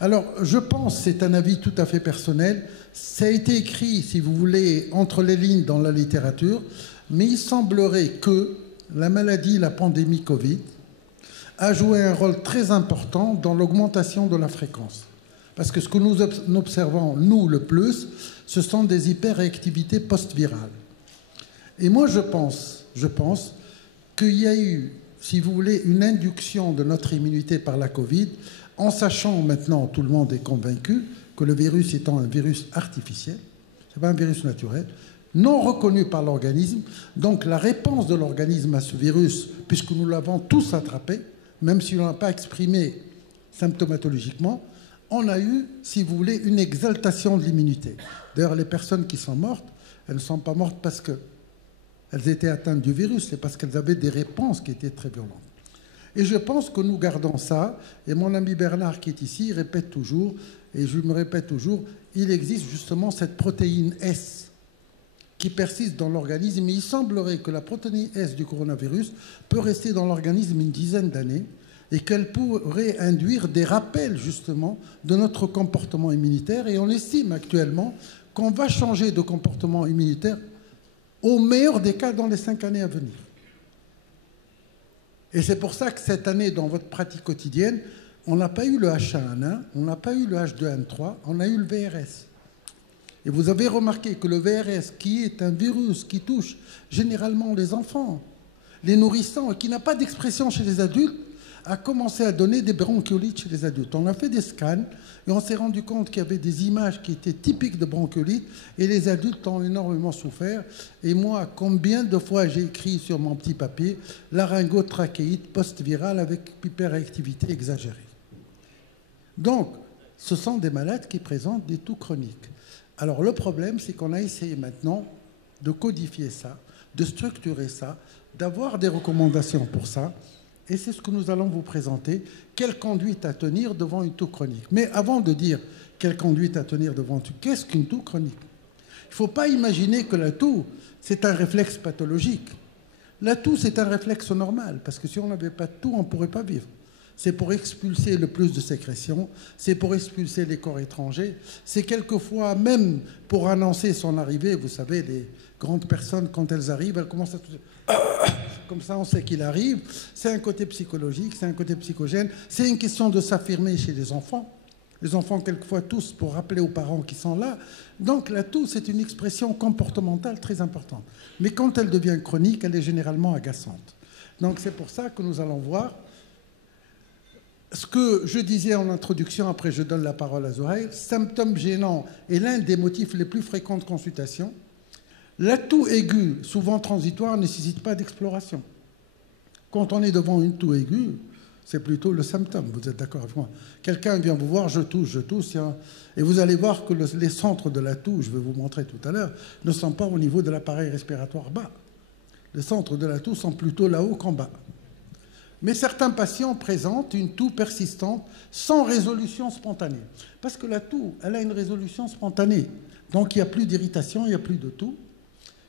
Alors, je pense, c'est un avis tout à fait personnel, ça a été écrit, si vous voulez, entre les lignes dans la littérature, mais il semblerait que la maladie, la pandémie Covid, a joué un rôle très important dans l'augmentation de la fréquence. Parce que ce que nous observons, nous, le plus, ce sont des hyperréactivités post-virales. Et moi, je pense qu'il y a eu, si vous voulez, une induction de notre immunité par la Covid, en sachant maintenant, tout le monde est convaincu, que le virus étant un virus artificiel, ce n'est pas un virus naturel, non reconnu par l'organisme. Donc la réponse de l'organisme à ce virus, puisque nous l'avons tous attrapé, même si on n'a pas exprimé symptomatologiquement, on a eu, si vous voulez, une exaltation de l'immunité. D'ailleurs, les personnes qui sont mortes, elles ne sont pas mortes parce qu'elles étaient atteintes du virus, c'est parce qu'elles avaient des réponses qui étaient très violentes. Et je pense que nous gardons ça, et mon ami Bernard qui est ici répète toujours, et je me répète toujours, il existe justement cette protéine S qui persiste dans l'organisme, et il semblerait que la protéine S du coronavirus peut rester dans l'organisme une dizaine d'années, et qu'elle pourrait induire des rappels justement de notre comportement immunitaire, et on estime actuellement qu'on va changer de comportement immunitaire au meilleur des cas dans les 5 années à venir. Et c'est pour ça que cette année, dans votre pratique quotidienne, on n'a pas eu le H1N1, on n'a pas eu le H2N3, on a eu le VRS. Et vous avez remarqué que le VRS, qui est un virus qui touche généralement les enfants, les nourrissants, et qui n'a pas d'expression chez les adultes, a commencé à donner des bronchiolites chez les adultes. On a fait des scans et on s'est rendu compte qu'il y avait des images qui étaient typiques de bronchiolite et les adultes ont énormément souffert. Et moi, combien de fois j'ai écrit sur mon petit papier laryngotrachéite post-virale avec hyperactivité exagérée. Donc, ce sont des malades qui présentent des toux chroniques. Alors le problème, c'est qu'on a essayé maintenant de codifier ça, de structurer ça, d'avoir des recommandations pour ça. Et c'est ce que nous allons vous présenter. Quelle conduite à tenir devant une toux chronique. Mais avant de dire quelle conduite à tenir devant une toux, qu'est-ce qu'une toux chronique? Il ne faut pas imaginer que la toux, c'est un réflexe pathologique. La toux, c'est un réflexe normal, parce que si on n'avait pas de toux, on ne pourrait pas vivre. C'est pour expulser le plus de sécrétions, c'est pour expulser les corps étrangers, c'est quelquefois même pour annoncer son arrivée. Vous savez, les grandes personnes, quand elles arrivent, elles commencent à toucher. Comme ça, on sait qu'il arrive. C'est un côté psychologique, c'est un côté psychogène. C'est une question de s'affirmer chez les enfants. Les enfants, quelquefois, tous pour rappeler aux parents qui sont là. Donc, la toux, c'est une expression comportementale très importante. Mais quand elle devient chronique, elle est généralement agaçante. Donc, c'est pour ça que nous allons voir ce que je disais en introduction. Après, je donne la parole à Zohaïr. Symptômes gênants est l'un des motifs les plus fréquents de consultation. La toux aiguë, souvent transitoire, ne nécessite pas d'exploration. Quand on est devant une toux aiguë, c'est plutôt le symptôme. Vous êtes d'accord avec moi? Quelqu'un vient vous voir, je tousse, et vous allez voir que les centres de la toux, je vais vous montrer tout à l'heure, ne sont pas au niveau de l'appareil respiratoire bas. Les centres de la toux sont plutôt là-haut qu'en bas. Mais certains patients présentent une toux persistante sans résolution spontanée. Parce que la toux, elle a une résolution spontanée. Donc il n'y a plus d'irritation, il n'y a plus de toux,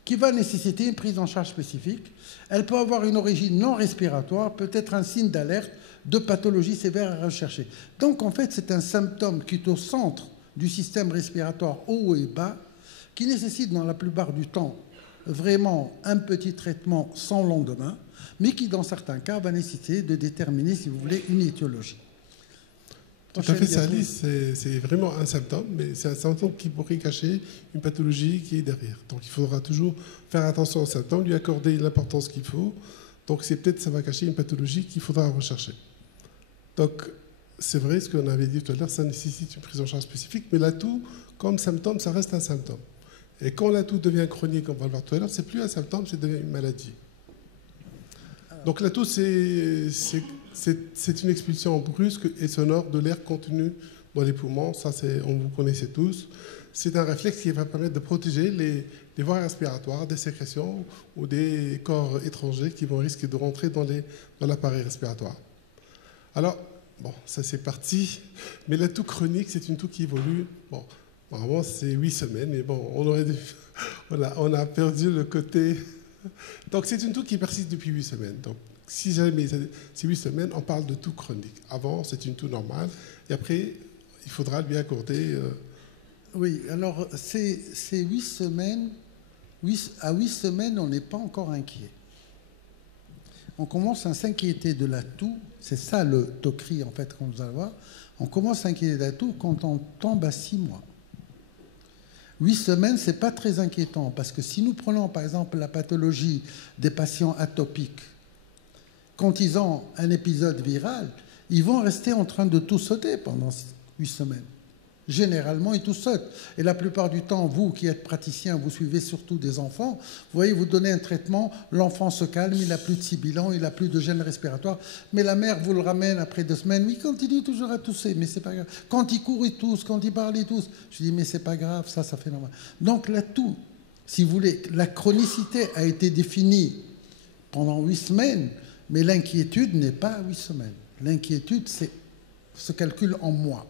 qui va nécessiter une prise en charge spécifique. Elle peut avoir une origine non respiratoire, peut être un signe d'alerte de pathologie sévère à rechercher. Donc en fait, c'est un symptôme qui est au centre du système respiratoire haut et bas, qui nécessite dans la plupart du temps vraiment un petit traitement sans lendemain, mais qui dans certains cas va nécessiter de déterminer, si vous voulez, une étiologie. Tout à fait, Sally, c'est vraiment un symptôme, mais c'est un symptôme qui pourrait cacher une pathologie qui est derrière. Donc il faudra toujours faire attention au symptôme, lui accorder l'importance qu'il faut. Donc c'est peut-être ça va cacher une pathologie qu'il faudra rechercher. Donc c'est vrai, ce qu'on avait dit tout à l'heure, ça nécessite une prise en charge spécifique, mais la toux, comme symptôme, ça reste un symptôme. Et quand la toux devient chronique, on va le voir tout à l'heure, c'est plus un symptôme, c'est devient une maladie. Donc la toux, c'est une expulsion brusque et sonore de l'air contenu dans les poumons. Ça, on vous connaissez tous. C'est un réflexe qui va permettre de protéger les voies respiratoires des sécrétions ou des corps étrangers qui vont risquer de rentrer dans l'appareil respiratoire. Alors, bon, ça c'est parti. Mais la toux chronique, c'est une toux qui évolue. Bon, vraiment, c'est 8 semaines. Mais bon, on a perdu le côté... Donc c'est une toux qui persiste depuis 8 semaines. Donc si jamais c'est 8 semaines, on parle de toux chronique. Avant, c'est une toux normale. Et après, il faudra lui accorder... Oui, alors c'est 8 semaines. À 8 semaines, on n'est pas encore inquiet. On commence à s'inquiéter de la toux. C'est ça le tocri, en fait, qu'on va voir. On commence à s'inquiéter de la toux quand on tombe à 6 mois. 8 semaines, ce n'est pas très inquiétant, parce que si nous prenons, par exemple, la pathologie des patients atopiques, quand ils ont un épisode viral, ils vont rester en train de tout sauter pendant 8 semaines. Généralement, ils tout sautent. Et la plupart du temps, vous qui êtes praticien, vous suivez surtout des enfants, vous voyez, vous donnez un traitement, l'enfant se calme, il n'a plus de sibilant, il n'a plus de gêne respiratoire, mais la mère vous le ramène après 2 semaines, il continue toujours à tousser, mais c'est pas grave. Quand il court, il tousse, quand il parle, il tousse. Je dis, mais c'est pas grave, ça fait normal. Donc la toux, si vous voulez, la chronicité a été définie pendant 8 semaines, mais l'inquiétude n'est pas à 8 semaines. L'inquiétude se calcule en mois.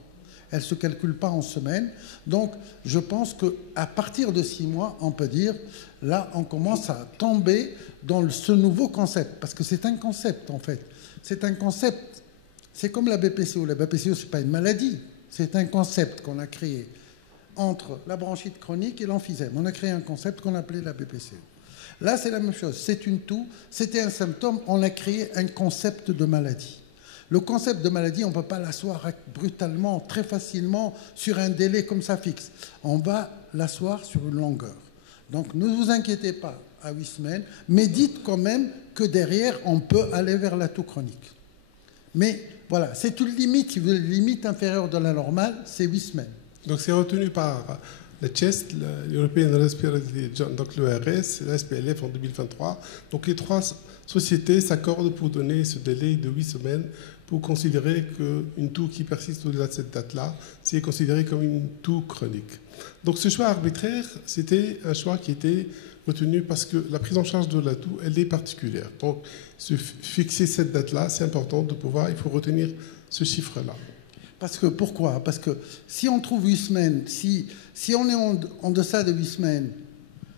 Elle ne se calcule pas en semaines. Donc, je pense qu'à partir de 6 mois, on peut dire, là, on commence à tomber dans ce nouveau concept. Parce que c'est un concept, en fait. C'est un concept. C'est comme la BPCO. La BPCO, ce n'est pas une maladie. C'est un concept qu'on a créé entre la bronchite chronique et l'emphysème. On a créé un concept qu'on appelait la BPCO. Là, c'est la même chose. C'est une toux. C'était un symptôme. On a créé un concept de maladie. Le concept de maladie, on ne peut pas l'asseoir brutalement, très facilement, sur un délai comme ça fixe. On va l'asseoir sur une longueur. Donc ne vous inquiétez pas à 8 semaines, mais dites quand même que derrière, on peut aller vers la toux chronique. Mais voilà, c'est une limite, si vous voulez, limite inférieure de la normale, c'est 8 semaines. Donc c'est retenu par le CHEST, l'European Respiratory, donc l'ERS, la SPLF en 2023. Donc les 3 sociétés s'accordent pour donner ce délai de 8 semaines pour considérer qu'une toux qui persiste au-delà de cette date-là, c'est considéré comme une toux chronique. Donc ce choix arbitraire, c'était un choix qui était retenu parce que la prise en charge de la toux, elle est particulière. Donc fixer cette date-là, c'est important de pouvoir, il faut retenir ce chiffre-là. Parce que, pourquoi? Parce que si on trouve 8 semaines, si on est en deçà de 8 semaines,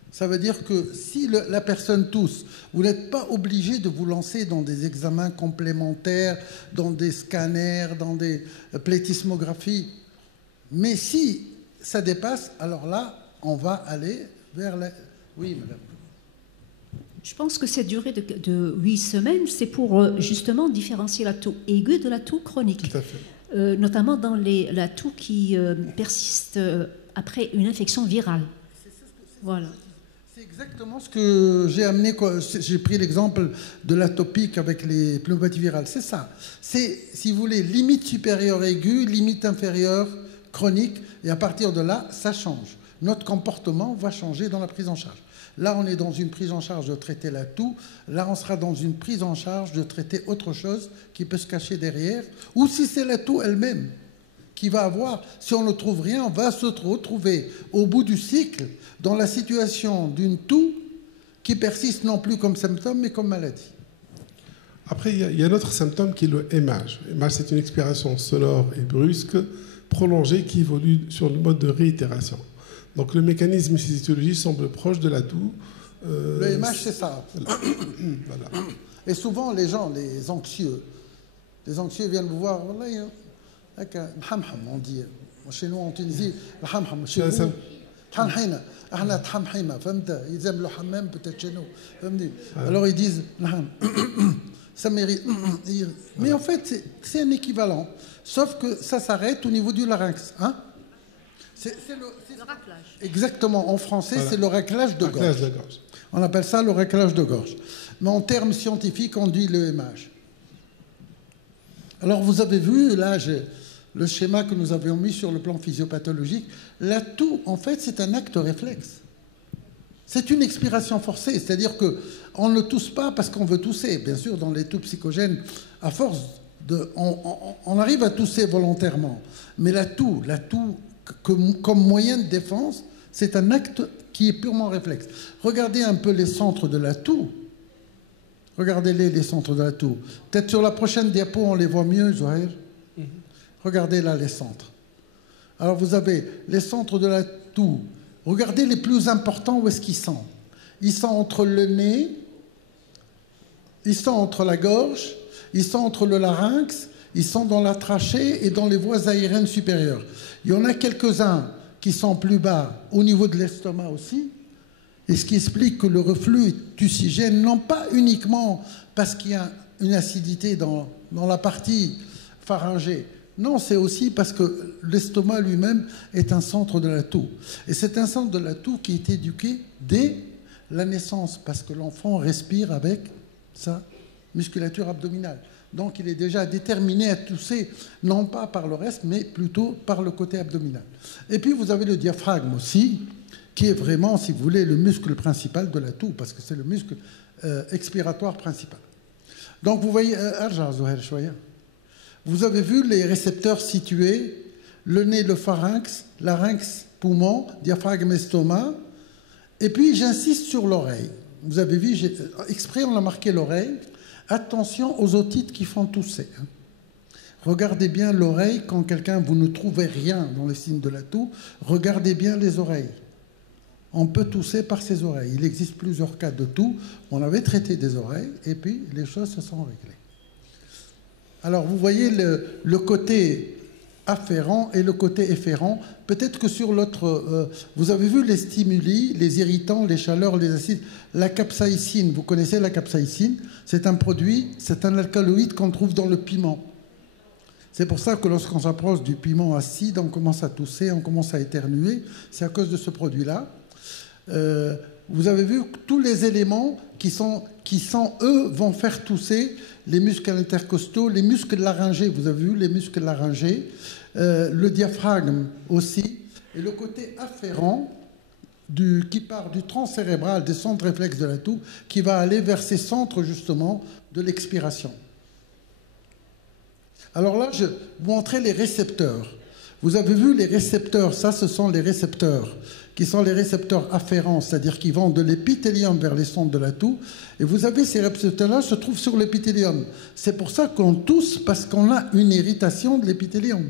ça veut dire que si la personne tousse, vous n'êtes pas obligé de vous lancer dans des examens complémentaires, dans des scanners, dans des plétismographies. Mais si ça dépasse, alors là, on va aller vers la... Oui, madame. Je pense que cette durée de 8 semaines, c'est pour justement différencier la toux aiguë de la toux chronique. Tout à fait. Notamment dans la toux qui persiste après une infection virale. Voilà. C'est exactement ce que j'ai amené. J'ai pris l'exemple de l'atopique avec les pneumopathies virales. C'est ça. C'est, si vous voulez, limite supérieure aiguë, limite inférieure chronique. Et à partir de là, ça change. Notre comportement va changer dans la prise en charge. Là, on est dans une prise en charge de traiter la toux. Là, on sera dans une prise en charge de traiter autre chose qui peut se cacher derrière. Ou si c'est la toux elle-même qui va avoir, si on ne trouve rien, on va se retrouver au bout du cycle dans la situation d'une toux qui persiste non plus comme symptôme, mais comme maladie. Après, il y a un autre symptôme qui est le hémage. Hémage, c'est une expiration sonore et brusque, prolongée, qui évolue sur le mode de réitération. Donc le mécanisme et ses étiologies semblent proches de la toux. Le hémage, c'est ça. Voilà. Et souvent, les gens, les anxieux viennent vous voir, on dit, chez nous en Tunisie, chez vous, ils aiment le hammam peut-être chez nous. Alors ils disent, ça mérite. Mais en fait, c'est un équivalent, sauf que ça s'arrête au niveau du larynx. Hein? C'est le raclage. Exactement, en français, voilà. C'est le raclage de gorge. On appelle ça le raclage de gorge. Mais en termes scientifiques, on dit le hémage. Alors vous avez vu, là, le schéma que nous avions mis sur le plan physiopathologique. La toux, en fait, c'est un acte réflexe. C'est une expiration forcée, c'est-à-dire qu'on ne tousse pas parce qu'on veut tousser. Bien sûr, dans les toux psychogènes, à force on arrive à tousser volontairement. Mais la toux comme moyen de défense, c'est un acte qui est purement réflexe. Regardez un peu les centres de la toux. Regardez-les, les centres de la toux. Peut-être sur la prochaine diapo, on les voit mieux, Zouhair. Regardez là les centres. Alors vous avez les centres de la toux. Regardez les plus importants, où est-ce qu'ils sont? Ils sont entre le nez, ils sont entre la gorge, ils sont entre le larynx, Ils sont dans la trachée et dans les voies aériennes supérieures. Il y en a quelques-uns qui sont plus bas au niveau de l'estomac aussi, et ce qui explique que le reflux est tusigène, non pas uniquement parce qu'il y a une acidité dans la partie pharyngée. Non, c'est aussi parce que l'estomac lui-même est un centre de la toux. Et c'est un centre de la toux qui est éduqué dès la naissance, parce que l'enfant respire avec sa musculature abdominale. Donc il est déjà déterminé à tousser, non pas par le reste, mais plutôt par le côté abdominal. Et puis vous avez le diaphragme aussi, qui est vraiment, si vous voulez, le muscle principal de la toux, parce que c'est le muscle expiratoire principal. Donc vous voyez, vous avez vu les récepteurs situés, le nez, le pharynx, larynx, poumon, diaphragme, estomac. Et puis j'insiste sur l'oreille. Vous avez vu, exprès on a marqué l'oreille. Attention aux otites qui font tousser. Regardez bien l'oreille quand quelqu'un, vous ne trouvez rien dans les signes de la toux, regardez bien les oreilles. On peut tousser par ses oreilles. Il existe plusieurs cas de toux. On avait traité des oreilles et puis les choses se sont réglées. Alors vous voyez le côté afférent et le côté efférent. Peut-être que sur l'autre, vous avez vu les stimuli, les irritants, les chaleurs, les acides. La capsaïcine, vous connaissez la capsaïcine? C'est un produit, c'est un alcaloïde qu'on trouve dans le piment. C'est pour ça que lorsqu'on s'approche du piment acide, on commence à tousser, on commence à éternuer. C'est à cause de ce produit-là. Vous avez vu tous les éléments qui sont, eux, vont faire tousser les muscles intercostaux, les muscles laryngés. Vous avez vu les muscles laryngés, le diaphragme aussi, et le côté afférent qui part du tronc cérébral, des centres réflexes de la toux, qui va aller vers ces centres justement de l'expiration. Alors là, je vais vous montrer les récepteurs. Vous avez vu les récepteurs, ça ce sont les récepteurs qui sont les récepteurs afférents, c'est-à-dire qui vont de l'épithélium vers les centres de la toux. Et vous avez ces récepteurs-là se trouvent sur l'épithélium. C'est pour ça qu'on tousse, parce qu'on a une irritation de l'épithélium.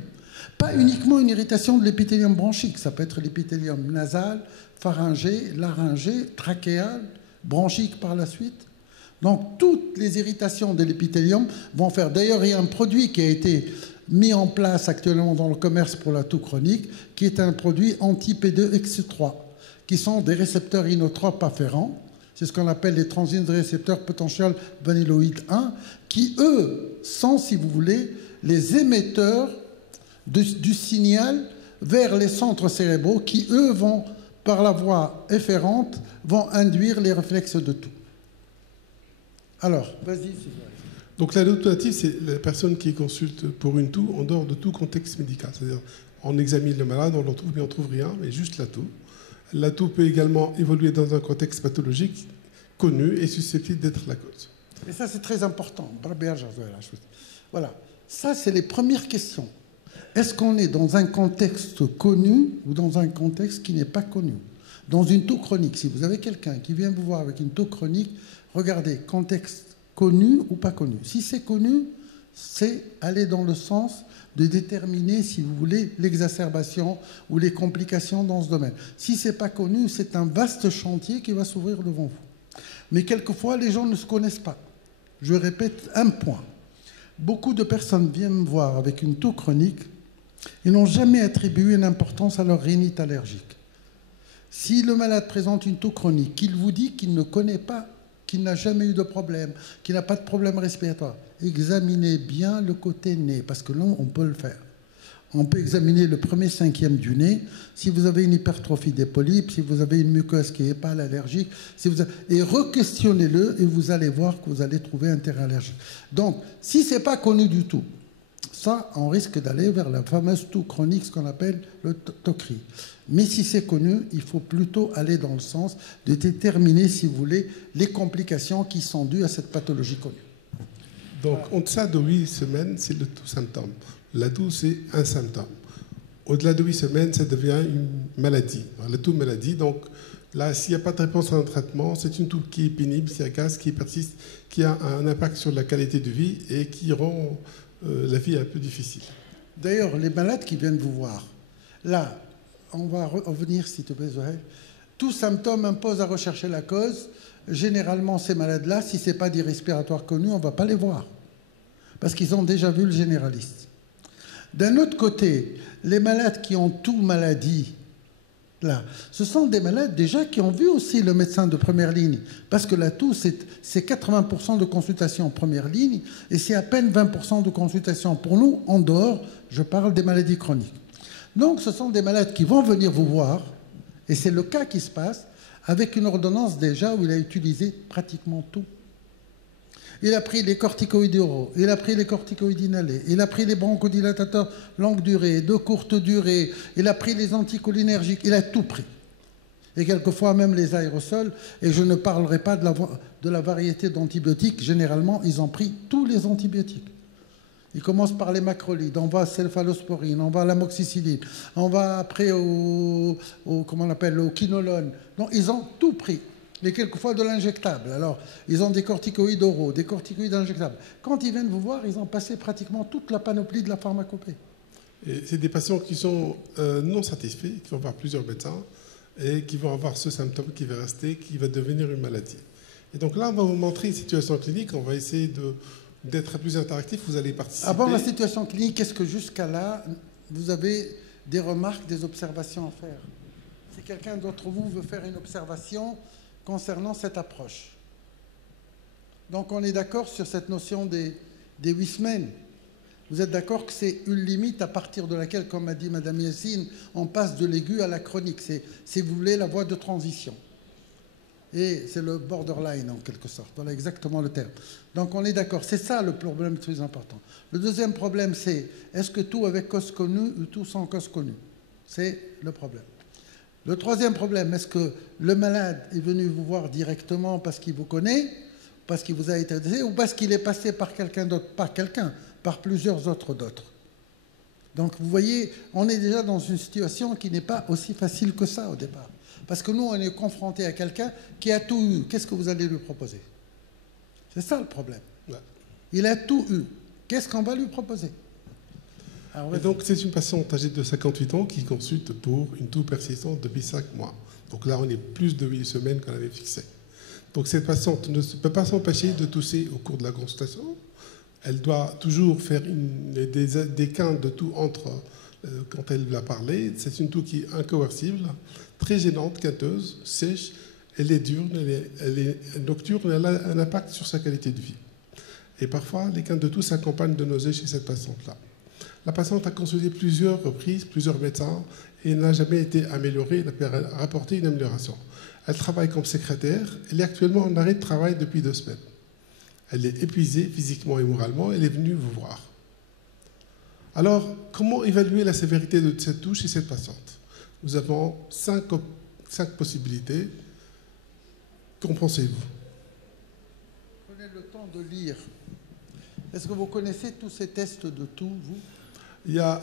Pas uniquement une irritation de l'épithélium bronchique, ça peut être l'épithélium nasal, pharyngé, laryngé, trachéal, bronchique par la suite. Donc toutes les irritations de l'épithélium vont faire. D'ailleurs, il y a un produit qui a été mis en place actuellement dans le commerce pour la toux chronique, qui est un produit anti-P2X3, qui sont des récepteurs inotropes afférents. C'est ce qu'on appelle les transines de récepteurs potentiels vanilloïdes 1, qui, eux, sont, si vous voulez, les émetteurs du signal vers les centres cérébraux, qui, eux, vont, par la voie efférente, vont induire les réflexes de toux. Alors, vas-y, s'il vous plaît. Donc la toux native, c'est la personne qui consulte pour une toux en dehors de tout contexte médical. C'est-à-dire, on examine le malade, on le retrouve, mais on ne trouve rien, mais juste la toux. La toux peut également évoluer dans un contexte pathologique connu et susceptible d'être la cause. Et ça, c'est très important. Voilà. Ça, c'est les premières questions. Est-ce qu'on est dans un contexte connu ou dans un contexte qui n'est pas connu? Dans une toux chronique, si vous avez quelqu'un qui vient vous voir avec une toux chronique, regardez, contexte connu ou pas connu. Si c'est connu, c'est aller dans le sens de déterminer, si vous voulez, l'exacerbation ou les complications dans ce domaine. Si ce n'est pas connu, c'est un vaste chantier qui va s'ouvrir devant vous. Mais quelquefois, les gens ne se connaissent pas. Je répète un point. Beaucoup de personnes viennent me voir avec une toux chronique et n'ont jamais attribué une importance à leur rhinite allergique. Si le malade présente une toux chronique, qu'il vous dit qu'il ne connaît pas, qu'il n'a jamais eu de problème, qu'il n'a pas de problème respiratoire, examinez bien le côté nez, parce que là, on peut le faire. On peut examiner le premier cinquième du nez. Si vous avez une hypertrophie des polypes, si vous avez une muqueuse qui n'est pas allergique, et re-questionnez-le et vous allez voir que vous allez trouver un terrain allergique. Donc, si ce n'est pas connu du tout, ça, on risque d'aller vers la fameuse toux chronique, ce qu'on appelle le TOCRI. Mais si c'est connu, il faut plutôt aller dans le sens de déterminer, si vous voulez, les complications qui sont dues à cette pathologie connue. Donc, en deçà de 8 semaines, c'est le tout symptôme. La toux, c'est un symptôme. Au-delà de 8 semaines, ça devient une maladie. La toux maladie, donc là, s'il n'y a pas de réponse à un traitement, c'est une toux qui est pénible, qui agace, qui persiste, qui a un impact sur la qualité de vie et qui rend la vie un peu difficile. D'ailleurs, les malades qui viennent vous voir, là, on va revenir, s'il te plaît, Zohel. Tout symptôme impose à rechercher la cause. Généralement, ces malades-là, si ce n'est pas des respiratoires connus, on ne va pas les voir. parce qu'ils ont déjà vu le généraliste. D'un autre côté, les malades qui ont tout maladie, là, ce sont des malades déjà qui ont vu aussi le médecin de première ligne, parce que la toux, c'est 80% de consultation en première ligne, et c'est à peine 20% de consultation pour nous, en dehors, je parle des maladies chroniques. Donc ce sont des malades qui vont venir vous voir, et c'est le cas qui se passe, avec une ordonnance déjà où il a utilisé pratiquement tout. Il a pris les corticoïdes oraux, il a pris les corticoïdes inhalés, il a pris les bronchodilatateurs longue durée, de courte durée, il a pris les anticholinergiques, il a tout pris. Et quelquefois même les aérosols, et je ne parlerai pas de la variété d'antibiotiques, généralement ils ont pris tous les antibiotiques. Ils commencent par les macrolides, on va à céphalosporine, on va à l'amoxicilline, on va après comment on appelle, au quinolone. Donc ils ont tout pris. Mais quelquefois de l'injectable. Alors, ils ont des corticoïdes oraux, des corticoïdes injectables. Quand ils viennent vous voir, ils ont passé pratiquement toute la panoplie de la pharmacopée. C'est des patients qui sont non satisfaits, qui vont voir plusieurs médecins et qui vont avoir ce symptôme qui va rester, qui va devenir une maladie. Et donc là, on va vous montrer une situation clinique. On va essayer d'être plus interactif. Vous allez participer. Avant la situation clinique, est-ce que jusqu'à là, vous avez des remarques, des observations à faire? Si quelqu'un d'entre vous veut faire une observation concernant cette approche. Donc on est d'accord sur cette notion des 8 semaines. Vous êtes d'accord que c'est une limite à partir de laquelle, comme a dit Mme Yassine, on passe de l'aigu à la chronique. C'est, si vous voulez, la voie de transition. Et c'est le borderline en quelque sorte. Voilà exactement le terme. Donc on est d'accord. C'est ça le problème le plus important. Le deuxième problème, c'est est-ce que tout avec cause connue ou tout sans cause connue? C'est le problème. Le troisième problème, est-ce que le malade est venu vous voir directement parce qu'il vous connaît, parce qu'il vous a été adressé, ou parce qu'il est passé par quelqu'un d'autre, par plusieurs autres d'autres? Donc vous voyez, on est déjà dans une situation qui n'est pas aussi facile que ça au départ. Parce que nous, on est confronté à quelqu'un qui a tout eu. Qu'est-ce que vous allez lui proposer? C'est ça le problème. Ouais. Il a tout eu. Qu'est-ce qu'on va lui proposer? Et donc, c'est une patiente âgée de 58 ans qui consulte pour une toux persistante depuis 5 mois. Donc là, on est plus de 8 semaines qu'on avait fixé. Donc cette patiente ne peut pas s'empêcher de tousser au cours de la consultation. Elle doit toujours faire des quintes de toux quand elle va parler. C'est une toux qui est incoercible, très gênante, quinteuse, sèche. Elle est diurne, elle est nocturne, elle a un impact sur sa qualité de vie. Et parfois, les quintes de toux s'accompagnent de nausées chez cette patiente-là. La patiente a consulté plusieurs reprises, plusieurs médecins, et n'a jamais été améliorée, elle a rapporté une amélioration. Elle travaille comme secrétaire, elle est actuellement en arrêt de travail depuis 2 semaines. Elle est épuisée physiquement et moralement, elle est venue vous voir. Alors, comment évaluer la sévérité de cette toux chez cette patiente? Nous avons 5 possibilités. Qu'en pensez-vous? Prenez le temps de lire. Est-ce que vous connaissez tous ces tests de toux, vous? Il y a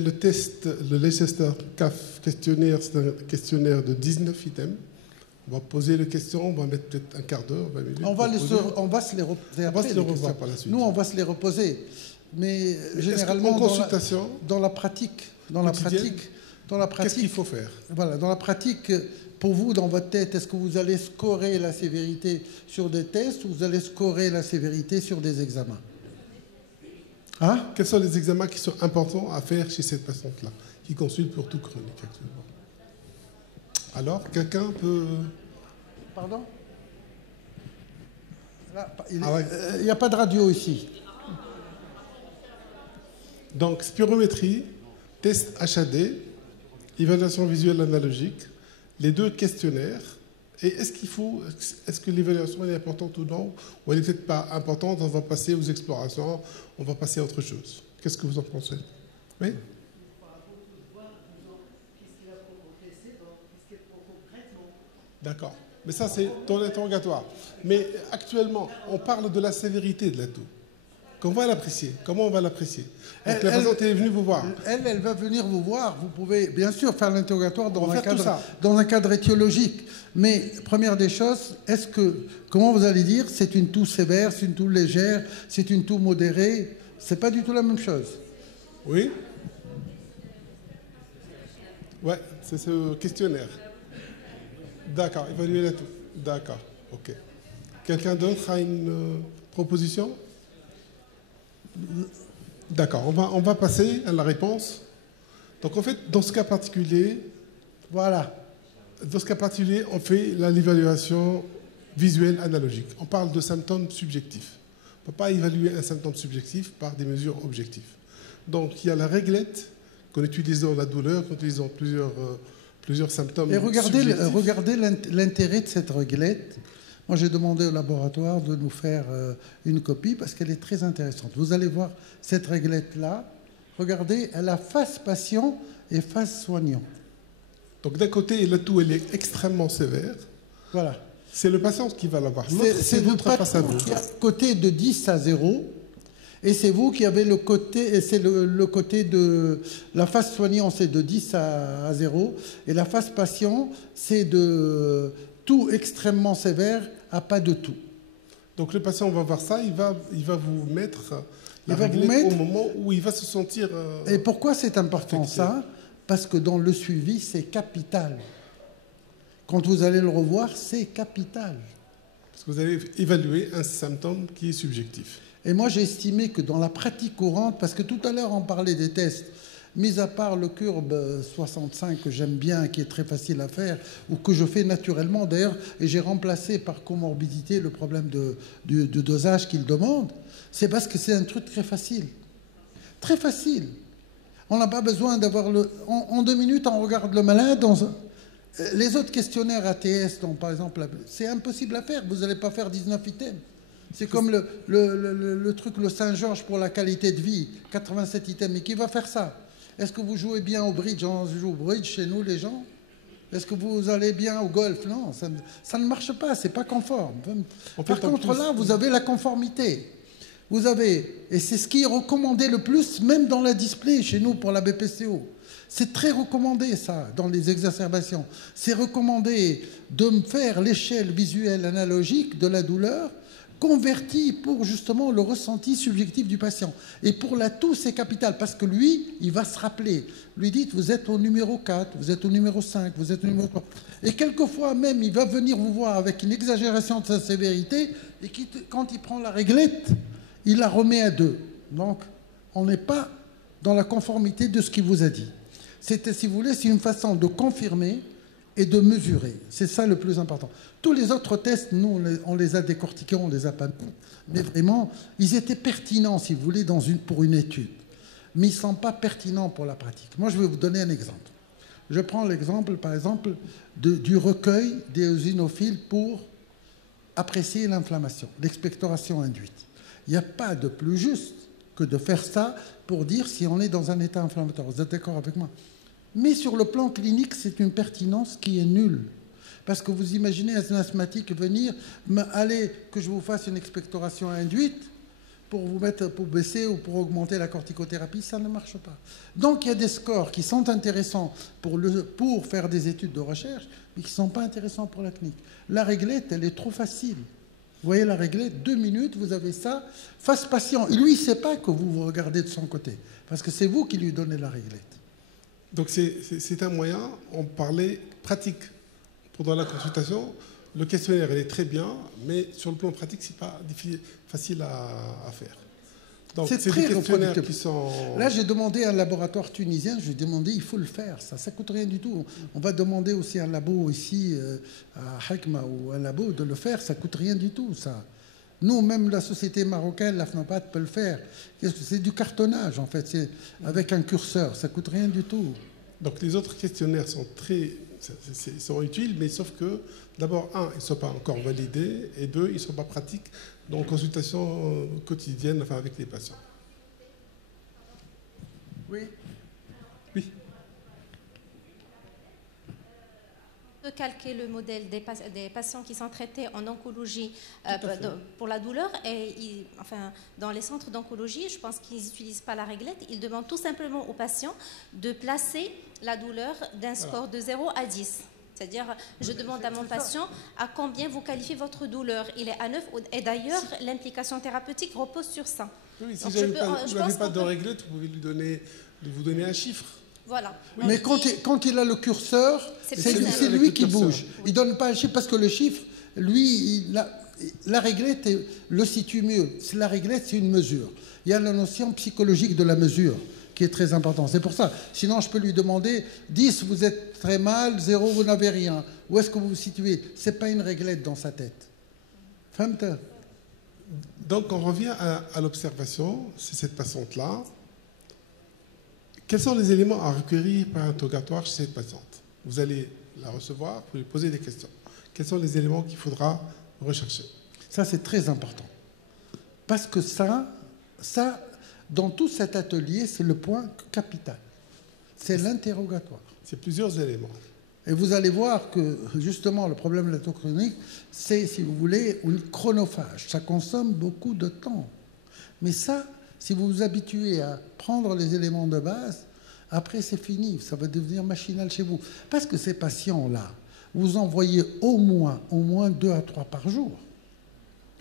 le test, le Leicester-CAF questionnaire, c'est un questionnaire de 19 items. On va poser les questions, on va mettre peut-être un quart d'heure, 20 minutes. On va se les reposer après. Revoir par la suite. Nous, on va se les reposer. Mais généralement, dans la pratique, qu'est-ce qu'il faut faire? Voilà, dans la pratique, pour vous, dans votre tête, est-ce que vous allez scorer la sévérité sur des tests ou vous allez scorer la sévérité sur des examens? Hein? Quels sont les examens qui sont importants à faire chez cette patiente-là, qui consulte pour tout chronique actuellement? Alors, quelqu'un peut... Pardon? Il n'y a pas de radio ici. Donc, spirométrie, test HAD, évaluation visuelle analogique, les 2 questionnaires. Et est-ce que l'évaluation est importante ou non? Ou elle n'est peut-être pas importante, on va passer aux explorations, on va passer à autre chose. Qu'est-ce que vous en pensez? Oui? D'accord. Mais ça, c'est ton interrogatoire. Mais actuellement, on parle de la sévérité de la toux. Qu'on va l'apprécier. Comment on va l'apprécier? La patiente est venue vous voir. Elle va venir vous voir. Vous pouvez bien sûr faire l'interrogatoire dans un cadre étiologique. Mais première des choses, comment vous allez dire, c'est une toux sévère, c'est une toux légère, c'est une toux modérée? C'est pas du tout la même chose. Oui. Ouais, c'est ce questionnaire. D'accord, évaluer la toux. D'accord, ok. Quelqu'un d'autre a une proposition? D'accord, on va passer à la réponse. Donc en fait, dans ce cas particulier, voilà. Dans ce cas particulier, on fait l'évaluation visuelle analogique. On parle de symptômes subjectifs. On ne peut pas évaluer un symptôme subjectif par des mesures objectives. Donc il y a la réglette qu'on utilise dans la douleur, qu'on utilise dans plusieurs symptômes. Et regardez l'intérêt de cette réglette. Moi, j'ai demandé au laboratoire de nous faire une copie parce qu'elle est très intéressante. Vous allez voir cette réglette-là. Regardez, elle a face patient et face soignant. Donc d'un côté, la toux, elle est extrêmement sévère. Voilà. C'est le patient qui va l'avoir. C'est votre face à vous. Qui a côté de 10 à 0. Et c'est vous qui avez le côté, et c'est le côté de la face soignant, c'est de 10 à 0. Et la face patient, c'est de toux extrêmement sévère à pas de toux. Donc le patient va voir ça, il va vous mettre la réglette au moment où il va se sentir... Et pourquoi c'est important ça? Parce que dans le suivi, c'est capital. Quand vous allez le revoir, c'est capital. Parce que vous allez évaluer un symptôme qui est subjectif. Et moi, j'ai estimé que dans la pratique courante, parce que tout à l'heure, on parlait des tests, mis à part le Curb 65 que j'aime bien, qui est très facile à faire, ou que je fais naturellement d'ailleurs, et j'ai remplacé par comorbidité le problème de dosage qu'il demande, c'est parce que c'est un truc très facile. Très facile. On n'a pas besoin d'avoir le... En 2 minutes, on regarde le malade. Les autres questionnaires ATS, donc, par exemple, c'est impossible à faire. Vous n'allez pas faire 19 items. C'est comme le truc, le Saint-Georges pour la qualité de vie, 87 items. Mais qui va faire ça? Est-ce que vous jouez bien au bridge? On joue au bridge chez nous, les gens? Est-ce que vous allez bien au golf? Non, ça ne marche pas, c'est pas conforme. Par contre, là, vous avez la conformité. Vous avez, et c'est ce qui est recommandé le plus, même dans la display chez nous pour la BPCO. C'est très recommandé, ça, dans les exacerbations. C'est recommandé de faire l'échelle visuelle analogique de la douleur convertie pour justement le ressenti subjectif du patient. Et pour la toux, c'est capital, parce que lui, il va se rappeler. Lui dites, vous êtes au numéro 4, vous êtes au numéro 5, vous êtes au numéro 3. Et quelquefois même, il va venir vous voir avec une exagération de sa sévérité, et quand il prend la réglette, il la remet à 2. Donc, on n'est pas dans la conformité de ce qu'il vous a dit. C'était, si vous voulez, c'est une façon de confirmer et de mesurer. C'est ça le plus important. Tous les autres tests, nous, on les a décortiqués, on les a pas mis. Mais vraiment, ils étaient pertinents, si vous voulez, pour une étude. Mais ils ne sont pas pertinents pour la pratique. Moi, je vais vous donner un exemple. Je prends l'exemple, par exemple, du recueil des eosinophiles pour apprécier l'inflammation, l'expectoration induite. Il n'y a pas de plus juste que de faire ça pour dire si on est dans un état inflammatoire. Vous êtes d'accord avec moi? Mais sur le plan clinique, c'est une pertinence qui est nulle. Parce que vous imaginez un asthmatique venir, allez, que je vous fasse une expectoration induite pour vous mettre, pour baisser ou pour augmenter la corticothérapie, ça ne marche pas. Donc il y a des scores qui sont intéressants pour faire des études de recherche, mais qui ne sont pas intéressants pour la clinique. La réglette, elle est trop facile. Vous voyez la réglette, 2 minutes, vous avez ça, face patient. Et lui, il ne sait pas que vous regardez de son côté, parce que c'est vous qui lui donnez la réglette. Donc c'est un moyen, on parlait pratique. Pendant la consultation, le questionnaire, il est très bien, mais sur le plan pratique, ce n'est pas facile à faire. Donc c'est très des questionnaires qui sont... Là, j'ai demandé à un laboratoire tunisien, je lui ai demandé, il faut le faire, ça ne coûte rien du tout. On va demander aussi à un labo ici, à Hakma, ou un labo, de le faire, ça ne coûte rien du tout, ça. Nous, même la société marocaine, la FNAPAT, peut le faire. C'est du cartonnage, en fait, c'est avec un curseur, ça ne coûte rien du tout. Donc les autres questionnaires sont sont utiles, mais sauf que, d'abord, un, ils ne sont pas encore validés, et deux, ils ne sont pas pratiques dans la consultation quotidienne, enfin, avec les patients. Oui. Oui. De calquer le modèle des patients qui sont traités en oncologie pour la douleur et dans les centres d'oncologie, je pense qu'ils n'utilisent pas la réglette, ils demandent tout simplement aux patients de placer la douleur d'un score de 0 à 10. C'est-à-dire, je demande à mon patient à combien vous qualifiez votre douleur. Il est à 9, et d'ailleurs, l'implication thérapeutique repose sur ça. Oui, si vous n'avez pas de réglette, vous pouvez vous donner un chiffre. Voilà. Mais quand il a le curseur, c'est lui qui bouge. Il ne donne pas un chiffre parce que le chiffre, lui, la réglette le situe mieux. La réglette, c'est une mesure. Il y a la notion psychologique de la mesure qui est très importante. C'est pour ça. Sinon, je peux lui demander 10, vous êtes très mal, 0, vous n'avez rien. Où est-ce que vous vous situez? Ce n'est pas une réglette dans sa tête. Fahmta? Donc, on revient à l'observation, c'est cette patiente-là. Quels sont les éléments à recueillir par interrogatoire chez cette patiente? Vous allez la recevoir, vous lui poser des questions. Quels sont les éléments qu'il faudra rechercher? Ça, c'est très important. Parce que ça, dans tout cet atelier, c'est le point capital. C'est l'interrogatoire. C'est plusieurs éléments. Et vous allez voir que, justement, le problème de l'auto-chronique, c'est, si vous voulez, une chronophage. Ça consomme beaucoup de temps. Mais ça, si vous vous habituez à prendre les éléments de base, après, c'est fini. Ça va devenir machinal chez vous. Parce que ces patients-là, vous en voyez au moins 2 à 3 par jour.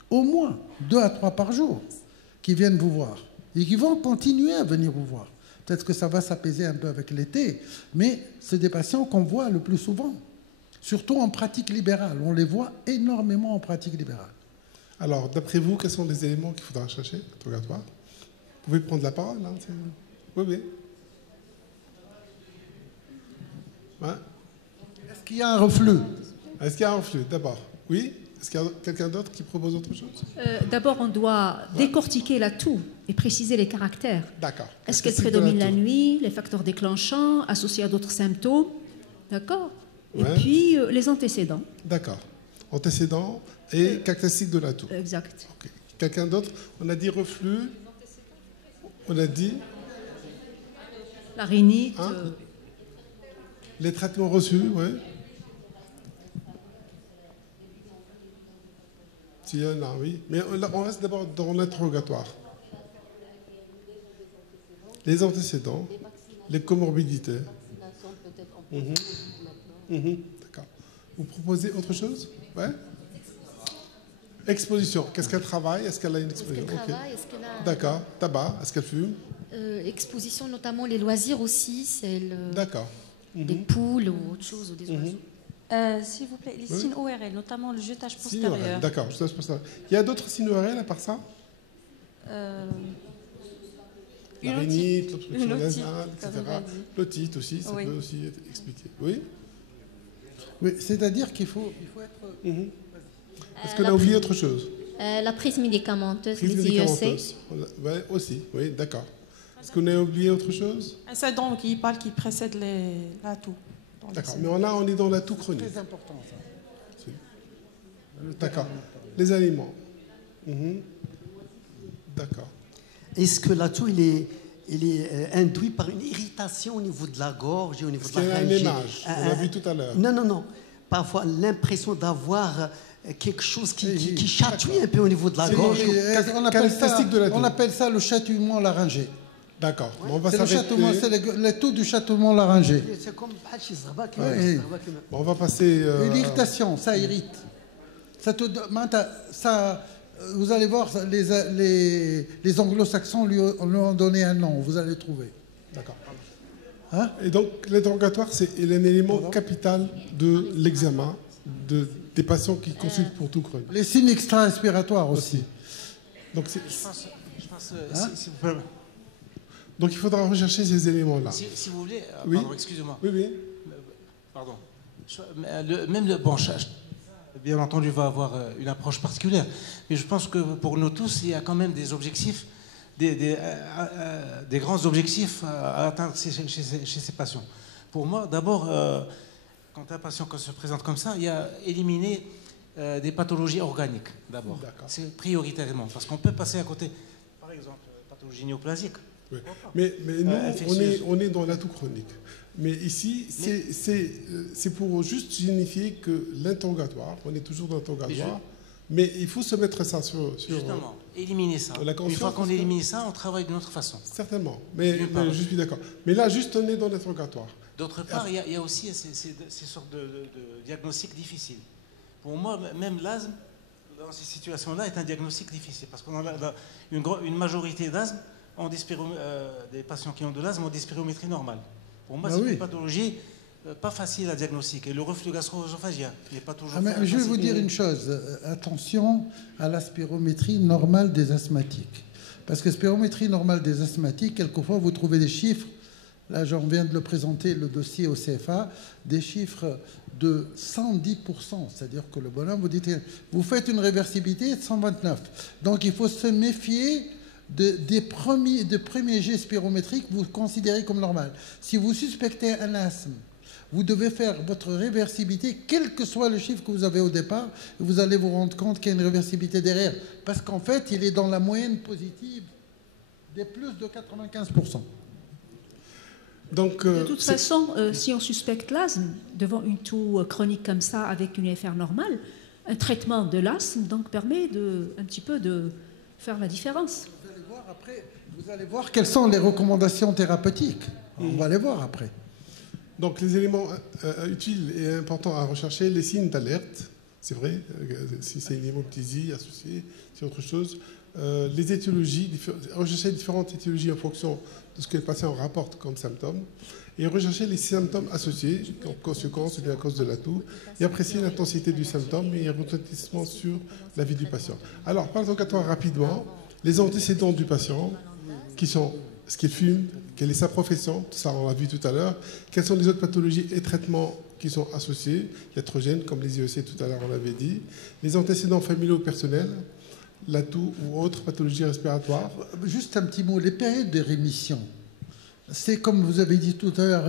Au moins 2 à 3 par jour qui viennent vous voir. Et qui vont continuer à venir vous voir. Peut-être que ça va s'apaiser un peu avec l'été, mais c'est des patients qu'on voit le plus souvent. Surtout en pratique libérale. On les voit énormément en pratique libérale. Alors, d'après vous, quels sont les éléments qu'il faudra chercher, interrogatoire? Vous pouvez prendre la parole, hein, oui, oui. Ouais. Est-ce qu'il y a un reflux? Est-ce qu'il y a un reflux, d'abord? Oui. Est-ce qu'il y a quelqu'un d'autre qui propose autre chose? D'abord, on doit décortiquer la toux et préciser les caractères. D'accord. Est-ce qu'elle prédomine la nuit, les facteurs déclenchants, associés à d'autres symptômes? D'accord. Et puis, les antécédents. D'accord. Antécédents et caractéristiques de la toux. Exact. Okay. Quelqu'un d'autre? On a dit reflux. On a dit... La rhinite. Les traitements reçus, oui. S'il y en a, oui. Mais on reste d'abord dans l'interrogatoire. Les antécédents, les comorbidités. D'accord. Vous proposez autre chose? Ouais. Exposition. Qu'est-ce qu'elle travaille? Est-ce qu'elle a une exposition? D'accord. Tabac. Est-ce qu'elle fume? Exposition, notamment les loisirs aussi. C'est D'accord. des poules ou autre chose, ou des oiseaux. S'il vous plaît, les signes ORL, notamment le jetage postérieur. D'accord, jetage postérieur. Il y a d'autres signes ORL à part ça? La rhinite, l'obstruction nasale, etc. L'otite aussi, ça peut aussi être expliqué. Oui? Oui, c'est-à-dire qu'il faut être... Est-ce qu'on a oublié autre chose? La prise médicamenteuse, Prise les médicamenteuse. Ouais, aussi, oui, d'accord. Est-ce qu'on a oublié autre chose? C'est donc qui précède la toux. D'accord, mais là, on est dans la toux chronique. C'est très important, ça. D'accord. Les aliments. D'accord. Est-ce que la toux, il est induit par une irritation au niveau de la gorge et au niveau de la pharyngée? pharyngée? Il y a un émage, on l'a vu tout à l'heure. Non. Parfois, l'impression d'avoir quelque chose qui chatouille un peu au niveau de la gorge. On appelle ça le chatouillement laryngé. D'accord. C'est le taux du chatouillement laryngé. C'est comme... On va passer... L'irritation, ça irrite. Vous allez voir, les anglo-saxons lui ont donné un nom, vous allez le trouver. D'accord. Hein? Et donc, l'interrogatoire, c'est un élément capital de l'examen des patients qui consultent pour tout chronique. Les signes extra-respiratoires aussi. Donc, je pense si vous pouvez... Donc il faudra rechercher ces éléments-là. Si vous voulez, oui. Pardon, excusez-moi. Oui. Pardon. Bien entendu, va avoir une approche particulière. Mais je pense que pour nous tous, il y a quand même des objectifs, des grands objectifs à atteindre chez ces patients. Pour moi, d'abord, quand un patient se présente comme ça, il y a éliminer des pathologies organiques, d'abord. C'est prioritairement. Parce qu'on peut passer à côté, par exemple, pathologie néoplasique. Oui. Mais nous, on est dans la toux chronique. Mais ici, c'est pour juste signifier que l'interrogatoire, on est toujours dans l'interrogatoire, mais il faut se mettre ça sur justement, éliminer ça. Une fois qu'on élimine ça, on travaille d'une autre façon. Certainement, mais je suis d'accord. Mais là, juste on est dans l'interrogatoire. D'autre part, il y a aussi ces sortes de diagnostics difficiles. Pour moi, même l'asthme, dans ces situations-là, est un diagnostic difficile, parce qu'on a une majorité d'asthme, des patients qui ont de l'asthme ont des spirométries normales. Pour moi, c'est une pathologie pas facile à diagnostiquer. Le reflux gastro-œsophagien n'est pas toujours je vais vous dire une chose. Attention à la spirométrie normale des asthmatiques. Parce que spirométrie normale des asthmatiques, quelquefois, vous trouvez des chiffres. Là, j'en viens de le présenter, le dossier au CFA, des chiffres de 110%. C'est-à-dire que le bonhomme, vous faites une réversibilité de 129. Donc, il faut se méfier des premiers jets spirométriques que vous considérez comme normal. Si vous suspectez un asthme, vous devez faire votre réversibilité, quel que soit le chiffre que vous avez au départ, et vous allez vous rendre compte qu'il y a une réversibilité derrière. Parce qu'en fait, il est dans la moyenne positive des plus de 95%. Donc, de toute façon, si on suspecte l'asthme, devant une toux chronique comme ça, avec une FR normale, un traitement de l'asthme donc, permet un petit peu de faire la différence. Vous allez voir quelles sont les recommandations thérapeutiques. On va les voir après. Donc les éléments utiles et importants à rechercher, les signes d'alerte, c'est vrai, si c'est une hémoptysie associée, c'est autre chose. Les étiologies, rechercher différentes étiologies en fonction de ce que le patient rapporte comme symptômes, et rechercher les symptômes associés, en conséquence de la cause de la toux, et apprécier l'intensité du symptôme et le retentissement sur la vie du patient. Alors, parlons rapidement, les antécédents du patient, qui sont ce qu'il fume, quelle est sa profession, ça on l'a vu tout à l'heure, quelles sont les autres pathologies et traitements qui sont associés, iatrogènes, comme les IEC tout à l'heure on l'avait dit, les antécédents familiaux personnels, la toux ou autres pathologies respiratoires. Juste un petit mot, les périodes de rémission, c'est comme vous avez dit tout à l'heure,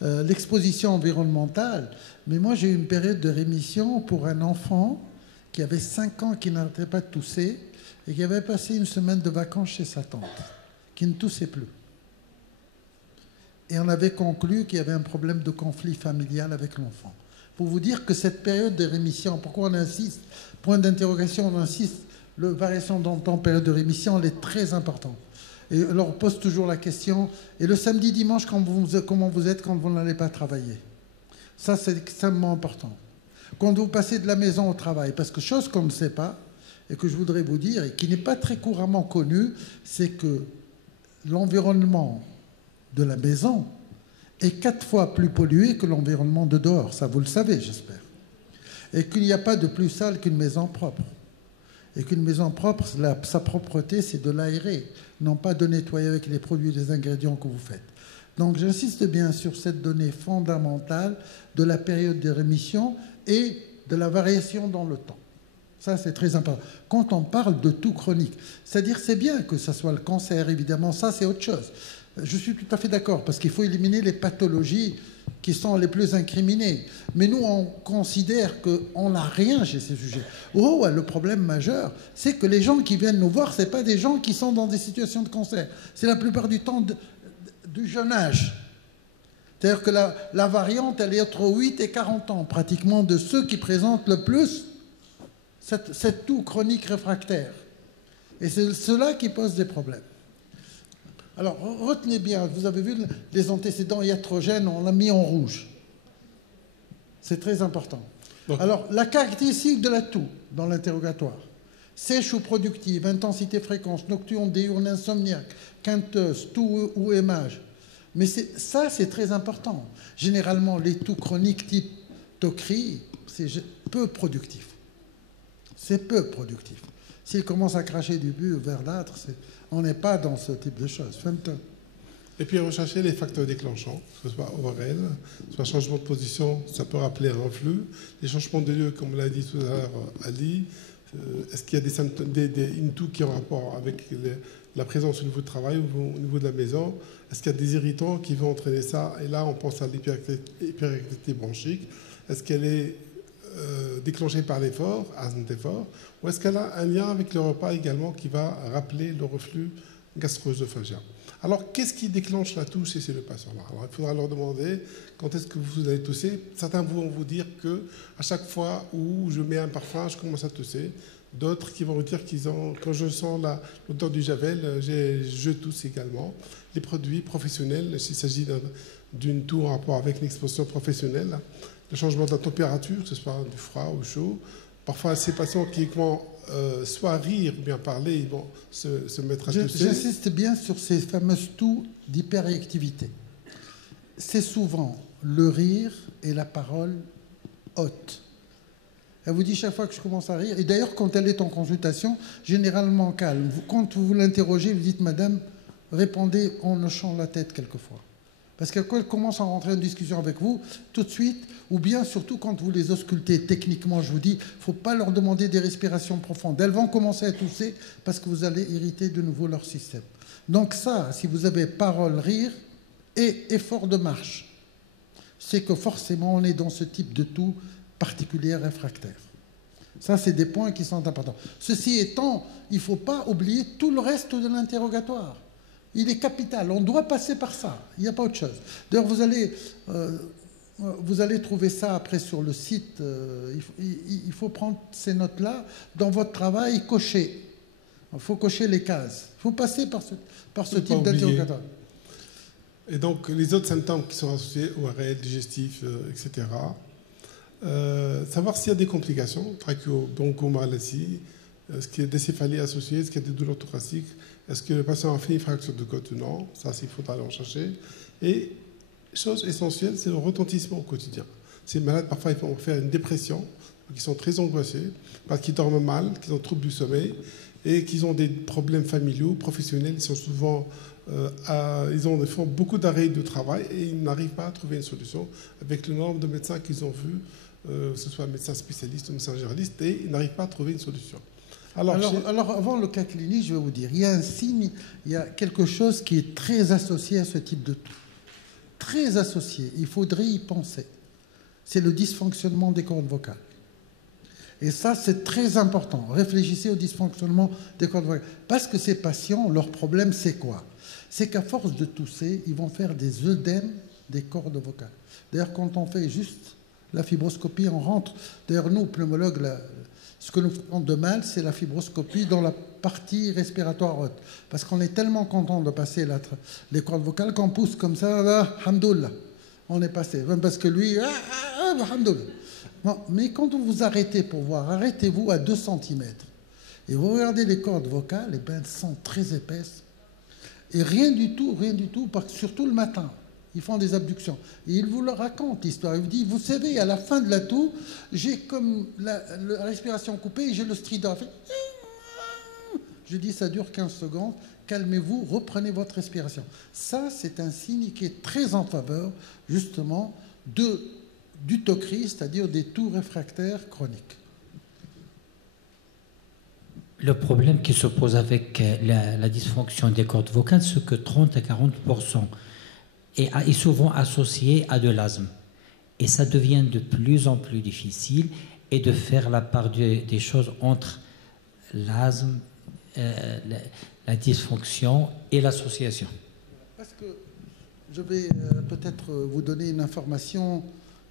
l'exposition environnementale, mais moi j'ai eu une période de rémission pour un enfant qui avait 5 ans, qui n'arrêtait pas de tousser, et qui avait passé une semaine de vacances chez sa tante, qui ne toussait plus. Et on avait conclu qu'il y avait un problème de conflit familial avec l'enfant. Pour vous dire que cette période de rémission, pourquoi on insiste, point d'interrogation, on insiste, la variation dans le temps, période de rémission, elle est très importante. Et alors on pose toujours la question, et le samedi, dimanche, comment vous êtes quand vous n'allez pas travailler? Ça, c'est extrêmement important. Quand vous passez de la maison au travail, parce que chose qu'on ne sait pas, et que je voudrais vous dire, et qui n'est pas très couramment connu, c'est que l'environnement de la maison est 4 fois plus pollué que l'environnement de dehors. Ça, vous le savez, j'espère. Et qu'il n'y a pas de plus sale qu'une maison propre. Et qu'une maison propre, sa propreté, c'est de l'aérer, non pas de nettoyer avec les produits et les ingrédients que vous faites. Donc j'insiste bien sur cette donnée fondamentale de la période de rémission et de la variation dans le temps. Ça, c'est très important. Quand on parle de toux chronique, c'est-à-dire c'est bien que ça soit le cancer, évidemment, ça c'est autre chose. Je suis tout à fait d'accord, parce qu'il faut éliminer les pathologies qui sont les plus incriminées. Mais nous, on considère qu'on n'a rien chez ces sujets. Oh, le problème majeur, c'est que les gens qui viennent nous voir, ce n'est pas des gens qui sont dans des situations de cancer. C'est la plupart du temps du jeune âge. C'est-à-dire que la variante, elle est entre 8 et 40 ans, pratiquement, de ceux qui présentent le plus cette toux chronique réfractaire. Et c'est cela qui pose des problèmes. Alors, retenez bien, vous avez vu les antécédents iatrogènes, on l'a mis en rouge. C'est très important. Donc, alors, la caractéristique de la toux dans l'interrogatoire: sèche ou productive, intensité, fréquence, nocturne, diurne, insomniaque, quinteuse, toux ou émage. Mais ça, c'est très important. Généralement, les toux chroniques type Tocri, c'est peu productif. C'est peu productif. S'il commence à cracher du but verdâtre, on n'est pas dans ce type de choses. Et puis rechercher les facteurs déclenchants, que ce soit ORL, soit changement de position, ça peut rappeler un reflux. Les changements de lieu, comme l'a dit tout à l'heure Ali, est-ce qu'il y a des symptômes, une toux qui est en rapport avec la présence au niveau de travail ou au niveau de la maison? Est-ce qu'il y a des irritants qui vont entraîner ça? Et là, on pense à l'hyperactivité bronchique. Est-ce qu'elle est déclenchée par l'effort, asthme d'effort, ou est-ce qu'elle a un lien avec le repas également qui va rappeler le reflux gastro-œsophagien? Alors, qu'est-ce qui déclenche la toux chez le patient-là? Alors, il faudra leur demander quand est-ce que vous allez tousser. Certains vont vous dire que à chaque fois où je mets un parfum, je commence à tousser. D'autres qui vont vous dire quand je sens l'odeur du javel, je tousse également. Les produits professionnels, s'il s'agit d'une toux en rapport avec une exposition professionnelle, le changement de la température, que ce soit du froid ou chaud. Parfois, ces patients qui vont soit rire ou bien parler, ils vont se mettre à tousser. J'insiste bien sur ces fameuses toux d'hyperactivité. c'est souvent le rire et la parole haute. Elle vous dit chaque fois que je commence à rire, et d'ailleurs quand elle est en consultation, généralement calme. Quand vous l'interrogez, vous dites madame, répondez en hochant la tête quelquefois. Parce qu'elle commence à rentrer en discussion avec vous tout de suite, ou bien surtout quand vous les auscultez techniquement, je vous dis, il ne faut pas leur demander des respirations profondes. Elles vont commencer à tousser parce que vous allez irriter de nouveau leur système. Donc ça, si vous avez parole, rire et effort de marche, c'est que forcément on est dans ce type de toux particulier réfractaire. Ça, c'est des points qui sont importants. Ceci étant, il ne faut pas oublier tout le reste de l'interrogatoire. Il est capital, on doit passer par ça, il n'y a pas autre chose. D'ailleurs, vous allez trouver ça après sur le site, il faut prendre ces notes-là dans votre travail, cocher. Il faut cocher les cases. Il faut passer par ce type d'interrogatoire. Et donc, les autres symptômes qui sont associés au ORL, digestif, etc. Savoir s'il y a des complications, trachéobronchomalacie, est-ce qu'il y a des céphalées associées, est-ce qu'il y a des douleurs thoraciques, est-ce que le patient a fait une fracture de côte ou non, ça, il faudra aller en chercher. Et, chose essentielle, c'est le retentissement au quotidien. Ces malades, parfois, ils vont faire une dépression, ils sont très angoissés, parce qu'ils dorment mal, qu'ils ont trouble du sommeil, et qu'ils ont des problèmes familiaux, professionnels, ils sont souvent... ils font beaucoup d'arrêts de travail et ils n'arrivent pas à trouver une solution avec le nombre de médecins qu'ils ont vus, que ce soit médecin spécialiste ou médecin généraliste, et ils n'arrivent pas à trouver une solution. Alors, avant le cas clinique, je vais vous dire, il y a un signe, il y a quelque chose qui est très associé à ce type de toux. Très associé, il faudrait y penser. C'est le dysfonctionnement des cordes vocales. Et ça, c'est très important. Réfléchissez au dysfonctionnement des cordes vocales. Parce que ces patients, leur problème, c'est quoi? C'est qu'à force de tousser, ils vont faire des œdèmes des cordes vocales. D'ailleurs, quand on fait juste la fibroscopie, on rentre. D'ailleurs, nous, pneumologues, ce que nous faisons de mal, c'est la fibroscopie dans la partie respiratoire haute. Parce qu'on est tellement content de passer les cordes vocales qu'on pousse comme ça, là, hamdoullah. On est passé. Même parce que lui, hamdoullah. Bon, mais quand vous vous arrêtez pour voir, arrêtez-vous à 2 cm. Et vous regardez les cordes vocales, et ben, elles sont très épaisses. Et rien du tout, surtout le matin. Ils font des abductions. Et ils vous le racontent, l'histoire. Ils vous disent, vous savez, à la fin de la toux, j'ai comme la respiration coupée et j'ai le strident. Je dis, ça dure 15 secondes. Calmez-vous, reprenez votre respiration. Ça, c'est un signe qui est très en faveur, justement, du TOCRI, c'est-à-dire des toux réfractaires chroniques. Le problème qui se pose avec la dysfonction des cordes vocales, c'est que 30 à 40% est souvent associé à de l'asthme. Et ça devient de plus en plus difficile et de faire la part des choses entre l'asthme, la dysfonction et l'association. Parce que je vais peut-être vous donner une information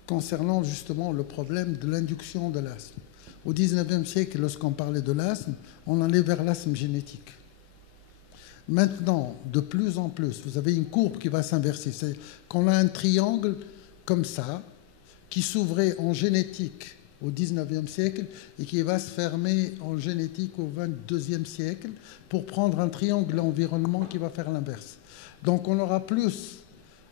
concernant justement le problème de l'induction de l'asthme. Au XIXe siècle, lorsqu'on parlait de l'asthme, on allait vers l'asthme génétique. Maintenant, de plus en plus, vous avez une courbe qui va s'inverser. C'est qu'on a un triangle comme ça, qui s'ouvrait en génétique au XIXe siècle et qui va se fermer en génétique au XXIe siècle pour prendre un triangle environnement qui va faire l'inverse. Donc on aura plus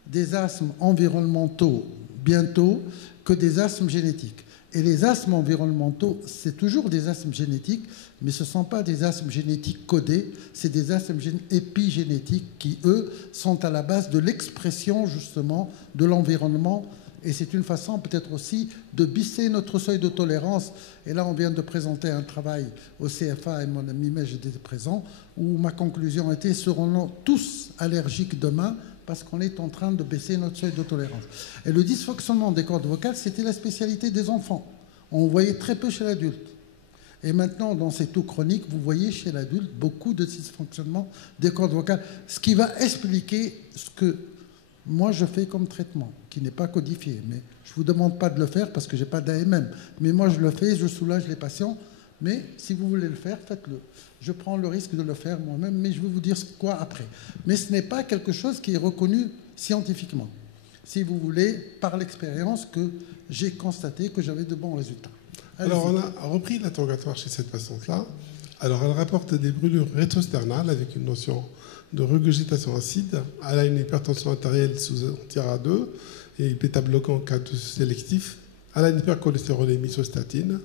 des asthmes environnementaux bientôt que des asthmes génétiques. Et les asthmes environnementaux, c'est toujours des asthmes génétiques, mais ce ne sont pas des asthmes génétiques codés, c'est des asthmes épigénétiques qui, eux, sont à la base de l'expression, justement, de l'environnement. Et c'est une façon peut-être aussi de bisser notre seuil de tolérance. Et là, on vient de présenter un travail au CFA, et mon ami Mej était présent, où ma conclusion était, serons-nous tous allergiques demain parce qu'on est en train de baisser notre seuil de tolérance. Et le dysfonctionnement des cordes vocales, c'était la spécialité des enfants. On voyait très peu chez l'adulte. Et maintenant, dans ces toux chroniques, vous voyez chez l'adulte beaucoup de dysfonctionnement des cordes vocales, ce qui va expliquer ce que moi je fais comme traitement, qui n'est pas codifié. Mais je ne vous demande pas de le faire parce que je n'ai pas d'AMM. Mais moi je le fais, je soulage les patients. Mais si vous voulez le faire, faites-le. Je prends le risque de le faire moi-même, mais je vais vous dire quoi après. Mais ce n'est pas quelque chose qui est reconnu scientifiquement. Si vous voulez, par l'expérience que j'ai constaté que j'avais de bons résultats. Alors, on a repris l'interrogatoire chez cette patiente-là. Alors, elle rapporte des brûlures rétrosternales avec une notion de regurgitation acide. Elle a une hypertension artérielle sous anti-ARA2 et bêta-bloquant en cas de sélectif. Elle a une hypercholestérolémie sous statine.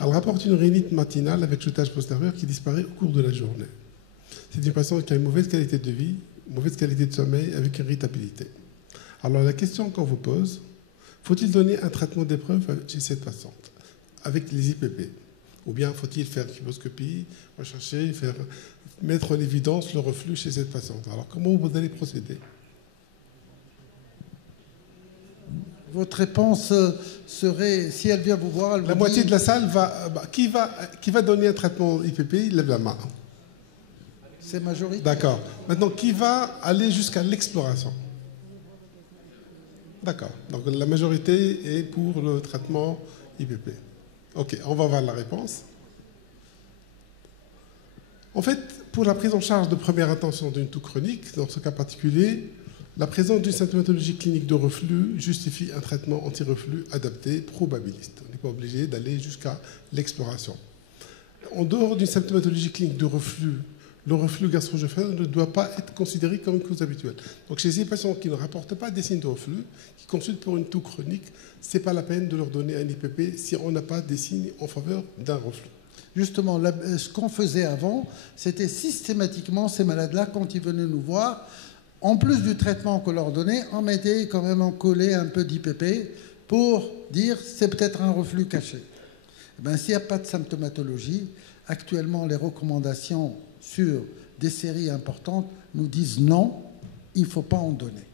Elle rapporte une rhinite matinale avec jetage postérieur qui disparaît au cours de la journée. C'est une patiente qui a une mauvaise qualité de vie, une mauvaise qualité de sommeil avec irritabilité. Alors la question qu'on vous pose, faut-il donner un traitement d'épreuve chez cette patiente avec les IPP? Ou bien faut-il faire une fibroscopie, rechercher, mettre en évidence le reflux chez cette patiente? Alors comment vous allez procéder? Votre réponse serait, si elle vient vous voir... Elle la moitié de la salle qui va donner un traitement IPP, il lève la main. C'est majoritaire. D'accord. Maintenant, qui va aller jusqu'à l'exploration? D'accord. Donc la majorité est pour le traitement IPP. Ok, on va voir la réponse. En fait, pour la prise en charge de première intention d'une toux chronique, dans ce cas particulier, la présence d'une symptomatologie clinique de reflux justifie un traitement anti-reflux adapté, probabiliste. On n'est pas obligé d'aller jusqu'à l'exploration. En dehors d'une symptomatologie clinique de reflux, le reflux gastro-œsophagien ne doit pas être considéré comme une cause habituelle. Donc chez ces patients qui ne rapportent pas des signes de reflux, qui consultent pour une toux chronique, ce n'est pas la peine de leur donner un IPP si on n'a pas des signes en faveur d'un reflux. Justement, ce qu'on faisait avant, c'était systématiquement ces malades-là, quand ils venaient nous voir, en plus du traitement qu'on leur donnait, on mettait quand même en collé un peu d'IPP pour dire c'est peut-être un reflux caché. Eh bien, s'il n'y a pas de symptomatologie, actuellement les recommandations sur des séries importantes nous disent non, il ne faut pas en donner.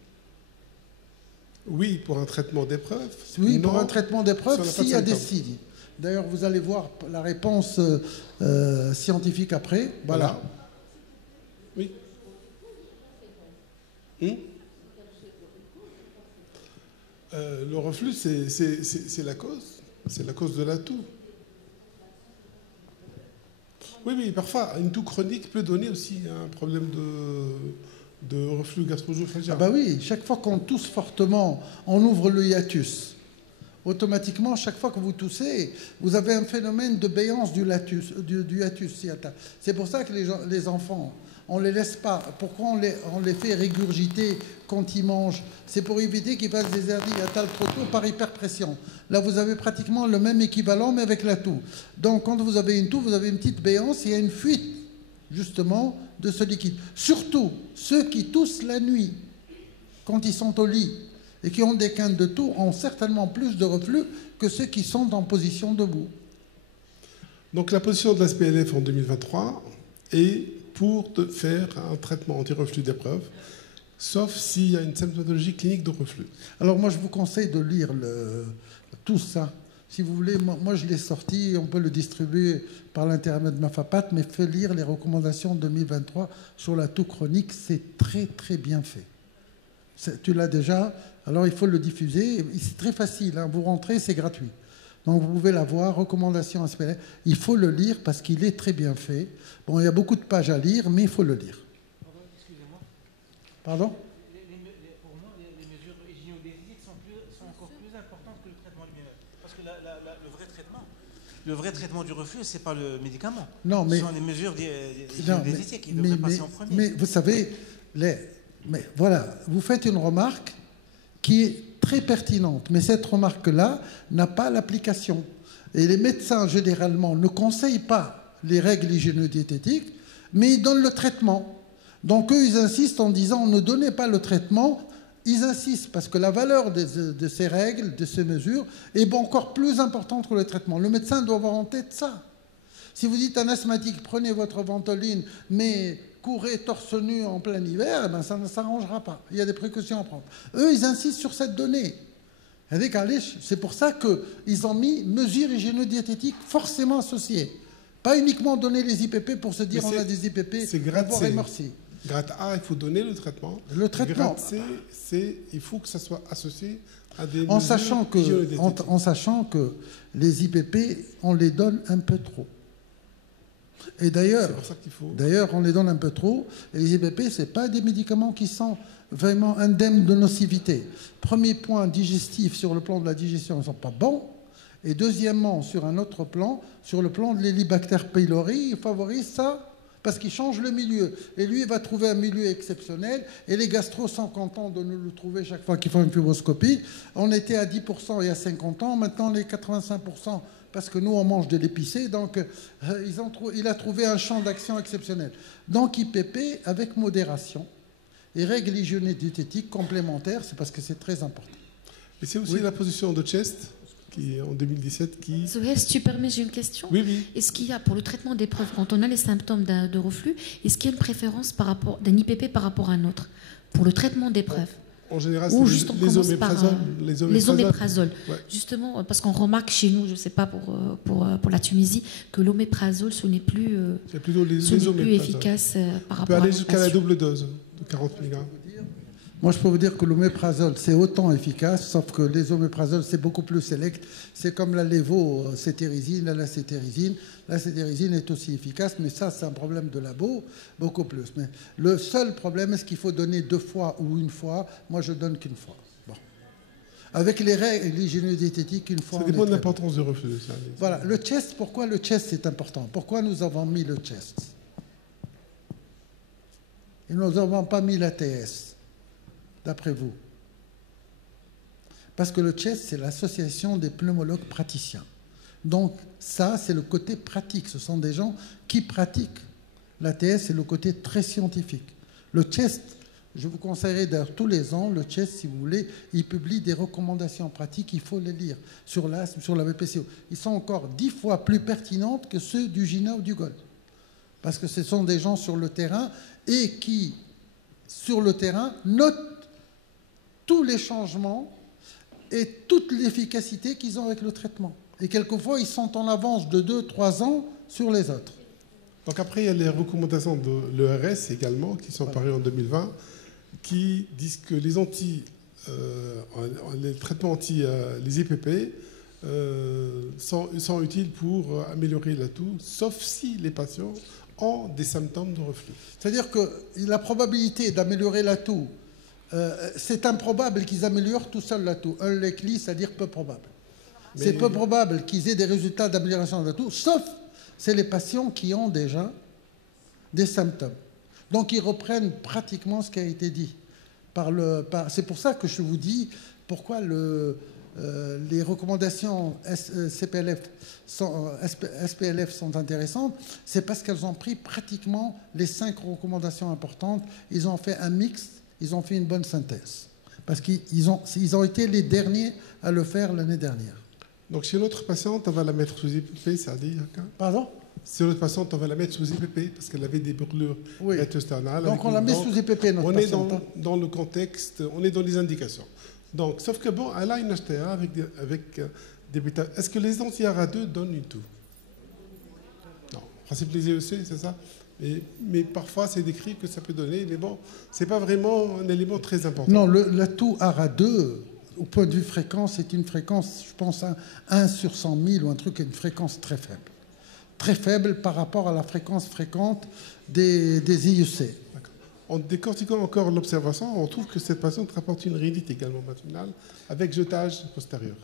Oui, pour un traitement d'épreuve. Oui, pour un traitement d'épreuve, s'il y a des signes. D'ailleurs, vous allez voir la réponse scientifique après. Voilà. Oui. Le reflux, c'est la cause. C'est la cause de la toux. Oui, parfois, une toux chronique peut donner aussi un problème de reflux gastro-œsophagien. Ah bah oui, chaque fois qu'on tousse fortement, on ouvre le hiatus. Automatiquement, chaque fois que vous toussez, vous avez un phénomène de béance du hiatus. C'est pour ça que les enfants, on ne les laisse pas. Pourquoi on les fait régurgiter quand ils mangent? C'est pour éviter qu'ils fassent des hernies hiatales trop tôt par hyperpression. Là, vous avez pratiquement le même équivalent, mais avec la toux. Donc, quand vous avez une toux, vous avez une petite béance, il y a une fuite, justement, de ce liquide. Surtout, ceux qui toussent la nuit, quand ils sont au lit, et qui ont des quintes de toux, ont certainement plus de reflux que ceux qui sont en position debout. Donc, la position de la SPLF en 2023 est pour faire un traitement anti-reflux d'épreuve, sauf s'il y a une symptomatologie clinique de reflux. Alors moi, je vous conseille de lire tout ça. Si vous voulez, moi je l'ai sorti, on peut le distribuer par l'intermédiaire de Mafapat, mais faites lire les recommandations 2023 sur la toux chronique, c'est très très bien fait. Tu l'as déjà, alors il faut le diffuser, c'est très facile, hein. Vous rentrez, c'est gratuit. Donc vous pouvez l'avoir, recommandation SPLF. Il faut le lire parce qu'il est très bien fait. Bon, il y a beaucoup de pages à lire, mais il faut le lire. Excusez-moi. Pardon? Pour moi, les mesures hygiéno-diététiques sont encore plus importantes que le traitement lui-même. Parce que le vrai traitement du reflux, ce n'est pas le médicament. Non, mais, ce sont les mesures hygiéno-diététiques qui devraient passer en premier. Mais vous savez, voilà, vous faites une remarque qui est très pertinente, mais cette remarque-là n'a pas l'application. Et les médecins, généralement, ne conseillent pas les règles hygiéno-diététiques, mais ils donnent le traitement. Donc eux, ils insistent en disant ne donnez pas le traitement. Ils insistent parce que la valeur de ces règles, de ces mesures, est encore plus importante que le traitement. Le médecin doit avoir en tête ça. Si vous dites à un asthmatique, prenez votre Ventoline, mais courez torse nu en plein hiver, eh ben ça ne s'arrangera pas. Il y a des précautions à prendre. Eux, ils insistent sur cette donnée. C'est pour ça qu'ils ont mis mesures hygiéno-diététiques forcément associées. Pas uniquement donner les IPP pour se dire on a des IPP, c'est grade C. Merci. Grade A, il faut donner le traitement. Le traitement. Grade C, il faut que ça soit associé à des en sachant que les IPP, on les donne un peu trop. Et d'ailleurs, on les donne un peu trop. Et les IPP, ce n'est pas des médicaments qui sont vraiment indemnes de nocivité. Premier point digestif, sur le plan de la digestion, ils ne sont pas bons. Et deuxièmement, sur un autre plan, sur le plan de l'Helicobacter pylori, ils favorisent ça. parce qu'il change le milieu. Et lui, il va trouver un milieu exceptionnel. Et les gastros sont contents de nous le trouver chaque fois qu'ils font une fibroscopie. On était à 10% il y a 50 ans. Maintenant, on est 85%. Parce que nous, on mange de l'épicé, donc il a trouvé un champ d'action exceptionnel. Donc IPP avec modération et règles hygiéniques diététiques complémentaires, c'est parce que c'est très important. Et c'est aussi la position de Chest, qui en 2017, qui... Zoé, si tu permets, j'ai une question. Oui, oui. Est-ce qu'il y a, pour le traitement d'épreuves, quand on a les symptômes de reflux, est-ce qu'il y a une préférence d'un IPP par rapport à un autre pour le traitement d'épreuves? En général, c'est les oméprazoles. Les oméprazoles. Ouais. Justement, parce qu'on remarque chez nous, je ne sais pas pour la Tunisie, que l'oméprazole, ce n'est plus, plus efficace par rapport à... On peut aller jusqu'à la double dose de 40 mg. Moi, je peux vous dire que l'oméprazole, c'est autant efficace, sauf que les oméprazoles, c'est beaucoup plus sélect. C'est comme la lévocétérisine, la cétérisine. La cétérisine est aussi efficace, mais ça, c'est un problème de labo, beaucoup plus. Mais le seul problème, est-ce qu'il faut donner 2 fois ou 1 fois? Moi, je donne qu'1 fois. Bon. Avec les règles hygiéno-diététiques, 1 fois. Ça dépend de l'importance du reflux. Voilà. Le chest, pourquoi le chest, c'est important? Pourquoi nous avons mis le chest? Et nous n'avons pas mis l'ATS, d'après vous? Parce que le chest, c'est l'association des pneumologues praticiens. Donc ça, c'est le côté pratique. Ce sont des gens qui pratiquent. L'ATS, c'est le côté très scientifique. Le chest, je vous conseillerais d'ailleurs tous les ans, le chest, si vous voulez, il publie des recommandations pratiques, il faut les lire sur l'asthme, sur la BPCO. Ils sont encore 10 fois plus pertinentes que ceux du GINA ou du GOL. Parce que ce sont des gens sur le terrain et qui, sur le terrain, notent tous les changements et toute l'efficacité qu'ils ont avec le traitement. Et quelquefois, ils sont en avance de 2-3 ans sur les autres. Donc après, il y a les recommandations de l'ERS également, qui sont parues en 2020, qui disent que les traitements anti, les IPP sont utiles pour améliorer la toux, sauf si les patients ont des symptômes de reflux. C'est-à-dire que la probabilité d'améliorer la toux, c'est improbable qu'ils améliorent tout seuls la toux. Unlikely, c'est-à-dire peu probable. C'est peu probable qu'ils aient des résultats d'amélioration de la toux, sauf c'est les patients qui ont déjà des symptômes. Donc ils reprennent pratiquement ce qui a été dit. C'est pour ça que je vous dis pourquoi les recommandations SPLF sont intéressantes. C'est parce qu'elles ont pris pratiquement les 5 recommandations importantes. Ils ont fait un mix, ils ont fait une bonne synthèse. Parce qu'ils ont été les derniers à le faire l'année dernière. Donc, chez l'autre patiente, on va la mettre sous IPP, ça dit. Pardon? Chez l'autre patiente, on va la mettre sous IPP parce qu'elle avait des brûlures rétro-sternales. Donc, on la met sous IPP, notre patiente. On est dans le contexte, on est dans les indications. Donc, sauf que bon, elle a une HTA avec des bêta. Est-ce que les anti-ARA2 donnent une toux? Non. En principe, les EEC, c'est ça. Mais parfois, c'est décrit que ça peut donner. Mais bon, ce n'est pas vraiment un élément très important. Non, la toux ARA2, au point de vue fréquence, c'est une fréquence, je pense, 1 sur 100 000 ou un truc, une fréquence très faible. Très faible par rapport à la fréquence fréquente des IEC. En décortiquant encore l'observation, on trouve que cette patiente rapporte une rhinite également matinale avec jetage postérieur.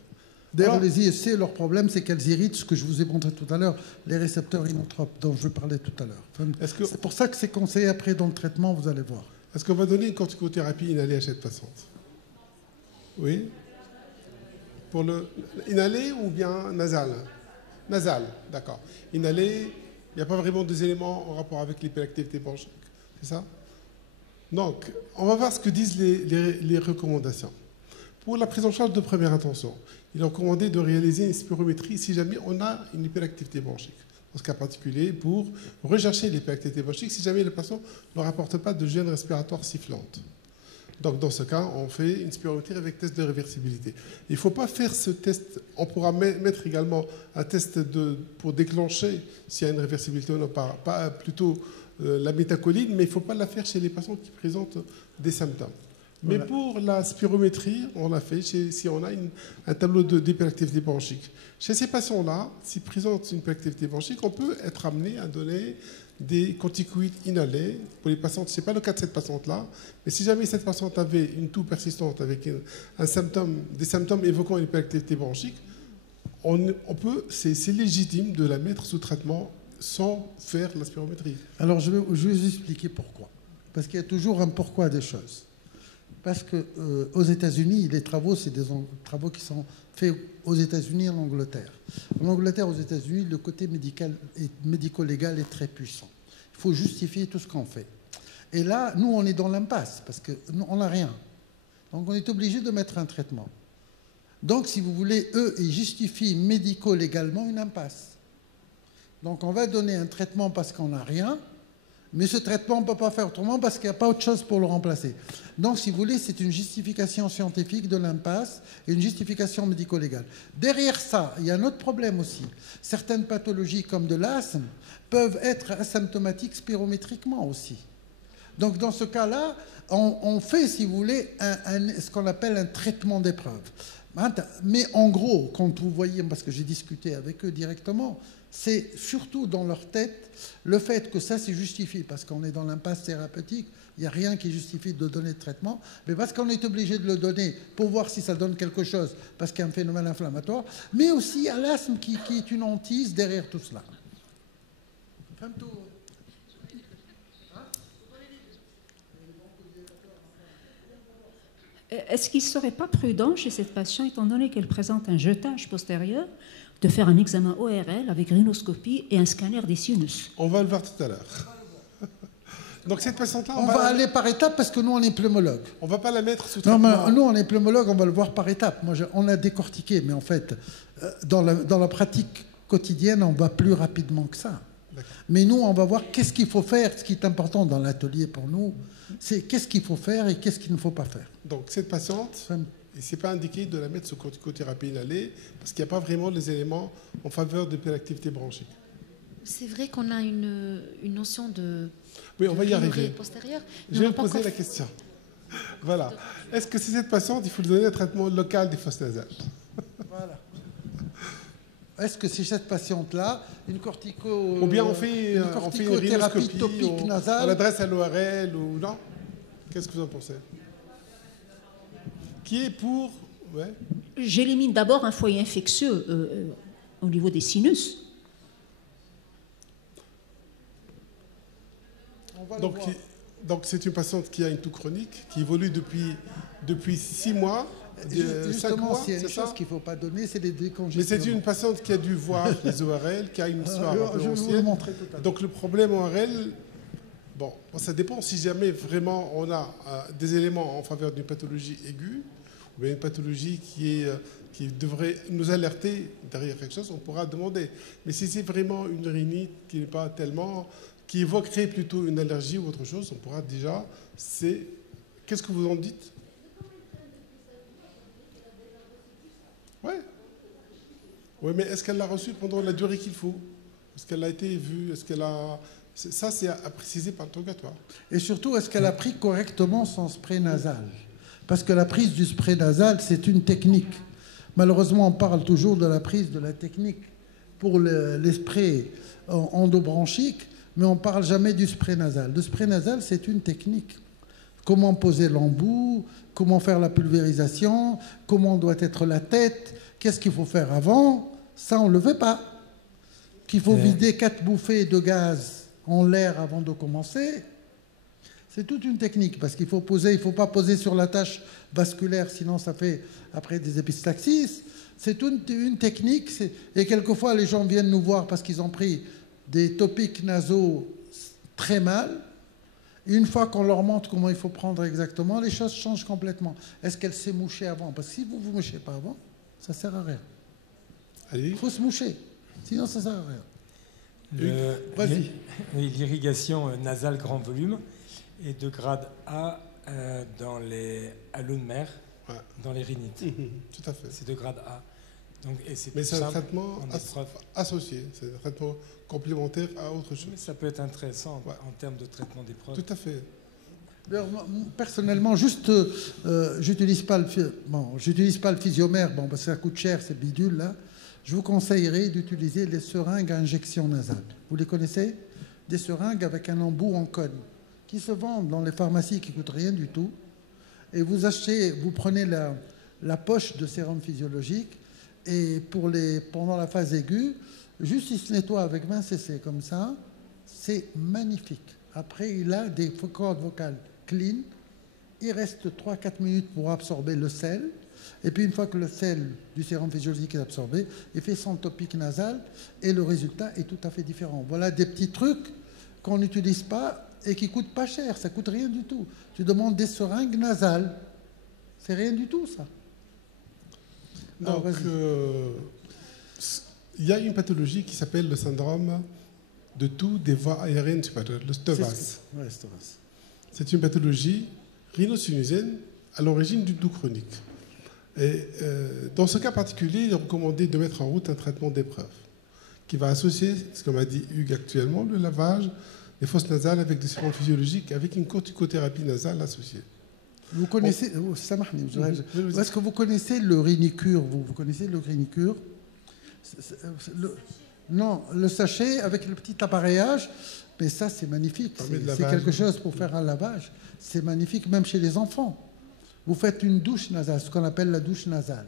D'ailleurs, les IEC, leur problème, c'est qu'elles irritent ce que je vous ai montré tout à l'heure, les récepteurs inotropes dont je parlais tout à l'heure. C'est pour ça que c'est conseillé après dans le traitement, vous allez voir. Est-ce qu'on va donner une corticothérapie inhalée à cette patiente? Oui. Pour le inhalé ou bien nasal? Nasal, d'accord. Inhalé, il n'y a pas vraiment des éléments en rapport avec l'hyperactivité bronchique, c'est ça? Donc, on va voir ce que disent les recommandations. Pour la prise en charge de première intention, il est recommandé de réaliser une spirométrie si jamais on a une hyperactivité bronchique. Dans ce cas particulier, pour rechercher l'hyperactivité bronchique, si jamais le patient ne rapporte pas de gêne respiratoire sifflante. Donc, dans ce cas, on fait une spirométrie avec test de réversibilité. Il ne faut pas faire ce test. On pourra mettre également un test pour déclencher s'il y a une réversibilité ou non, pas plutôt la métacoline, mais il ne faut pas la faire chez les patients qui présentent des symptômes. Mais pour la spirométrie, on l'a fait si on a un tableau d'hyperactivité bronchique. Chez ces patients-là, s'ils présentent une hyperactivité bronchique, on peut être amené à donner des corticoïdes inhalés pour les patientes. Ce n'est pas le cas de cette patiente-là, mais si jamais cette patiente avait une toux persistante avec des symptômes évoquant une hyperactivité bronchique, c'est légitime de la mettre sous traitement sans faire la spirométrie. Alors, je vais vous expliquer pourquoi. Parce qu'il y a toujours un pourquoi des choses. Parce qu'aux États-Unis, les travaux, c'est des travaux qui sont faits aux États-Unis et en Angleterre. En Angleterre, aux États-Unis, le côté médico-légal est très puissant. Il faut justifier tout ce qu'on fait. Et là, nous, on est dans l'impasse, parce qu'on n'a rien. Donc, on est obligé de mettre un traitement. Donc, si vous voulez, eux, ils justifient médico-légalement une impasse. Donc, on va donner un traitement parce qu'on n'a rien, mais ce traitement, on ne peut pas faire autrement parce qu'il n'y a pas autre chose pour le remplacer. Donc, si vous voulez, c'est une justification scientifique de l'impasse et une justification médico-légale. Derrière ça, il y a un autre problème aussi. Certaines pathologies, comme de l'asthme, peuvent être asymptomatiques spirométriquement aussi. Donc, dans ce cas-là, on fait, si vous voulez, ce qu'on appelle un traitement d'épreuve. Mais en gros, quand vous voyez, parce que j'ai discuté avec eux directement, c'est surtout dans leur tête le fait que ça c'est justifié parce qu'on est dans l'impasse thérapeutique, il n'y a rien qui justifie de donner de traitement, mais parce qu'on est obligé de le donner pour voir si ça donne quelque chose, parce qu'il y a un phénomène inflammatoire, mais aussi à l'asthme qui est une hantise derrière tout cela. Est-ce qu'il ne serait pas prudent chez cette patiente, étant donné qu'elle présente un jetage postérieur, de faire un examen ORL avec rhinoscopie et un scanner des sinus? On va le voir tout à l'heure. Donc cette patiente-là, on va aller par étapes parce que nous, on est pneumologue. On ne va pas la mettre sous traitement. Non, mais nous, on est pneumologue, on va le voir par étapes. Moi, on a décortiqué, mais en fait, dans la pratique quotidienne, on va plus rapidement que ça. Mais nous, on va voir qu'est-ce qu'il faut faire. Ce qui est important dans l'atelier pour nous, c'est qu'est-ce qu'il faut faire et qu'est-ce qu'il ne faut pas faire. Donc cette patiente, il ne s'est pas indiqué de la mettre sous corticothérapie inhalée parce qu'il n'y a pas vraiment les éléments en faveur de l'hyperactivité bronchique. C'est vrai qu'on a une notion de... Oui, on va y arriver. Postérieure. Je vais poser la question. Voilà. Est-ce que c'est cette patiente, il faut lui donner un traitement local des fosses nasales? Voilà. Est-ce que c'est cette patiente-là, une ou bien on fait une rhinoscopie topique nasale, on l'adresse à l'ORL ou non? Qu'est-ce que vous en pensez? Qui est pour... Ouais. J'élimine d'abord un foyer infectieux au niveau des sinus. Donc c'est une patiente qui a une toux chronique, qui évolue depuis 6 mois. Justement, s'il y a une chose qu'il ne faut pas donner, c'est les décongestionnements. Mais c'est une patiente qui a dû voir les ORL, qui a une histoire un peu ancienne. Donc le problème ORL, bon, ça dépend si jamais vraiment on a des éléments en faveur d'une pathologie aiguë, ou bien une pathologie qui devrait nous alerter derrière quelque chose, on pourra demander. Mais si c'est vraiment une rhinite qui n'est pas tellement... qui évoquerait plutôt une allergie ou autre chose, on pourra déjà... Qu'est-ce que vous en dites? Oui, mais est-ce qu'elle l'a reçu pendant la durée qu'il faut? Est-ce qu'elle a été vue? Est-ce qu'elle a... Ça, c'est à préciser par l'interrogatoire. Et surtout, est-ce qu'elle a pris correctement son spray nasal? Parce que la prise du spray nasal, c'est une technique. Malheureusement, on parle toujours de la prise de la technique pour les sprays endobronchiques, mais on ne parle jamais du spray nasal. Le spray nasal, c'est une technique. Comment poser l'embout, comment faire la pulvérisation, comment doit être la tête, qu'est-ce qu'il faut faire avant, ça, on ne le fait pas. Qu'il faut vider 4 bouffées de gaz en l'air avant de commencer, c'est toute une technique, parce qu'il faut poser, il ne faut pas poser sur la tâche vasculaire, sinon ça fait après des épistaxis. C'est une technique, et quelquefois les gens viennent nous voir parce qu'ils ont pris des topiques nasaux très mal. Et une fois qu'on leur montre comment il faut prendre exactement, les choses changent complètement. Est-ce qu'elle s'est mouchée avant? Parce que si vous ne vous mouchez pas avant, ça ne sert à rien. Il faut se moucher, sinon ça ne sert à rien. Vas-y. L'irrigation nasale grand volume est de grade A dans les halo de mer, dans les rhinites. Tout à fait. C'est de grade A. Donc, mais c'est un traitement associé, c'est un traitement complémentaire à autre chose. Mais ça peut être intéressant en termes de traitement d'épreuve. Tout à fait. Personnellement, juste, j'utilise pas le physiomère, bon, parce que ça coûte cher, ces bidules là. Je vous conseillerais d'utiliser les seringues à injection nasale. Vous les connaissez? Des seringues avec un embout en cône, qui se vendent dans les pharmacies qui ne coûtent rien du tout. Et vous prenez la poche de sérum physiologique, et pendant la phase aiguë, Juste, il se nettoie avec 20 cc comme ça. C'est magnifique. Après, il a des cordes vocales clean. Il reste 3-4 minutes pour absorber le sel. Et puis, une fois que le sel du sérum physiologique est absorbé, il fait son topique nasal et le résultat est tout à fait différent. Voilà des petits trucs qu'on n'utilise pas et qui ne coûtent pas cher. Ça ne coûte rien du tout. Tu demandes des seringues nasales. C'est rien du tout, ça. Donc, il y a une pathologie qui s'appelle le syndrome de toux des voies aériennes supérieures, le STEVAS. C'est une pathologie rhino-sinusienne à l'origine du toux chronique. Et dans ce cas particulier, il est recommandé de mettre en route un traitement d'épreuve qui va associer, ce qu'on m'a dit Hugues actuellement, le lavage des fosses nasales avec des sérums physiologiques, avec une corticothérapie nasale associée. Vous connaissez, est-ce que vous connaissez le rhinicure? Vous connaissez le rhinicure? Non, le sachet avec le petit appareillage, mais ça c'est magnifique. C'est quelque chose pour faire un lavage. C'est magnifique, même chez les enfants. Vous faites une douche nasale, ce qu'on appelle la douche nasale.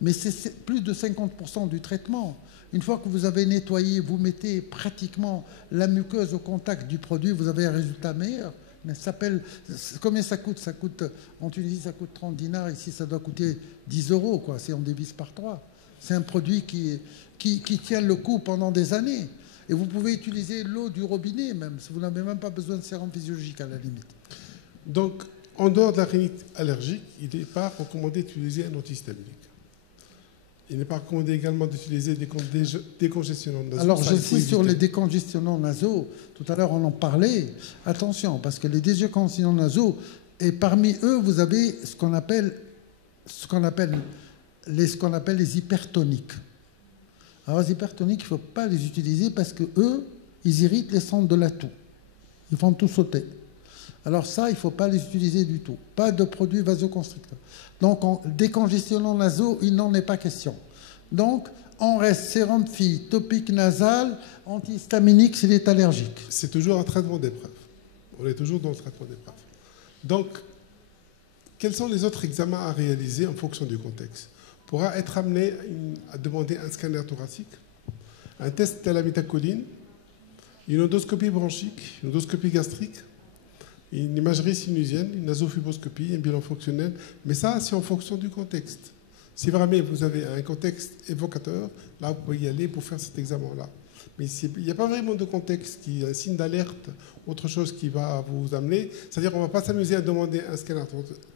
Mais c'est plus de 50% du traitement. Une fois que vous avez nettoyé, vous mettez pratiquement la muqueuse au contact du produit, vous avez un résultat meilleur. Mais ça s'appelle, combien ça coûte? Ça coûte, en Tunisie, ça coûte 30 dinars. Ici, ça doit coûter 10 €, quoi, si on divise par 3. C'est un produit qui tient le coup pendant des années. Et vous pouvez utiliser l'eau du robinet, même, si vous n'avez même pas besoin de sérum physiologique, à la limite. Donc, en dehors de la rhinite allergique, il n'est pas recommandé d'utiliser un antihistaminique. Il n'est pas recommandé également d'utiliser des décongestionnants nasaux. Alors, je suis sur les décongestionnants nasaux. Tout à l'heure, on en parlait. Attention, parce que les décongestionnants nasaux, et parmi eux, vous avez ce qu'on appelle les hypertoniques. Alors, les hypertoniques, il ne faut pas les utiliser parce que eux, ils irritent les centres de la toux. Ils font tout sauter. Alors ça, il ne faut pas les utiliser du tout. Pas de produits vasoconstricteurs. Donc, décongestionnant nasaux, il n'en est pas question. Donc, on reste sérum phi, topique nasal, antihistaminique s'il est allergique. C'est toujours un traitement d'épreuve. On est toujours dans le traitement d'épreuve. Donc, quels sont les autres examens à réaliser en fonction du contexte? On pourra être amené à demander un scanner thoracique, un test de la métacholine, une endoscopie bronchique, une endoscopie gastrique, une imagerie sinusienne, une nasofibroscopie, un bilan fonctionnel. Mais ça, c'est en fonction du contexte. Si vraiment vous avez un contexte évocateur, là, vous pouvez y aller pour faire cet examen-là. Mais il n'y a pas vraiment de contexte qui est un signe d'alerte, autre chose qui va vous amener. C'est-à-dire qu'on ne va pas s'amuser à demander un scanner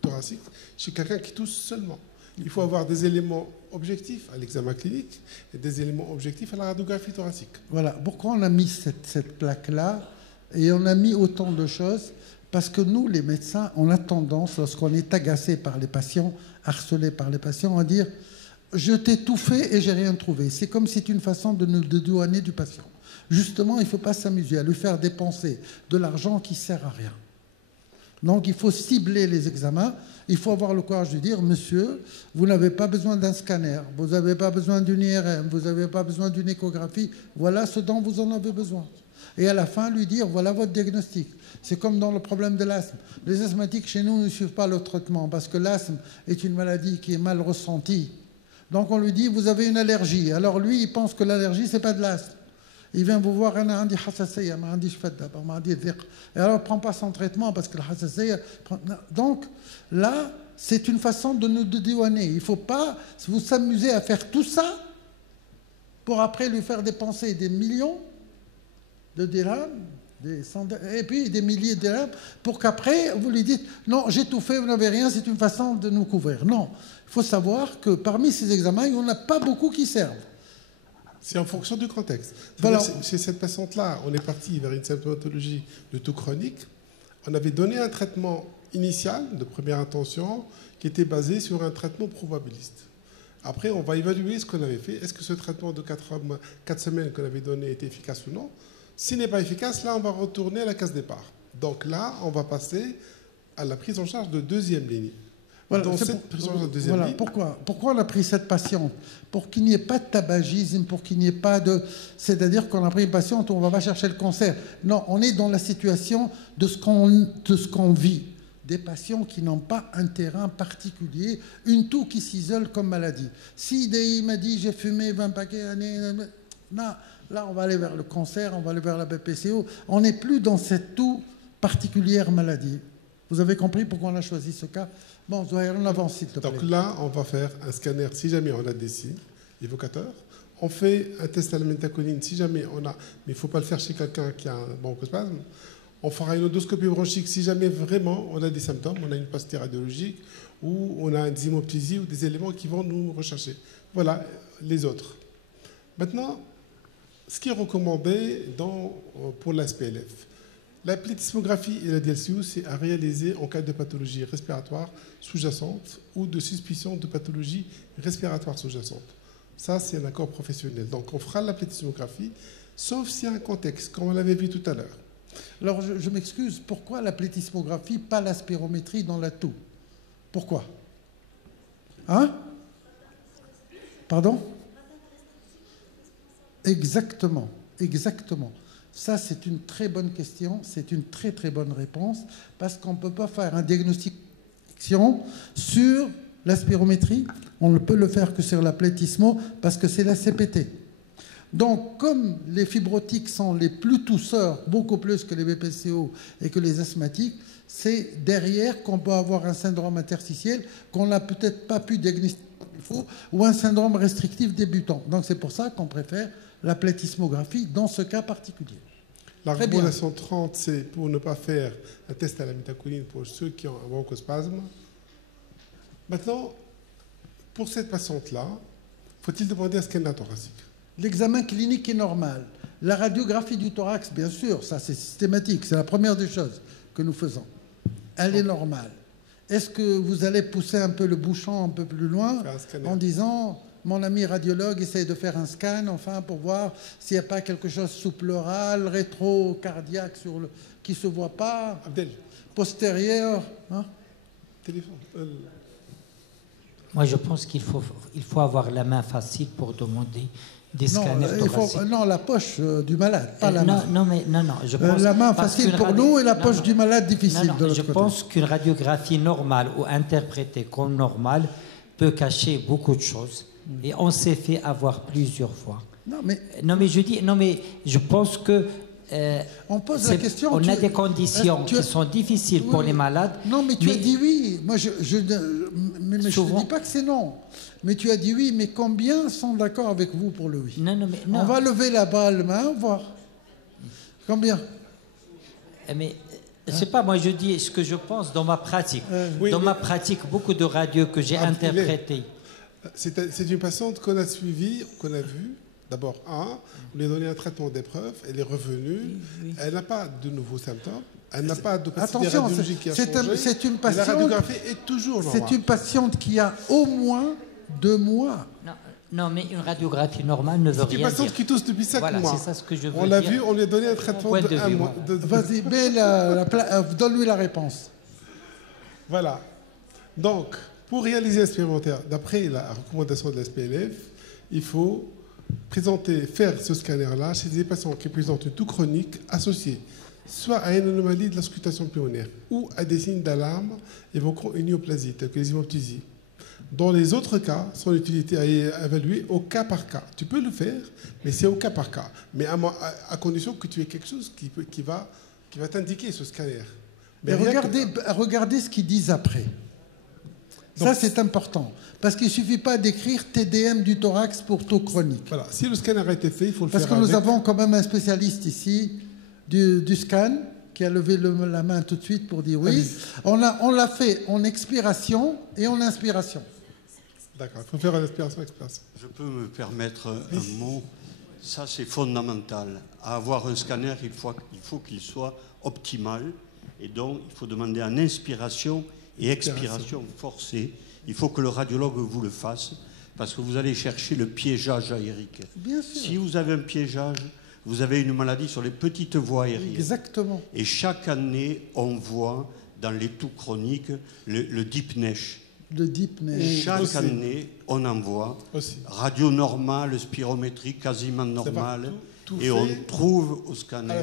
thoracique chez quelqu'un qui tousse seulement. Il faut avoir des éléments objectifs à l'examen clinique et des éléments objectifs à la radiographie thoracique. Voilà. Pourquoi on a mis cette plaque-là et on a mis autant de choses? Parce que nous, les médecins, on a tendance, lorsqu'on est agacé par les patients, harcelé par les patients, à dire « je t'ai tout fait et j'ai rien trouvé ». C'est comme si c'est une façon de nous dédouaner du patient. Justement, il ne faut pas s'amuser à lui faire dépenser de l'argent qui ne sert à rien. Donc, il faut cibler les examens. Il faut avoir le courage de dire « monsieur, vous n'avez pas besoin d'un scanner, vous n'avez pas besoin d'une IRM, vous n'avez pas besoin d'une échographie. Voilà ce dont vous en avez besoin ». Et à la fin, lui dire « voilà votre diagnostic ». C'est comme dans le problème de l'asthme. Les asthmatiques chez nous ne suivent pas le traitement parce que l'asthme est une maladie qui est mal ressentie. Donc on lui dit vous avez une allergie. Alors lui, il pense que l'allergie, c'est pas de l'asthme. Il vient vous voir, et alors il ne prend pas son traitement parce que le hassasiyya. Donc là, c'est une façon de nous dédouaner. Il ne faut pas vous s'amuser à faire tout ça pour après lui faire dépenser des millions de dirhams. Et puis des milliers de dirhams pour qu'après vous lui dites non, j'ai tout fait, vous n'avez rien, c'est une façon de nous couvrir. Non, il faut savoir que parmi ces examens, il n'y en a pas beaucoup qui servent. C'est en fonction du contexte. Voilà. Chez cette patiente-là, on est parti vers une symptomatologie de toux chronique. On avait donné un traitement initial de première intention qui était basé sur un traitement probabiliste. Après, on va évaluer ce qu'on avait fait. Est-ce que ce traitement de 4 semaines qu'on avait donné était efficace ou non? S'il n'est pas efficace, là, on va retourner à la case départ. Donc là, on va passer à la prise en charge de deuxième ligne. Voilà, Dans cette prise en charge de deuxième ligne... Pourquoi on a pris cette patiente? Pour qu'il n'y ait pas de tabagisme, pour qu'il n'y ait pas de... C'est-à-dire qu'on a pris une patiente où on ne va pas chercher le cancer. Non, on est dans la situation de ce qu'on vit. Des patients qui n'ont pas un terrain particulier, une toux qui s'isole comme maladie. Si il m'a dit j'ai fumé 20 paquets d'années... Là, on va aller vers le cancer, on va aller vers la BPCO. On n'est plus dans cette tout particulière maladie. Vous avez compris pourquoi on a choisi ce cas? Bon, Zouhair, on avance, s'il te plaît. Donc là, on va faire un scanner si jamais on a des signes évocateurs. On fait un test à la méthacholine si jamais on a... Mais il ne faut pas le faire chez quelqu'un qui a un bronchospasme. On fera une endoscopie bronchique si jamais vraiment on a des symptômes, on a une pastille radiologique ou on a une zymoptysie ou des éléments qui vont nous rechercher. Voilà les autres. Maintenant, ce qui est recommandé pour la SPLF. La plétismographie et la DLCO, c'est à réaliser en cas de pathologie respiratoire sous-jacente ou de suspicion de pathologie respiratoire sous-jacente. Ça, c'est un accord professionnel. Donc, on fera la plétismographie, sauf s'il y a un contexte, comme on l'avait vu tout à l'heure. Alors, je m'excuse, pourquoi la plétismographie, pas la spirométrie dans la toux? Pourquoi? Hein? Pardon? Exactement, exactement. Ça, c'est une très bonne question, c'est une très très bonne réponse, parce qu'on ne peut pas faire un diagnostic sur la spirométrie, on ne peut le faire que sur la plétismo, parce que c'est la CPT. Donc, comme les fibrotiques sont les plus tousseurs, beaucoup plus que les BPCO et que les asthmatiques, c'est derrière qu'on peut avoir un syndrome interstitiel qu'on n'a peut-être pas pu diagnostiquer comme il faut, ou un syndrome restrictif débutant. Donc, c'est pour ça qu'on préfère la plétismographie dans ce cas particulier. La recommandation 30, c'est pour ne pas faire un test à la méthacholine pour ceux qui ont un bronchospasme. Maintenant, pour cette patiente-là, faut-il demander un scanner thoracique? L'examen clinique est normal. La radiographie du thorax, bien sûr, ça c'est systématique, c'est la première des choses que nous faisons. Elle est normale. Est-ce que vous allez pousser un peu le bouchon un peu plus loin en disant... Mon ami radiologue essaie de faire un scan, enfin, pour voir s'il n'y a pas quelque chose sous pleural, rétro-cardiaque qui ne se voit pas, Abdel. Postérieur. Hein? Téléphone. Moi, je pense qu'il faut avoir la main facile pour demander des scanners thoraciques. Non, la poche du malade, pas la main. Non, je pense... la main facile pour nous et la poche du malade difficile de l'autre côté. Je pense qu'une radiographie normale ou interprétée comme normale peut cacher beaucoup de choses. Et on s'est fait avoir plusieurs fois. Non, mais je pense que on pose la question. On a des conditions qui sont difficiles pour les malades. Non, mais tu as dit oui. Moi, je ne dis pas que c'est non. Mais tu as dit oui. Mais combien sont d'accord avec vous pour le oui? Non. On va lever la main, voir. Combien? Mais je ne sais pas. Moi, je dis ce que je pense dans ma pratique. Dans ma pratique, beaucoup de radios que j'ai interprétées. C'est une patiente qu'on a suivie, qu'on a vue. D'abord, on lui a donné un traitement d'épreuve, elle est revenue, elle n'a pas de nouveaux symptômes, elle n'a pas de pastille radiologique qui a changé. C'est une patiente, la radiographie est toujours normale. C'est une patiente qui a au moins 2 mois. Non, mais une radiographie normale ne veut rien dire. C'est une patiente qui tousse depuis 5 mois. Voilà, c'est ça ce que je veux dire. On l'a vu, on lui a donné un traitement de 1 mois. Vas-y, donne-lui la réponse. Voilà. Donc, pour réaliser un supplémentaire, d'après la recommandation de la SPLF, il faut faire ce scanner-là chez des patients qui présentent une toux chronique associée soit à une anomalie de l'auscultation pulmonaire ou à des signes d'alarme évoquant une néoplasie, telle que les hymoptysies. Dans les autres cas, son utilité à évaluer au cas par cas. Tu peux le faire, mais c'est au cas par cas. Mais à condition que tu aies quelque chose qui va t'indiquer ce scanner. Mais regardez ce qu'ils disent après. Donc, ça, c'est important. Parce qu'il ne suffit pas d'écrire TDM du thorax pour taux chronique. Voilà. Si le scanner a été fait, il faut le faire. Parce que nous avons quand même un spécialiste ici du scan qui a levé la main tout de suite pour dire oui. On l'a fait en expiration et en inspiration. D'accord. Il faut faire en inspiration-expiration. Je peux me permettre un mot. Ça, c'est fondamental. À avoir un scanner, il faut qu'il soit optimal. Et donc, il faut demander en inspiration et expiration forcée. Il faut que le radiologue vous le fasse parce que vous allez chercher le piégeage aérique. Bien sûr. Si vous avez un piégeage, vous avez une maladie sur les petites voies aériennes. Exactement. Et chaque année, on voit dans les toux chroniques le DIPNESH. Le DIPNESH. Chaque année, on en voit. Radio normale, spirométrie quasiment normale. Et on trouve au scanner.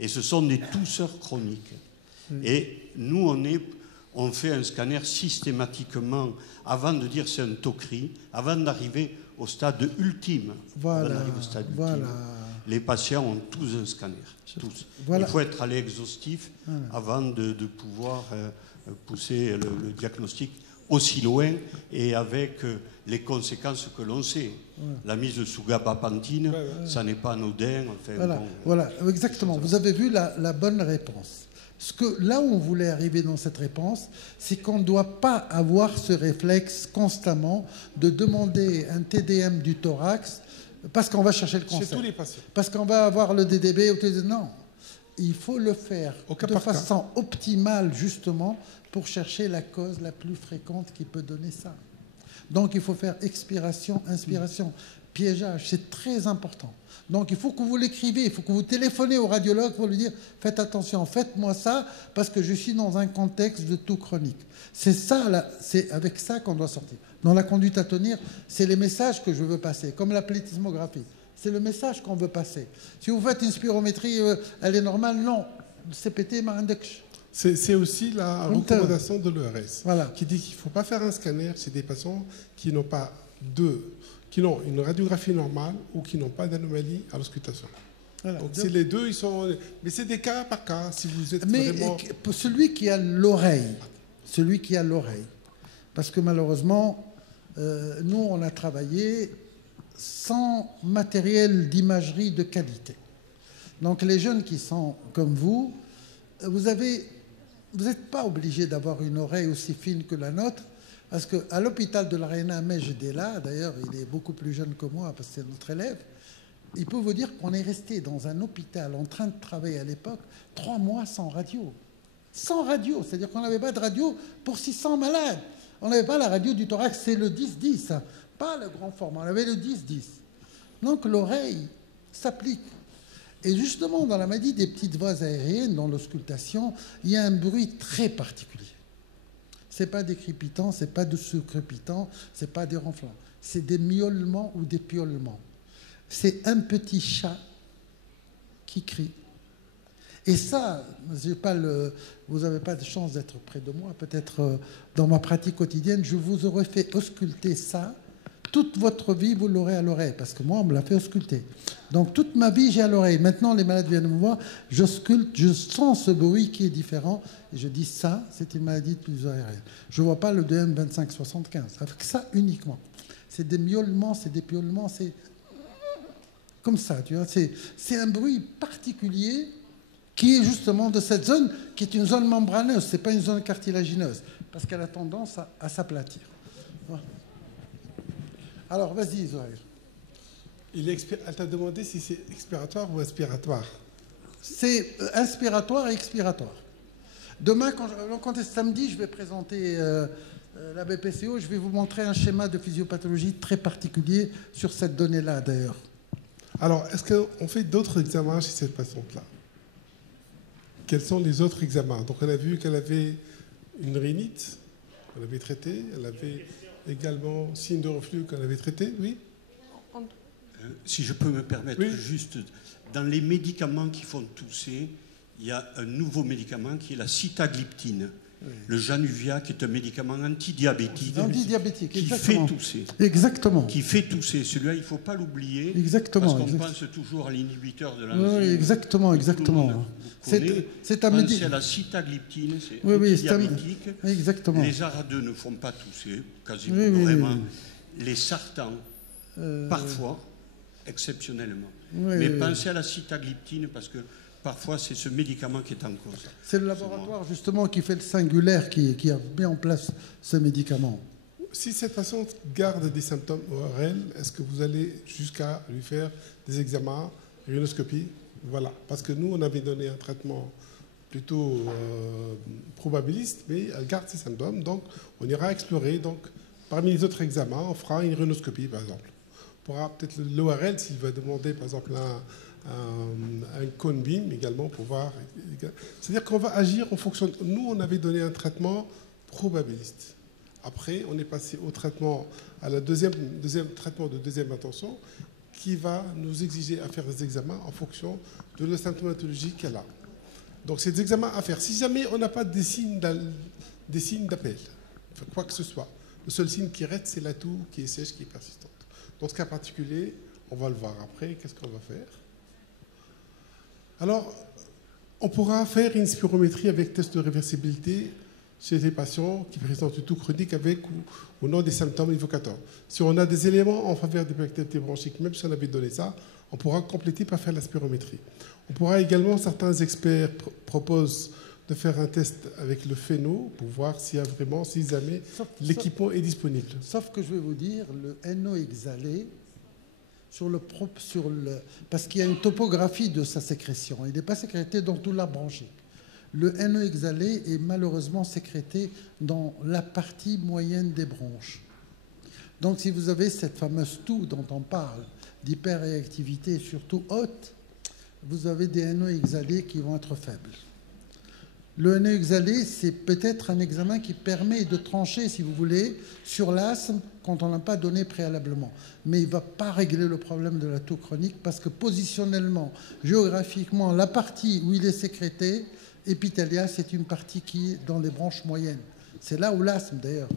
Et ce sont des tousseurs chroniques. Et nous, on fait un scanner systématiquement avant de dire c'est un tocri, avant d'arriver au stade ultime. Voilà. Les patients ont tous un scanner. Tous. Il faut être allé exhaustif avant de pouvoir pousser le diagnostic aussi loin et avec les conséquences que l'on sait. La mise sous gabapentine, ça n'est pas anodin. Enfin, voilà, exactement. Vous avez vu la bonne réponse. Parce que là où on voulait arriver dans cette réponse, c'est qu'on ne doit pas avoir ce réflexe constamment de demander un TDM du thorax parce qu'on va chercher le cancer. Chez tous les patients. Parce qu'on va avoir le DDB. Non, il faut le faire de façon optimale, justement, pour chercher la cause la plus fréquente qui peut donner ça. Donc il faut faire expiration, inspiration, piégeage, c'est très important. Donc il faut que vous l'écriviez, il faut que vous téléphonez au radiologue pour lui dire « Faites attention, faites-moi ça parce que je suis dans un contexte de tout chronique ». C'est ça, c'est avec ça qu'on doit sortir. Dans la conduite à tenir, c'est les messages que je veux passer, comme la plétismographie. C'est le message qu'on veut passer. Si vous faites une spirométrie, elle est normale, non. Le CPT m'a index. C'est aussi la recommandation de l'ERS qui dit qu'il ne faut pas faire un scanner chez des patients qui n'ont pas qui ont une radiographie normale ou qui n'ont pas d'anomalie à l'auscultation. Voilà. Donc c'est les deux, ils sont... Mais c'est des cas par cas, si vous êtes vraiment... Pour celui qui a l'oreille, parce que malheureusement, nous, on a travaillé sans matériel d'imagerie de qualité. Donc les jeunes qui sont comme vous, vous n'êtes pas obligé d'avoir une oreille aussi fine que la nôtre, parce qu'à l'hôpital de l'Arena, Mejdela, d'ailleurs, il est beaucoup plus jeune que moi, parce que c'est notre élève, il peut vous dire qu'on est resté dans un hôpital en train de travailler à l'époque 3 mois sans radio. Sans radio, c'est-à-dire qu'on n'avait pas de radio pour 600 malades. On n'avait pas la radio du thorax, c'est le 10-10, hein, pas le grand format, on avait le 10-10. Donc l'oreille s'applique. Et justement, dans la maladie des petites voies aériennes, dans l'auscultation, il y a un bruit très particulier. Ce n'est pas des crépitants, ce n'est pas de crépitant, ce n'est pas des ronflements. C'est des miaulements ou des piaulements. C'est un petit chat qui crie. Et ça, vous n'avez pas de chance d'être près de moi. Peut-être dans ma pratique quotidienne, je vous aurais fait ausculter ça. Toute votre vie, vous l'aurez à l'oreille, parce que moi, on me l'a fait ausculter. Donc, toute ma vie, j'ai à l'oreille. Maintenant, les malades viennent me voir, j'ausculte, je sens ce bruit qui est différent, et je dis, ça, c'est une maladie de plusieurs aérienne. Je ne vois pas le DM 2575, avec ça uniquement. C'est des miaulements, c'est des piaulements, c'est comme ça, tu vois. C'est un bruit particulier qui est justement de cette zone, qui est une zone membraneuse, ce n'est pas une zone cartilagineuse, parce qu'elle a tendance à s'aplatir. Voilà. Alors, vas-y, Zohair. Elle t'a demandé si c'est expiratoire ou inspiratoire. C'est inspiratoire et expiratoire. Demain, quand c'est samedi, je vais présenter la BPCO. Je vais vous montrer un schéma de physiopathologie très particulier sur cette donnée-là, d'ailleurs. Alors, est-ce qu'on fait d'autres examens chez cette patiente-là? Quels sont les autres examens? Donc, on a vu qu'elle avait une rhinite, on l'avait traitée, elle avait également signe de reflux qu'on avait traité, oui. Si je peux me permettre, juste, dans les médicaments qui font tousser, il y a un nouveau médicament qui est la sitagliptine. Oui. Le Januvia, qui est un médicament antidiabétique, qui fait tousser. Exactement. Qui fait tousser. Celui-là, il ne faut pas l'oublier. Exactement. Parce qu'on pense toujours à l'inhibiteur de l'enzyme. Oui, exactement, exactement. C'est un médicament. C'est la sitagliptine, c'est antidiabétique. Exactement. Les ARA2 ne font pas tousser, quasiment vraiment. Les sartans, parfois, exceptionnellement. Mais pensez à la sitagliptine parce que parfois, c'est ce médicament qui est en cause. C'est le laboratoire, justement, qui fait le singulaire, qui a mis en place ce médicament. Si cette patiente garde des symptômes ORL, est-ce que vous allez jusqu'à lui faire des examens, rhinoscopie? Voilà. Parce que nous, on avait donné un traitement plutôt probabiliste, mais elle garde ses symptômes. Donc, on ira explorer. Donc, parmi les autres examens, on fera une rhinoscopie, par exemple. On pourra peut-être l'ORL, s'il va demander, par exemple, un cone beam également pour voir. C'est-à-dire qu'on va agir en fonction. Nous, on avait donné un traitement probabiliste. Après, on est passé au traitement, à la deuxième traitement de deuxième intention, qui va nous exiger à faire des examens en fonction de la symptomatologie qu'elle a. Donc, c'est des examens à faire. Si jamais on n'a pas des signes des signes d'appel, enfin, quoi que ce soit. Le seul signe qui reste, c'est la toux qui est sèche, qui est persistante. Dans ce cas particulier, on va le voir après, qu'est-ce qu'on va faire? Alors, on pourra faire une spirométrie avec test de réversibilité chez les patients qui présentent une toux chronique avec ou non des symptômes évocateurs. Si on a des éléments en faveur des activités bronchiques, même si on avait donné ça, on pourra compléter par faire la spirométrie. On pourra également, certains experts proposent de faire un test avec le phéno pour voir s'il y a vraiment, si jamais l'équipement est disponible. Sauf que je vais vous dire, le NO exhalé, parce qu'il y a une topographie de sa sécrétion. Il n'est pas sécrété dans toute la bronchique. Le NO exhalé est malheureusement sécrété dans la partie moyenne des bronches. Donc si vous avez cette fameuse toux dont on parle, d'hyperréactivité surtout haute, vous avez des NO exhalés qui vont être faibles. Le NO exhalé, c'est peut-être un examen qui permet de trancher, si vous voulez, sur l'asthme quand on n'a pas donné préalablement. Mais il ne va pas régler le problème de la toux chronique parce que positionnellement, géographiquement, la partie où il est sécrété, épithélia, c'est une partie qui est dans les branches moyennes. C'est là où l'asthme, d'ailleurs.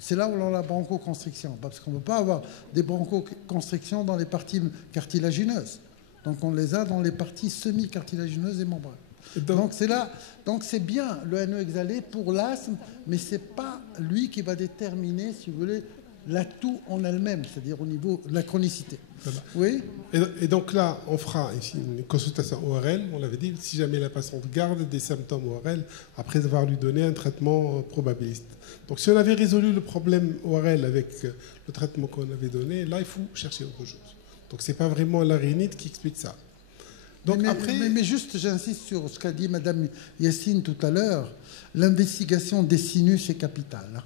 C'est là où on a la bronchoconstriction. Parce qu'on ne peut pas avoir des bronchoconstrictions dans les parties cartilagineuses. Donc on les a dans les parties semi-cartilagineuses et membranes. Donc c'est là, donc c'est bien le NO exhalé pour l'asthme, mais ce n'est pas lui qui va déterminer, si vous voulez, la toux en elle-même, c'est-à-dire au niveau de la chronicité. Voilà. Oui. Et donc là, on fera ici une consultation ORL, on l'avait dit, si jamais la patiente garde des symptômes ORL, après avoir lui donné un traitement probabiliste. Donc si on avait résolu le problème ORL avec le traitement qu'on avait donné, là, il faut chercher autre chose. Donc ce n'est pas vraiment la rhinite qui explique ça. Donc mais juste, j'insiste sur ce qu'a dit Mme Yassine tout à l'heure, l'investigation des sinus est capitale.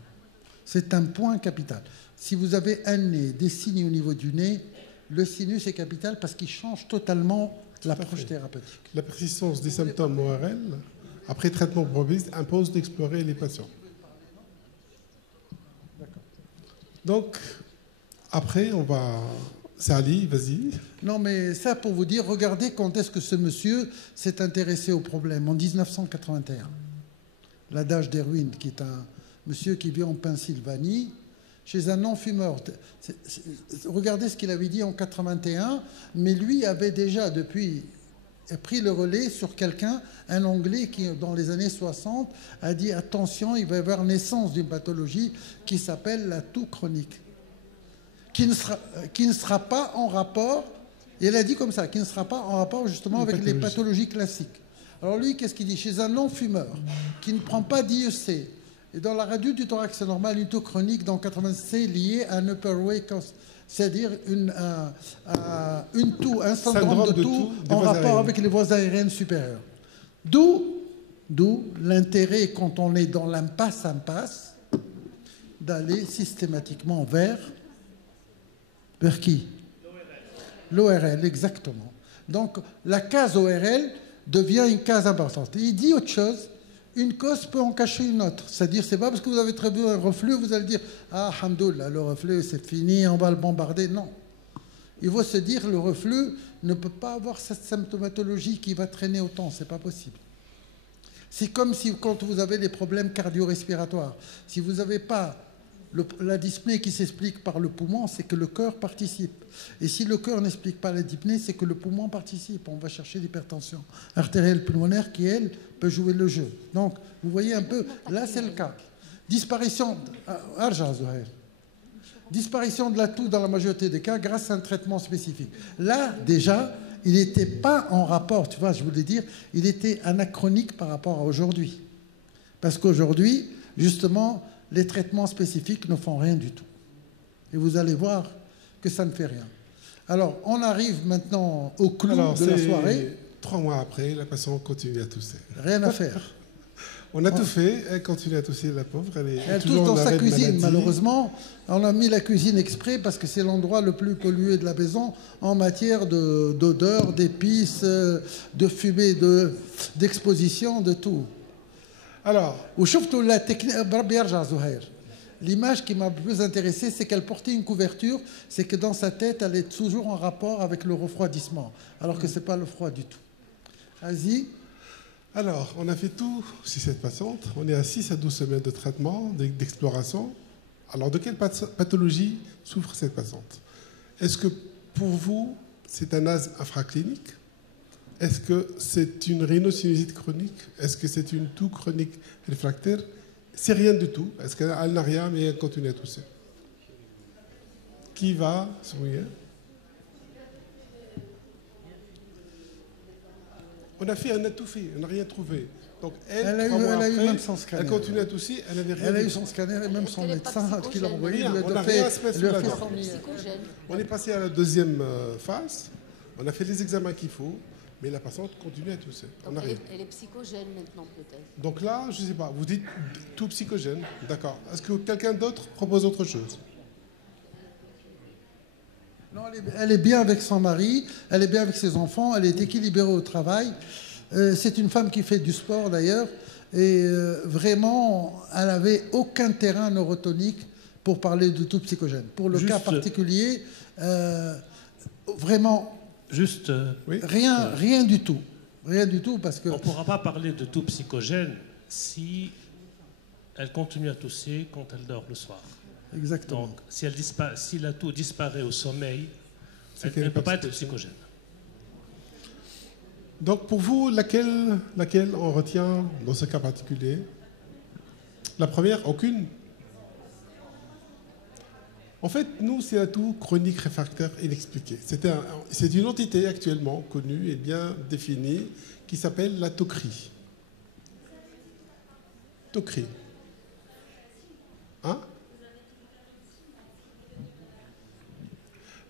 C'est un point capital. Si vous avez un nez, des signes au niveau du nez, le sinus est capital parce qu'il change totalement l'approche thérapeutique. La persistance des symptômes ORL, après traitement probabiliste, impose d'explorer les patients. Donc, après, on va... Sally, vas-y. Non, mais ça pour vous dire, regardez quand est-ce que ce monsieur s'est intéressé au problème. En 1981. L'adage d'Erwin, qui est un monsieur qui vit en Pennsylvanie, chez un non-fumeur. Regardez ce qu'il avait dit en 81, mais lui avait déjà depuis pris le relais sur quelqu'un, un Anglais qui, dans les années 60, a dit attention, il va y avoir naissance d'une pathologie qui s'appelle la toux chronique. Qui ne sera pas en rapport, et elle a dit comme ça, qui ne sera pas en rapport justement avec les pathologies classiques. Alors lui, qu'est-ce qu'il dit? Chez un non-fumeur qui ne prend pas d'IEC, et dans la radio du thorax normal, une toux chronique dans 86 liée à un upper way, c'est-à-dire une toux, un syndrome de toux en rapport avec les voies aériennes supérieures. D'où l'intérêt, quand on est dans l'impasse, d'aller systématiquement vers qui? L'ORL, exactement. Donc, la case ORL devient une case importante. Et il dit autre chose, une cause peut en cacher une autre. C'est-à-dire, c'est pas parce que vous avez très bien un reflux, vous allez dire « Ah, alhamdoulilah, le reflux, c'est fini, on va le bombarder. » Non. Il faut se dire, le reflux ne peut pas avoir cette symptomatologie qui va traîner autant. C'est pas possible. C'est comme si, quand vous avez des problèmes cardio-respiratoires, si vous n'avez pas la dyspnée qui s'explique par le poumon, c'est que le cœur participe. Et si le cœur n'explique pas la dyspnée, c'est que le poumon participe. On va chercher l'hypertension artérielle pulmonaire qui, elle, peut jouer le jeu. Donc, vous voyez un peu, là, c'est le cas. Disparition de la toux dans la majorité des cas grâce à un traitement spécifique. Là, déjà, il n'était pas en rapport, tu vois, je voulais dire, il était anachronique par rapport à aujourd'hui. Parce qu'aujourd'hui, justement, les traitements spécifiques ne font rien du tout. Et vous allez voir que ça ne fait rien. Alors, on arrive maintenant au clou de la soirée. 3 mois après, la patiente continue à tousser. Rien à faire. On a tout fait, elle continue à tousser, la pauvre. Elle tousse dans sa cuisine, malheureusement. On a mis la cuisine exprès parce que c'est l'endroit le plus pollué de la maison en matière d'odeur, d'épices, de fumée, d'exposition, de tout. Alors, l'image qui m'a le plus intéressé, c'est qu'elle portait une couverture, c'est que dans sa tête, elle est toujours en rapport avec le refroidissement, alors que ce n'est pas le froid du tout. Vas-y. Alors, on a fait tout sur cette patiente. On est à 6 à 12 semaines de traitement, d'exploration. Alors, de quelle pathologie souffre cette patiente? Est-ce que pour vous, c'est un asthme infraclinique? Est-ce que c'est une rhinosinusiite chronique? Est-ce que c'est une toux chronique réfractaire? C'est rien du tout. Est-ce qu'elle n'a rien, mais elle continue à tousser? Qui va se mouiller? On a fait, on a tout fait, on n'a rien trouvé. Donc elle a eu même son scanner. Elle continue à tousser, elle n'avait rien. Elle a eu son scanner et même son médecin qui l'a envoyé. On n'a rien à se mettre sous la dent. On est passé à la deuxième phase. On a fait les examens qu'il faut, mais la patiente continue à tousser. Elle est psychogène maintenant peut-être. Donc là, je ne sais pas, vous dites tout psychogène, d'accord. Est-ce que quelqu'un d'autre propose autre chose? Non, elle est bien avec son mari, elle est bien avec ses enfants, elle est équilibrée au travail. C'est une femme qui fait du sport d'ailleurs. Et vraiment, elle n'avait aucun terrain neurotonique pour parler de tout psychogène. Pour le cas particulier, vraiment, rien du tout. Rien du tout parce que... On ne pourra pas parler de tout psychogène si elle continue à tousser quand elle dort le soir. Exactement. Donc, si la toux disparaît au sommeil, elle ne peut pas être psychogène. Donc, pour vous, laquelle on retient dans ce cas particulier? La première, aucune. En fait, nous, c'est la toux chronique réfractaire inexpliquée. C'est une entité actuellement connue et bien définie qui s'appelle la tocrie. Tocrie. Hein?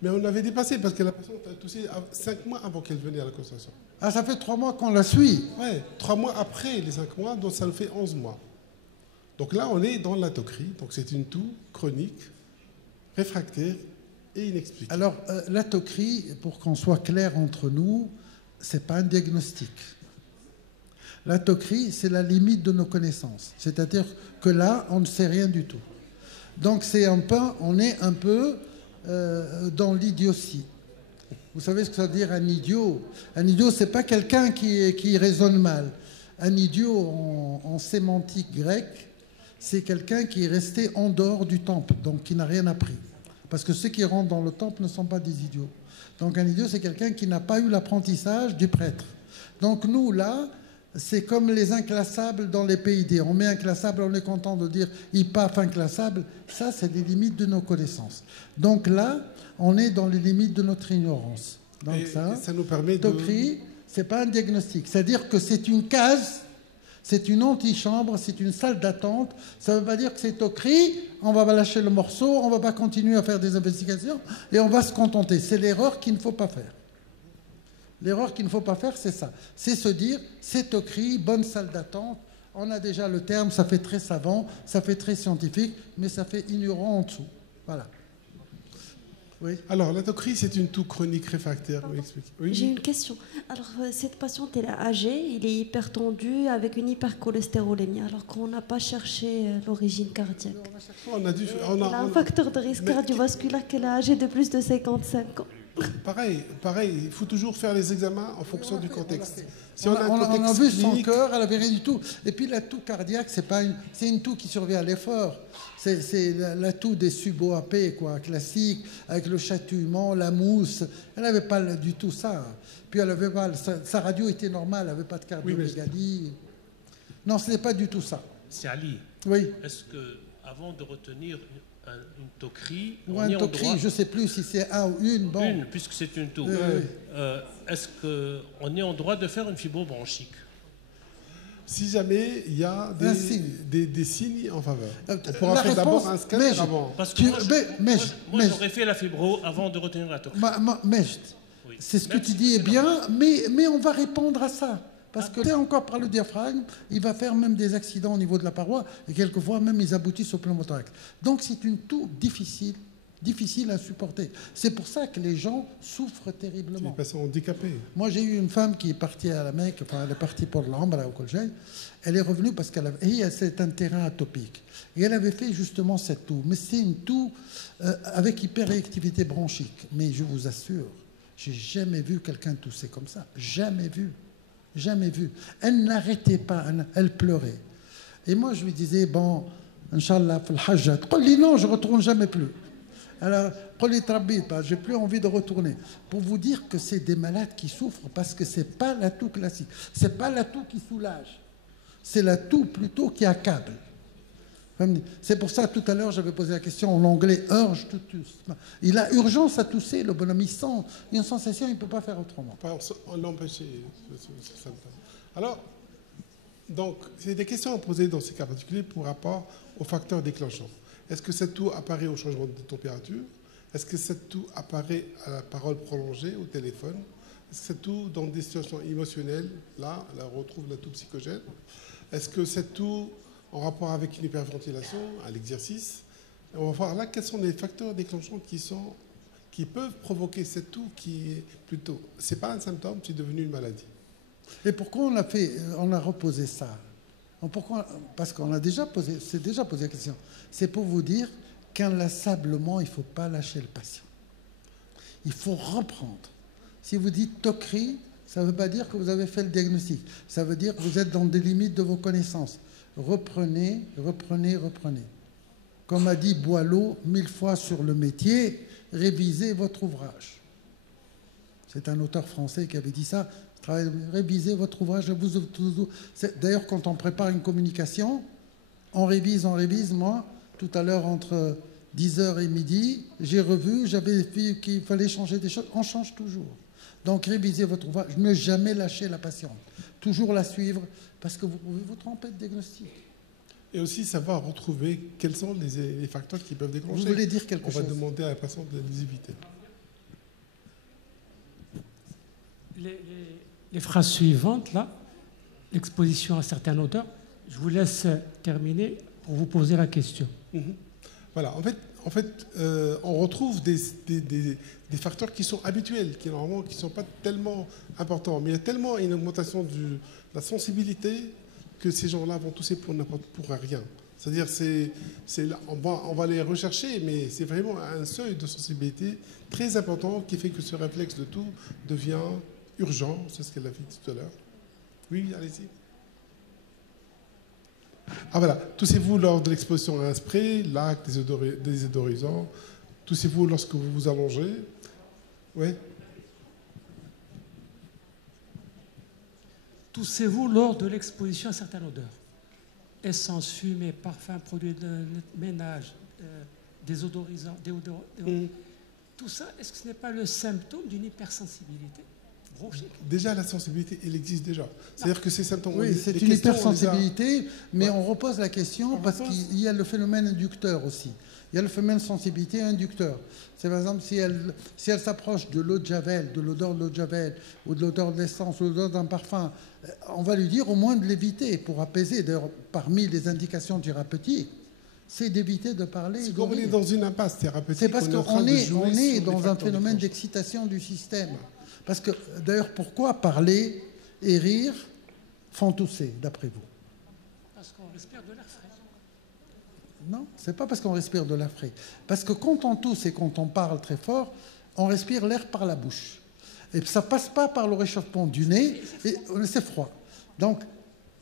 Mais on avait dépassé parce que la personne a toussé 5 mois avant qu'elle vienne à la consultation. Ah, ça fait 3 mois qu'on la suit. Oui, 3 mois après les 5 mois, donc ça nous fait 11 mois. Donc là, on est dans la tocrie. Donc c'est une toux chronique, réfractaire et inexpliquée. Alors, la tocrie, pour qu'on soit clair entre nous, ce n'est pas un diagnostic. La tocrie, c'est la limite de nos connaissances. C'est-à-dire que là, on ne sait rien du tout. Donc on est un peu dans l'idiotie. Vous savez ce que ça veut dire un idiot? Un idiot, ce n'est pas quelqu'un qui raisonne mal. Un idiot, en sémantique grecque, c'est quelqu'un qui est resté en dehors du temple, donc qui n'a rien appris. Parce que ceux qui rentrent dans le temple ne sont pas des idiots. Donc un idiot, c'est quelqu'un qui n'a pas eu l'apprentissage du prêtre. Donc nous, là, c'est comme les inclassables dans les PID. On met inclassable, on est content de dire IPAF inclassable. Ça, c'est les limites de nos connaissances. Donc là, on est dans les limites de notre ignorance. Donc ça nous permet de... Tocrie, ce n'est pas un diagnostic. C'est-à-dire que c'est une case, c'est une antichambre, c'est une salle d'attente. Ça ne veut pas dire que c'est tocrie, on va lâcher le morceau, on ne va pas continuer à faire des investigations et on va se contenter. C'est l'erreur qu'il ne faut pas faire. L'erreur qu'il ne faut pas faire, c'est ça. C'est se dire, c'est tocrie, bonne salle d'attente. On a déjà le terme, ça fait très savant, ça fait très scientifique, mais ça fait ignorant en dessous. Voilà. Oui. Alors, la tocrie, c'est une toux chronique réfractaire. Oui. J'ai une question. Alors, cette patiente, elle est âgée, il est hypertendu avec une hypercholestérolémie, alors qu'on n'a pas cherché l'origine cardiaque. On a un facteur de risque cardiovasculaire qu'elle est âgée de plus de 55 ans. Pareil, il faut toujours faire les examens en fonction du contexte. Si on a vu son cœur, elle avait rien du tout. Et puis la toux cardiaque, c'est une toux qui survient à l'effort. C'est la toux des subo-AP, quoi, classique, avec le chatouillement, la mousse. Elle n'avait pas du tout ça. Puis elle avait pas, sa radio était normale, elle n'avait pas de cardiomégalie. Non, ce n'est pas du tout ça. C'est Ali. Oui. Est-ce que, avant de retenir une tocrie... Ou un tocrie, je ne sais plus si c'est un ou une. Bon. Une, puisque c'est une toux. Est-ce qu'on est en droit de faire une fibrobronchique? Si jamais il y a des signes en faveur. On pourra faire d'abord un scanner avant. Parce que moi j'aurais fait la fibro avant de retenir la tocrie. C'est ce que tu dis est bien, mais on va répondre à ça. Parce que c'est encore par le diaphragme, il va faire même des accidents au niveau de la paroi, et quelquefois même ils aboutissent au pneumothorax. Donc c'est une toux difficile à supporter. C'est pour ça que les gens souffrent terriblement. Les patients handicapés. Moi j'ai eu une femme qui est partie à la Mecque, enfin elle est partie pour l'Ambre au Colgey. Elle est revenue parce qu'elle c'est un terrain atopique. Et elle avait fait justement cette toux. Mais c'est une toux avec hyperréactivité bronchique. Mais je vous assure, j'ai jamais vu quelqu'un tousser comme ça. Jamais vu. Jamais vu. Elle n'arrêtait pas, elle pleurait. Et moi, je lui disais, bon, Inch'Allah, fil hajjat. Elle dit non, je ne retourne jamais plus. Alors, j'ai plus envie de retourner. Pour vous dire que c'est des malades qui souffrent parce que ce n'est pas la toux classique. Ce n'est pas la toux qui soulage. C'est la toux plutôt qui accable. C'est pour ça, tout à l'heure, j'avais posé la question en anglais, urge to tosse. Il a urgence à tousser, le bonhomme. Il sent une sensation, il ne peut pas faire autrement. On l'empêche. Alors, donc, c'est des questions à poser dans ces cas particuliers pour rapport aux facteurs déclenchants. Est-ce que cette toux apparaît au changement de température? Est-ce que cette toux apparaît à la parole prolongée, au téléphone? Est-ce que cette toux, dans des situations émotionnelles, là, on retrouve la toux psychogène? Est-ce que cette toux, en rapport avec une hyperventilation, à l'exercice? On va voir là quels sont les facteurs déclenchants qui peuvent provoquer cette toux qui est plutôt... Ce n'est pas un symptôme, c'est devenu une maladie. Et pourquoi on a reposé ça? Pourquoi? Parce qu'on s'est déjà posé la question. C'est pour vous dire qu'inlassablement, il ne faut pas lâcher le patient. Il faut reprendre. Si vous dites toquerie, ça ne veut pas dire que vous avez fait le diagnostic. Ça veut dire que vous êtes dans des limites de vos connaissances. Reprenez, reprenez, reprenez. Comme a dit Boileau 1000 fois sur le métier, révisez votre ouvrage. C'est un auteur français qui avait dit ça. Révisez votre ouvrage. D'ailleurs, quand on prépare une communication, on révise. Moi, tout à l'heure, entre 10h et midi, j'ai revu, j'avais vu qu'il fallait changer des choses. On change toujours. Donc, révisez votre ouvrage. Ne jamais lâcher la patiente. Toujours la suivre, parce que vous pouvez vous tromper de diagnostic. Et aussi savoir retrouver quels sont les facteurs qui peuvent déclencher. Vous voulez dire quelque chose? On va demander à la patiente de les éviter. Les phrases suivantes, là, l'exposition à certaines odeurs, je vous laisse terminer pour vous poser la question. Voilà, en fait, on retrouve des facteurs qui sont habituels, qui normalement qui ne sont pas tellement importants. Mais il y a tellement une augmentation de la sensibilité que ces gens-là vont tousser pour rien. C'est-à-dire, on va les rechercher, mais c'est vraiment un seuil de sensibilité très important qui fait que ce réflexe de toux devient urgent. C'est ce qu'elle a fait tout à l'heure. Oui, allez-y. Ah voilà, toussez-vous lors de l'exposition à un spray, l'acte, des odorisants. Toussez-vous lorsque vous vous allongez. Oui. Toussez-vous lors de l'exposition à certaines odeurs. Essence, fumée, parfum, produits de ménage, désodorisants, déodorants. Tout ça, est-ce que ce n'est pas le symptôme d'une hypersensibilité bronchique? Déjà, la sensibilité, elle existe déjà. C'est-à-dire que ces symptômes... Oui, c'est une hypersensibilité, mais on repose la question parce qu'il y a le phénomène inducteur aussi. Il y a le phénomène sensibilité inducteur. C'est par exemple si elle s'approche de l'eau de Javel, de l'odeur de l'eau de Javel, ou de l'odeur de l'essence, ou de l'odeur d'un parfum, on va lui dire au moins de l'éviter pour apaiser. D'ailleurs, parmi les indications thérapeutiques, c'est d'éviter de parler. C'est comme on est dans une impasse thérapeutique. C'est parce qu'on est dans un phénomène d'excitation du système. Parce que, d'ailleurs, pourquoi parler et rire font tousser, d'après vous? Parce qu'on respire de l'air frais. Non, c'est pas parce qu'on respire de l'air frais. Parce que quand on tousse et quand on parle très fort, on respire l'air par la bouche. Et ça passe pas par le réchauffement du nez, et c'est froid. Donc,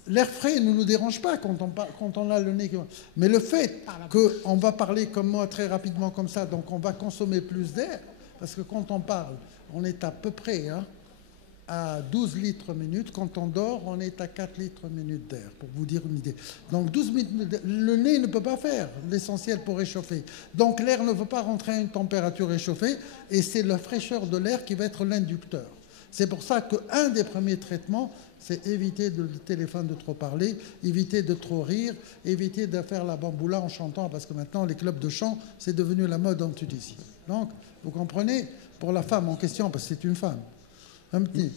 l'air frais ne nous dérange pas quand on a le nez. Mais le fait qu'on va parler comme moi très rapidement comme ça, donc on va consommer plus d'air, parce que quand on parle, on est à peu près à 12 litres minute. Quand on dort, on est à 4 litres minute d'air, pour vous dire une idée. Donc 12 minutes, le nez ne peut pas faire l'essentiel pour réchauffer. Donc l'air ne veut pas rentrer à une température réchauffée, et c'est la fraîcheur de l'air qui va être l'inducteur. C'est pour ça qu'un des premiers traitements, c'est éviter le téléphone de trop parler, éviter de trop rire, éviter de faire la bamboula en chantant, parce que maintenant, les clubs de chant, c'est devenu la mode en Tunisie. Donc, vous comprenez, pour la femme en question, parce que c'est une femme.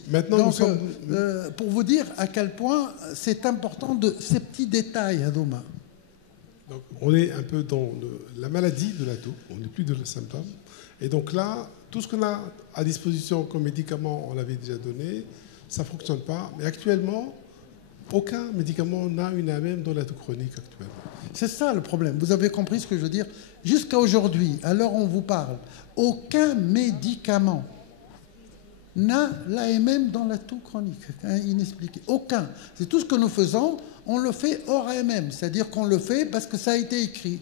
Maintenant, donc, pour vous dire à quel point c'est important de ces petits détails, Adouma. Donc, on est un peu dans la maladie de la toux, on n'est plus dans le symptôme. Et donc là, tout ce qu'on a à disposition comme médicament, on l'avait déjà donné, ça ne fonctionne pas. Mais actuellement, aucun médicament n'a une AMM dans la toux chronique actuellement. C'est ça le problème. Vous avez compris ce que je veux dire? Jusqu'à aujourd'hui, à l'heure où on vous parle, aucun médicament n'a l'AMM dans la toux chronique, inexpliqué. Aucun. C'est tout ce que nous faisons, on le fait hors AMM, c'est-à-dire qu'on le fait parce que ça a été écrit.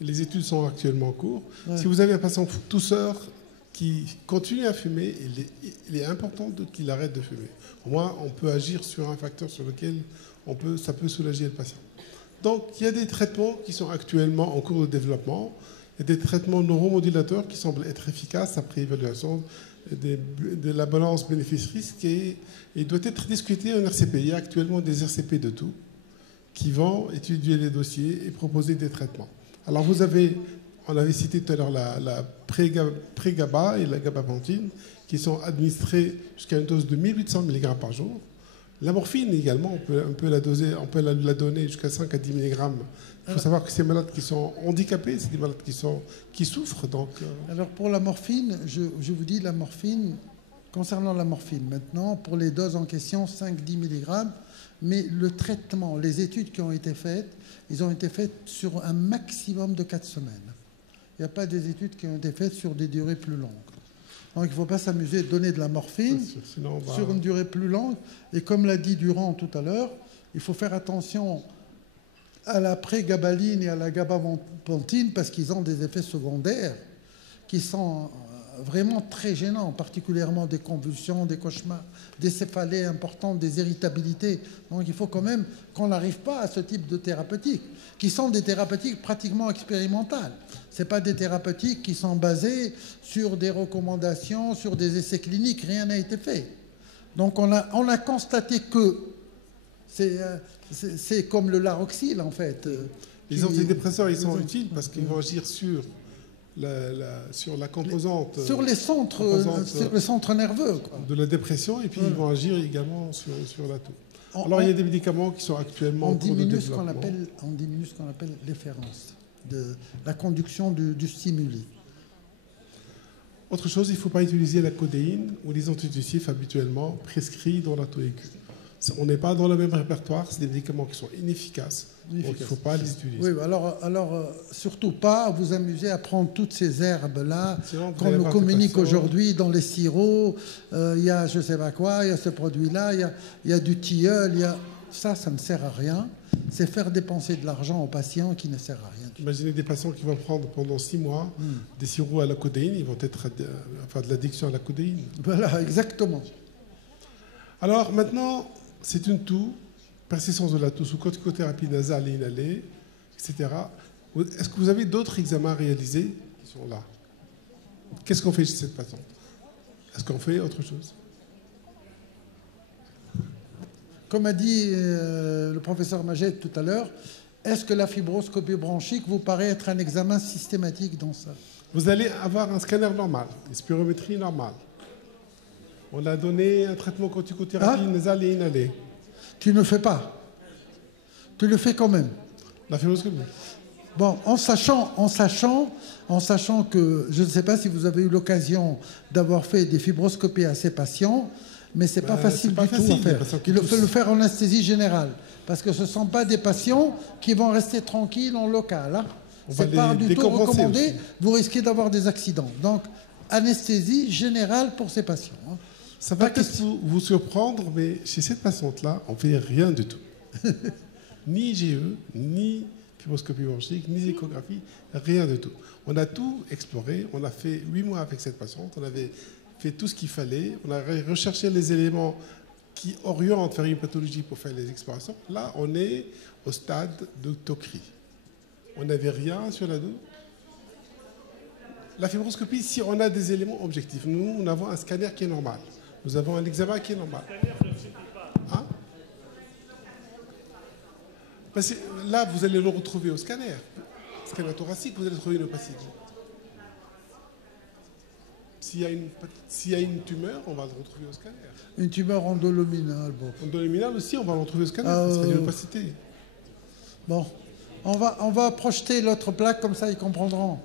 Les études sont actuellement en cours. Ouais. Si vous avez un patient tousseur qui continue à fumer, il est important qu'il arrête de fumer. Au moins, on peut agir sur un facteur sur lequel ça peut soulager le patient. Donc, il y a des traitements qui sont actuellement en cours de développement. Il y a des traitements neuromodulateurs qui semblent être efficaces après évaluation de la balance bénéfice-risque et il doit être discuté en RCP. Il y a actuellement des RCP de tout qui vont étudier les dossiers et proposer des traitements. Alors, on avait cité tout à l'heure la pré-GABA et la gabapentine qui sont administrées jusqu'à une dose de 1800 mg par jour. La morphine également, on peut la donner jusqu'à 5 à 10 mg. Il faut savoir que ces malades qui sont handicapés, c'est des malades qui souffrent. Donc, Alors pour la morphine, je vous dis la morphine, concernant la morphine maintenant, pour les doses en question, 5-10 mg, mais le traitement, les études qui ont été faites, ils ont été faites sur un maximum de 4 semaines. Il n'y a pas des études qui ont été faites sur des durées plus longues. Donc il ne faut pas s'amuser de donner de la morphine sur une durée plus longue. Et comme l'a dit Durand tout à l'heure, il faut faire attention à la prégabaline et à la gabapentine parce qu'ils ont des effets secondaires qui sont vraiment très gênants, particulièrement des convulsions, des cauchemars, des céphalées importantes, des irritabilités. Donc il faut quand même qu'on n'arrive pas à ce type de thérapeutiques, qui sont des thérapeutiques pratiquement expérimentales. Ce n'est pas des thérapeutiques qui sont basées sur des recommandations, sur des essais cliniques, rien n'a été fait. Donc on a constaté que c'est comme le Laroxyl en fait. Les antidépresseurs, ils sont utiles parce qu'ils vont agir sur la composante... Sur les centres, sur le centre nerveux. Quoi. De la dépression, et puis ils vont agir également sur la toux. Alors il y a des médicaments qui sont actuellement en cours de développement. On diminue ce qu'on appelle l'efférence, de la conduction du stimuli. Autre chose, il ne faut pas utiliser la codéine ou les antitussifs habituellement prescrits dans la toux aiguë. On n'est pas dans le même répertoire, c'est des médicaments qui sont inefficaces. Donc il ne faut pas les utiliser. Oui, alors surtout pas vous amuser à prendre toutes ces herbes-là qu'on nous communique aujourd'hui dans les sirops. Il y a je ne sais pas quoi, il y a ce produit-là, il y a du tilleul, ça ne sert à rien. C'est faire dépenser de l'argent aux patients qui ne sert à rien. Imaginez des patients qui vont prendre pendant 6 mois des sirops à la codéine, ils vont être de l'addiction à la codéine. Voilà, exactement. Alors maintenant, c'est une toux, persistance de la toux sous corticothérapie nasale et inhalée, etc. Est-ce que vous avez d'autres examens réalisés qui sont là? Qu'est-ce qu'on fait chez cette patiente? Est-ce qu'on fait autre chose? Comme a dit le professeur Majed tout à l'heure, est-ce que la fibroscopie bronchique vous paraît être un examen systématique dans ça? Vous allez avoir un scanner normal, une spirométrie normale. On a donné un traitement corticothérapie nasale et inhalée. Tu ne fais pas. Tu le fais quand même. La fibroscopie. Bon, en sachant que, je ne sais pas si vous avez eu l'occasion d'avoir fait des fibroscopies à ces patients, mais ce n'est pas facile du tout à faire. Il faut le faire en anesthésie générale, parce que ce ne sont pas des patients qui vont rester tranquilles en local. Hein. Ce n'est pas du tout recommandé, vous risquez d'avoir des accidents. Donc, anesthésie générale pour ces patients. Hein. Ça va peut-être vous surprendre, mais chez cette patiente-là, on ne fait rien du tout. Ni IgE, ni fibroscopie bronchique, ni échographie, rien du tout. On a tout exploré, on a fait 8 mois avec cette patiente, on avait fait tout ce qu'il fallait, on a recherché les éléments qui orientent vers une pathologie pour faire les explorations. Là, on est au stade de TOCRI. On n'avait rien sur la douleur. La fibroscopie, si on a des éléments objectifs, nous avons un scanner qui est normal. Nous avons un examen qui est normal. Hein? Parce que là, vous allez le retrouver au scanner. Scanner thoracique, vous allez trouver une opacité. S'il y a une tumeur, on va le retrouver au scanner. Une tumeur endoluminale. Bon. Endoluminale aussi, on va le retrouver au scanner. Ça serait une opacité. Bon, on va projeter l'autre plaque, comme ça ils comprendront.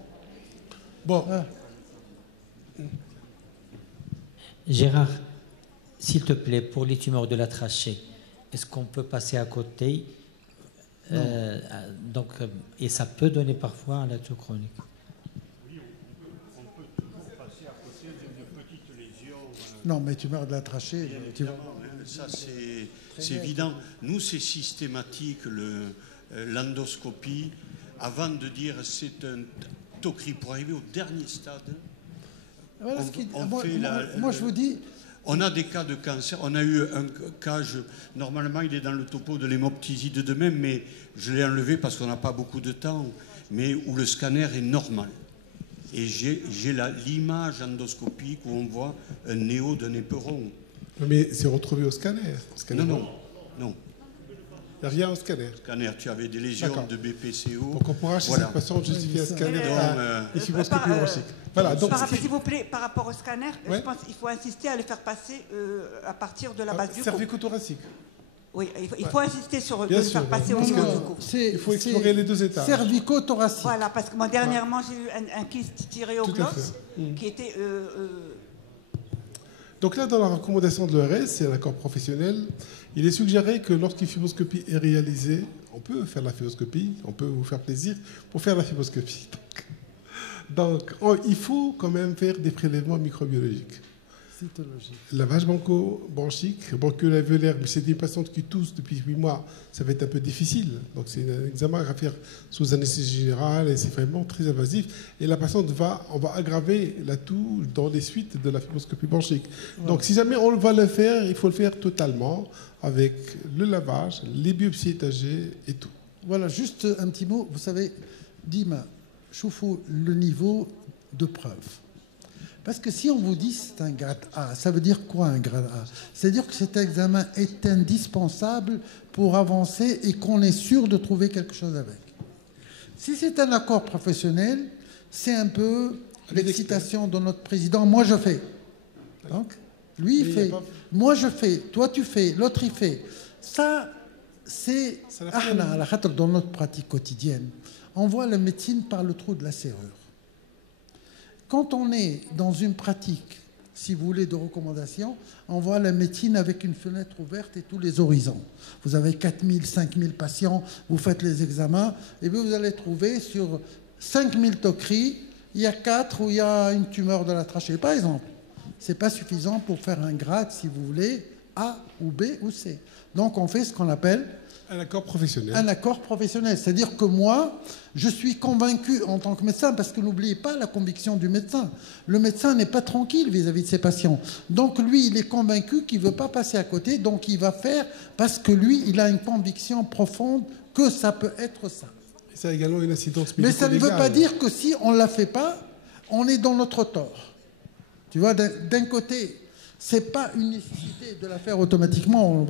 Bon. Gérard, s'il te plaît, pour les tumeurs de la trachée, est-ce qu'on peut passer à côté et ça peut donner parfois la toux chronique. Oui, on peut toujours passer à côté d'une petite lésion Non, mais tumeur de la trachée. Ça, c'est évident. Nous, c'est systématique, l'endoscopie. Avant de dire c'est un TOCRI, pour arriver au dernier stade, voilà moi, je vous dis... On a des cas de cancer. On a eu un cas, normalement, il est dans le topo de l'hémoptysie de demain, mais je l'ai enlevé parce qu'on n'a pas beaucoup de temps, mais où le scanner est normal. Et j'ai l'image endoscopique où on voit un néo d'un éperon. Mais c'est retrouvé au scanner. Non. Il n'y a rien au scanner. Scanner, tu avais des lésions de BPCO. Donc on pourra chez cette patiente justifier un scanner et fibroscopie bronchique. Voilà, donc s'il vous plaît, par rapport au scanner, je pense qu'il faut insister à le faire passer à partir de la base du cou. Cervico-thoracique. Oui, il faut insister sur le faire passer au niveau du cou. Il faut explorer les deux étages. Cervico-thoracique. Voilà, parce que moi dernièrement j'ai eu un kyste thyréoglose qui était... Donc là, dans la recommandation de l'ERS, c'est un accord professionnel, il est suggéré que lorsqu'une fibroscopie est réalisée, on peut faire la fibroscopie, on peut vous faire plaisir pour faire la fibroscopie. Donc il faut quand même faire des prélèvements microbiologiques. Lavage bronchique, bronchoalvéolaire, mais c'est des patientes qui toussent depuis 8 mois, ça va être un peu difficile. Donc c'est un examen à faire sous anesthésie générale et c'est vraiment très invasif. Et la patiente on va aggraver la toux dans les suites de la fibroscopie bronchique. Ouais. Donc si jamais on va le faire, il faut le faire totalement avec le lavage, les biopsies étagées et tout. Voilà, juste un petit mot. Vous savez, Dima, Choufou, le niveau de preuve. Parce que si on vous dit c'est un grade A, ça veut dire quoi un grade A? C'est-à-dire que cet examen est indispensable pour avancer et qu'on est sûr de trouver quelque chose avec. Si c'est un accord professionnel, c'est un peu l'excitation de notre président. Moi, je fais. Donc, lui, il fait. Moi, je fais. Toi, tu fais. L'autre, il fait. Ça, c'est... Dans notre pratique quotidienne, on voit la médecine par le trou de la serrure. Quand on est dans une pratique, si vous voulez, de recommandation, on voit la médecine avec une fenêtre ouverte et tous les horizons. Vous avez 4000, 5000 patients, vous faites les examens, et puis vous allez trouver sur 5000 TOCRI, il y a 4 où il y a une tumeur de la trachée, par exemple. Ce n'est pas suffisant pour faire un grade, si vous voulez, A ou B ou C. Donc on fait ce qu'on appelle... Un accord professionnel. Un accord professionnel. C'est-à-dire que moi, je suis convaincu en tant que médecin, parce que n'oubliez pas la conviction du médecin. Le médecin n'est pas tranquille vis-à-vis de ses patients. Donc lui, il est convaincu qu'il ne veut pas passer à côté, donc il va faire parce que lui, il a une conviction profonde que ça peut être ça. Et ça a également une incidence médico-légale. Mais ça ne veut pas dire que si on ne la fait pas, on est dans notre tort. Tu vois, d'un côté... Ce n'est pas une nécessité de la faire automatiquement,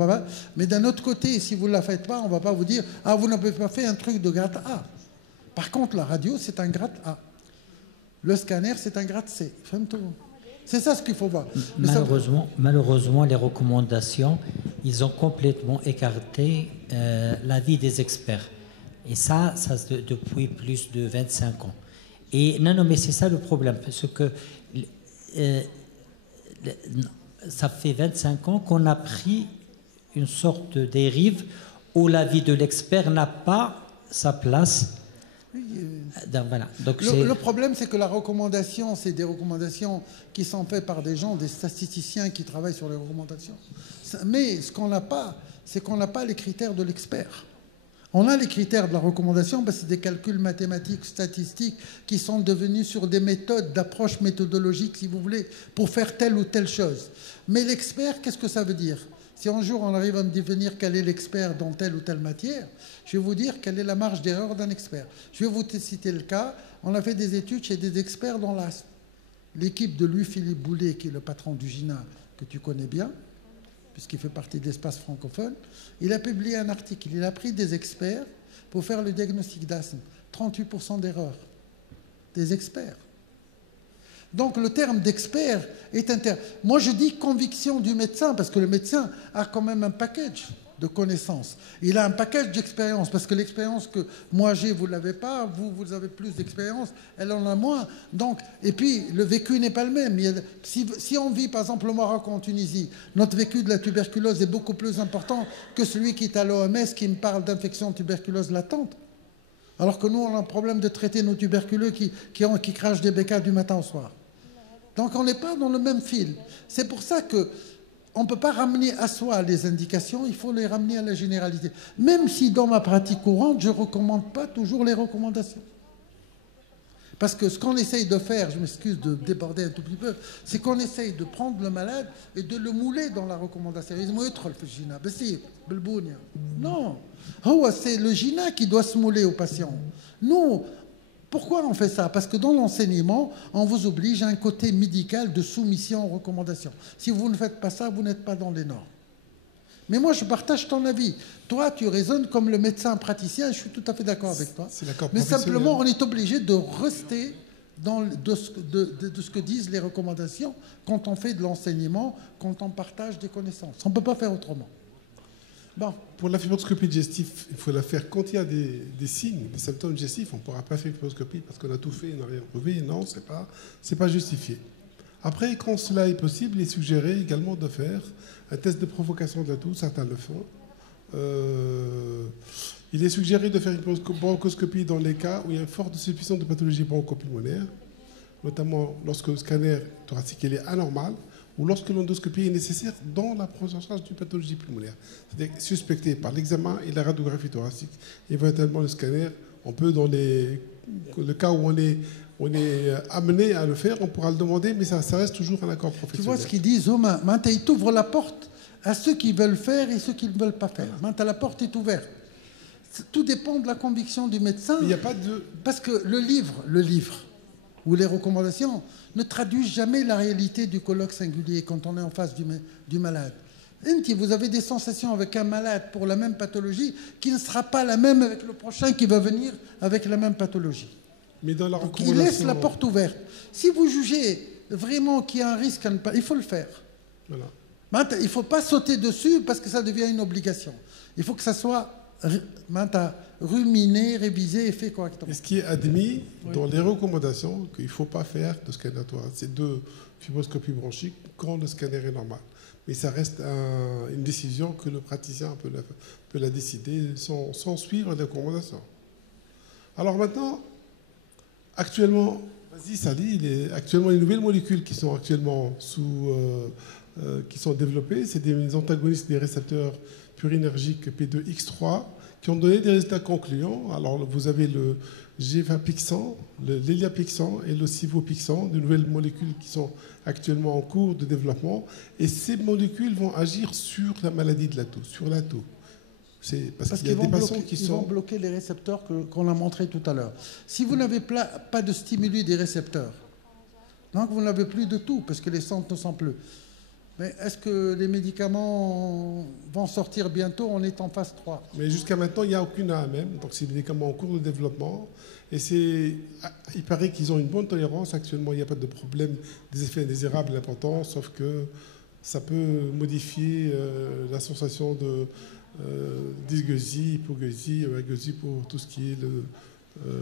mais d'un autre côté, si vous ne la faites pas, on ne va pas vous dire « Ah, vous n'avez pas fait un truc de grade A ». Par contre, la radio, c'est un grade A. Le scanner, c'est un grade C. C'est ça ce qu'il faut voir. Malheureusement, les recommandations, ils ont complètement écarté l'avis des experts. Et ça depuis plus de 25 ans. Et non, mais c'est ça le problème, parce que... ça fait 25 ans qu'on a pris une sorte de dérive où l'avis de l'expert n'a pas sa place. Voilà. Donc le problème, c'est que la recommandation, c'est des recommandations qui sont faites par des gens, des statisticiens qui travaillent sur les recommandations. Mais ce qu'on n'a pas, c'est qu'on n'a pas les critères de l'expert. On a les critères de la recommandation, parce que c'est des calculs mathématiques, statistiques, qui sont devenus sur des méthodes d'approche méthodologique, si vous voulez, pour faire telle ou telle chose. Mais l'expert, qu'est-ce que ça veut dire? Si un jour on arrive à me définir quel est l'expert dans telle ou telle matière, je vais vous dire quelle est la marge d'erreur d'un expert. Je vais vous citer le cas. On a fait des études chez des experts dans l'asthme. L'équipe de Louis-Philippe Boulet, qui est le patron du GINA, que tu connais bien, puisqu'il fait partie de l'espace francophone, il a publié un article. Il a pris des experts pour faire le diagnostic d'asthme. 38% d'erreurs. Des experts. Donc le terme d'expert est Moi je dis conviction du médecin, parce que le médecin a quand même un package de connaissances. Il a un package d'expérience, parce que l'expérience que moi j'ai, vous ne l'avez pas, vous avez plus d'expérience, elle en a moins. Donc, et puis, le vécu n'est pas le même. Si on vit, par exemple, au Maroc ou en Tunisie, notre vécu de la tuberculose est beaucoup plus important que celui qui est à l'OMS, qui me parle d'infection de tuberculose latente. Alors que nous, on a un problème de traiter nos tuberculeux qui crachent des bécasses du matin au soir. Donc on n'est pas dans le même fil. C'est pour ça que on ne peut pas ramener à soi les indications, il faut les ramener à la généralité. Même si dans ma pratique courante, je ne recommande pas toujours les recommandations. Parce que ce qu'on essaye de faire, je m'excuse de déborder un tout petit peu, c'est qu'on essaye de prendre le malade et de le mouler dans la recommandation. Non, c'est le GINA qui doit se mouler au patient. Nous, pourquoi on fait ça? Parce que dans l'enseignement, on vous oblige à un côté médical de soumission aux recommandations. Si vous ne faites pas ça, vous n'êtes pas dans les normes. Mais moi, je partage ton avis. Toi, tu raisonnes comme le médecin praticien, et je suis tout à fait d'accord avec toi. Mais simplement, on est obligé de rester de ce que disent les recommandations quand on fait de l'enseignement, quand on partage des connaissances. On ne peut pas faire autrement. Bon. Pour la fibroscopie digestive, il faut la faire quand il y a des signes, des symptômes digestifs. On ne pourra pas faire une fibroscopie parce qu'on a tout fait, on n'a rien trouvé. Non, ce n'est pas justifié. Après, quand cela est possible, il est suggéré également de faire un test de provocation de la toux, certains le font. Il est suggéré de faire une bronchoscopie dans les cas où il y a une forte suspicion de pathologie bronchopulmonaire, notamment lorsque le scanner thoracique est anormal ou lorsque l'endoscopie est nécessaire dans la prise en charge d'une pathologie pulmonaire. C'est-à-dire suspecté par l'examen et la radiographie thoracique. Éventuellement, le scanner, on peut, dans le cas où on est amené à le faire, on pourra le demander, mais ça reste toujours un accord professionnel. Tu vois ce qu'ils disent, Oma, maintenant ils t'ouvrent la porte à ceux qui veulent faire et ceux qui ne veulent pas faire. Maintenant la porte est ouverte. Tout dépend de la conviction du médecin. Il n'y a pas de... Parce que le livre ou les recommandations ne traduisent jamais la réalité du colloque singulier quand on est en face du malade. Vous avez des sensations avec un malade pour la même pathologie qui ne sera pas la même avec le prochain qui va venir avec la même pathologie. Mais dans la recommandation... Il laisse la porte ouverte. Si vous jugez vraiment qu'il y a un risque à ne pas... Il faut le faire. Voilà. Maintenant, il ne faut pas sauter dessus parce que ça devient une obligation. Il faut que ça soit ruminé, révisé et fait correctement. Et ce qui est admis dans les recommandations, qu'il ne faut pas faire de scanner thoracique, c'est de fibroscopie bronchique quand le scanner est normal. Mais ça reste une décision que le praticien peut la décider sans suivre les recommandations. Alors maintenant, actuellement, vas-y Sally, actuellement les nouvelles molécules qui sont actuellement qui sont développées, c'est des antagonistes des récepteurs purinergiques P2X3 qui ont donné des résultats concluants. Alors vous avez le Gefapixant, le Leliapixant et le Sivopixant, de nouvelles molécules qui sont actuellement en cours de développement. Et ces molécules vont agir sur la maladie de la toux, sur la toux. C'est parce qu'il y a des patients qui vont bloquer les récepteurs qu'on a montré tout à l'heure. Si vous n'avez pas de stimuli des récepteurs, donc vous n'avez plus de toux parce que les centres ne sont plus. Mais est-ce que les médicaments vont sortir bientôt? On est en phase 3. Mais jusqu'à maintenant, il n'y a aucune AMM. Donc c'est des médicaments en cours de développement. Et il paraît qu'ils ont une bonne tolérance. Actuellement, il n'y a pas de problème des effets indésirables importants, sauf que ça peut modifier la sensation de dysgeusie, hypogeusie, agueusie pour tout ce qui est le...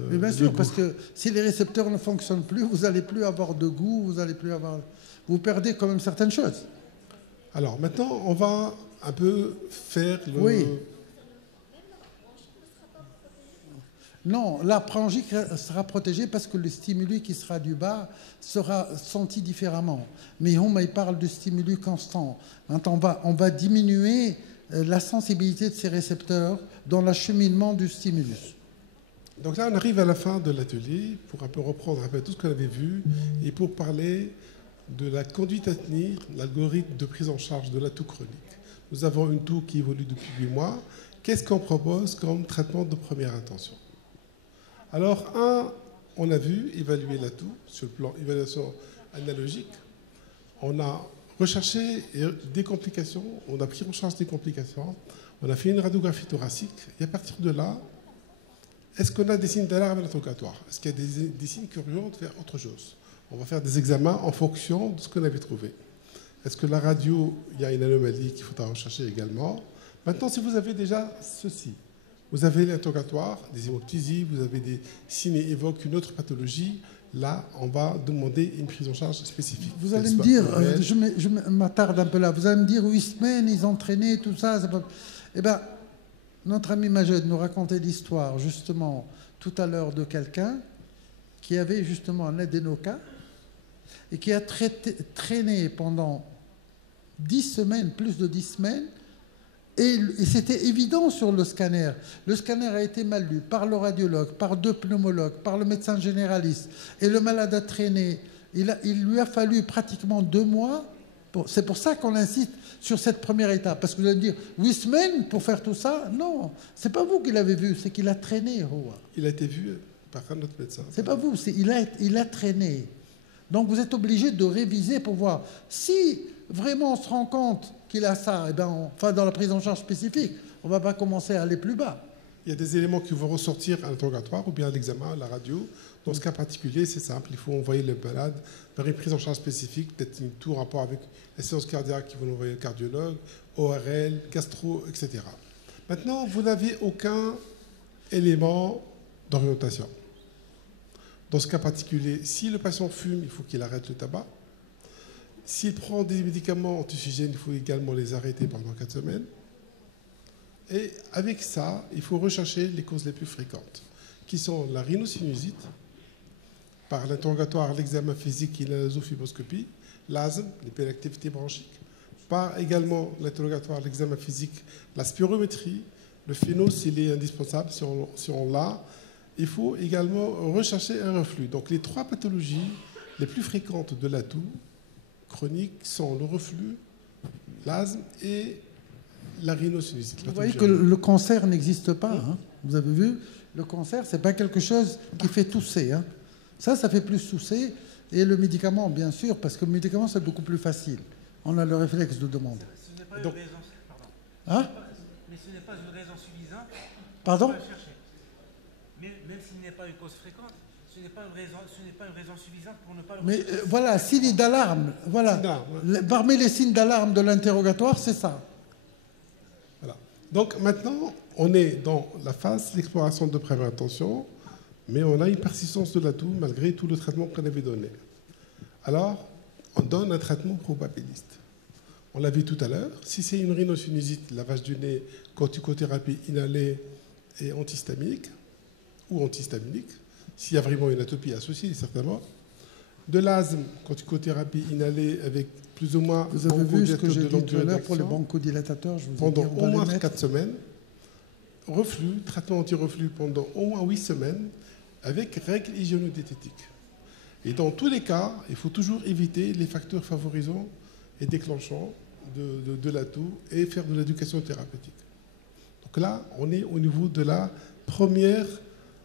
Mais bien sûr, parce que si les récepteurs ne fonctionnent plus, vous n'allez plus avoir de goût, vous perdez quand même certaines choses. Alors maintenant, on va un peu faire le... Oui. Non, la pharyngique sera protégée parce que le stimuli qui sera du bas sera senti différemment. Mais il parle de stimuli constant. On va diminuer la sensibilité de ces récepteurs dans l'acheminement du stimulus. Donc là, on arrive à la fin de l'atelier pour un peu reprendre un peu tout ce qu'on avait vu et pour parler de la conduite à tenir, l'algorithme de prise en charge de la toux chronique. Nous avons une toux qui évolue depuis 8 mois. Qu'est-ce qu'on propose comme traitement de première intention? Alors, on a vu évaluer la toux sur le plan évaluation analogique. On a recherché des complications, on a pris en charge des complications, on a fait une radiographie thoracique, et à partir de là, est-ce qu'on a des signes d'alarme interrogatoire? Est-ce qu'il y a des signes qui orientent vers autre chose? On va faire des examens en fonction de ce qu'on avait trouvé. Est-ce que la radio, il y a une anomalie qu'il faudra rechercher également? Maintenant, si vous avez déjà ceci, vous avez l'interrogatoire, des hémoptysies, vous avez des signes qui évoquent une autre pathologie, là, on va demander une prise en charge spécifique. Vous allez me dire, je m'attarde un peu là, vous allez me dire 8 semaines, ils entraînaient, tout ça. Eh bien, notre ami Majed nous racontait l'histoire, justement, tout à l'heure de quelqu'un qui avait justement un adénoca et qui a traîné pendant 10 semaines, plus de 10 semaines, et c'était évident sur le scanner. Le scanner a été mal lu par le radiologue, par 2 pneumologues, par le médecin généraliste, et le malade a traîné. Il lui a fallu pratiquement 2 mois. C'est pour ça qu'on insiste sur cette première étape. Parce que vous allez me dire, 8 semaines pour faire tout ça? Non, c'est pas vous qui l'avez vu, c'est qu'il a traîné. Il a été vu par un autre médecin. C'est pas vous, il a traîné. Donc vous êtes obligé de réviser pour voir. Si vraiment on se rend compte qu'il a ça, eh ben dans la prise en charge spécifique, on ne va pas commencer à aller plus bas. Il y a des éléments qui vont ressortir à l'interrogatoire ou bien à l'examen, à la radio. Dans ce cas particulier, c'est simple, il faut envoyer le malade vers une prise en charge spécifique, peut-être tout rapport avec la séance cardiaque qui vont l'envoyer le cardiologue, ORL, gastro, etc. Maintenant, vous n'avez aucun élément d'orientation. Dans ce cas particulier, si le patient fume, il faut qu'il arrête le tabac. S'il prend des médicaments antifigènes, il faut également les arrêter pendant 4 semaines. Et avec ça, il faut rechercher les causes les plus fréquentes, qui sont la rhinosinusite, par l'interrogatoire, l'examen physique et la nasofibroscopie, l'asthme, l'hyperactivité bronchique, par également l'interrogatoire, l'examen physique, la spirométrie, le phéno s'il est indispensable, si on l'a. Il faut également rechercher un reflux. Donc les 3 pathologies les plus fréquentes de la toux chronique sont le reflux, l'asthme et la rhinosinusite. Vous voyez que le cancer n'existe pas. Hein. Vous avez vu, le cancer, ce n'est pas quelque chose qui fait tousser. Hein. Ça fait plus tousser. Et le médicament, bien sûr, parce que le médicament, c'est beaucoup plus facile. On a le réflexe de demander. Ce n'est pas une raison, pardon. Hein? Mais ce n'est pas une raison suffisante. Pardon? Même s'il n'est pas une cause fréquente, ce n'est pas une raison suffisante pour ne pas le Mais voilà, signe d'alarme. Voilà. Parmi les signes d'alarme de l'interrogatoire, c'est ça. Voilà. Donc maintenant, on est dans la phase d'exploration de première intention, mais on a une persistance de la toux malgré tout le traitement qu'on avait donné. Alors, on donne un traitement probabiliste. On l'a vu tout à l'heure. Si c'est une rhinosinusite, lavage du nez, corticothérapie inhalée et antihistamique, ou antihistaminique, s'il y a vraiment une atopie associée, certainement. De l'asthme, corticothérapie inhalée avec plus ou moins... Vous avez vu ce que j'ai dit tout à l'heure pour les bronchodilatateurs, je vous ai dit, pendant au moins 4 semaines. Reflux, traitement anti-reflux pendant au moins 8 semaines, avec règles hygiéno-diététiques. Et dans tous les cas, il faut toujours éviter les facteurs favorisants et déclenchants de la toux et faire de l'éducation thérapeutique. Donc là, on est au niveau de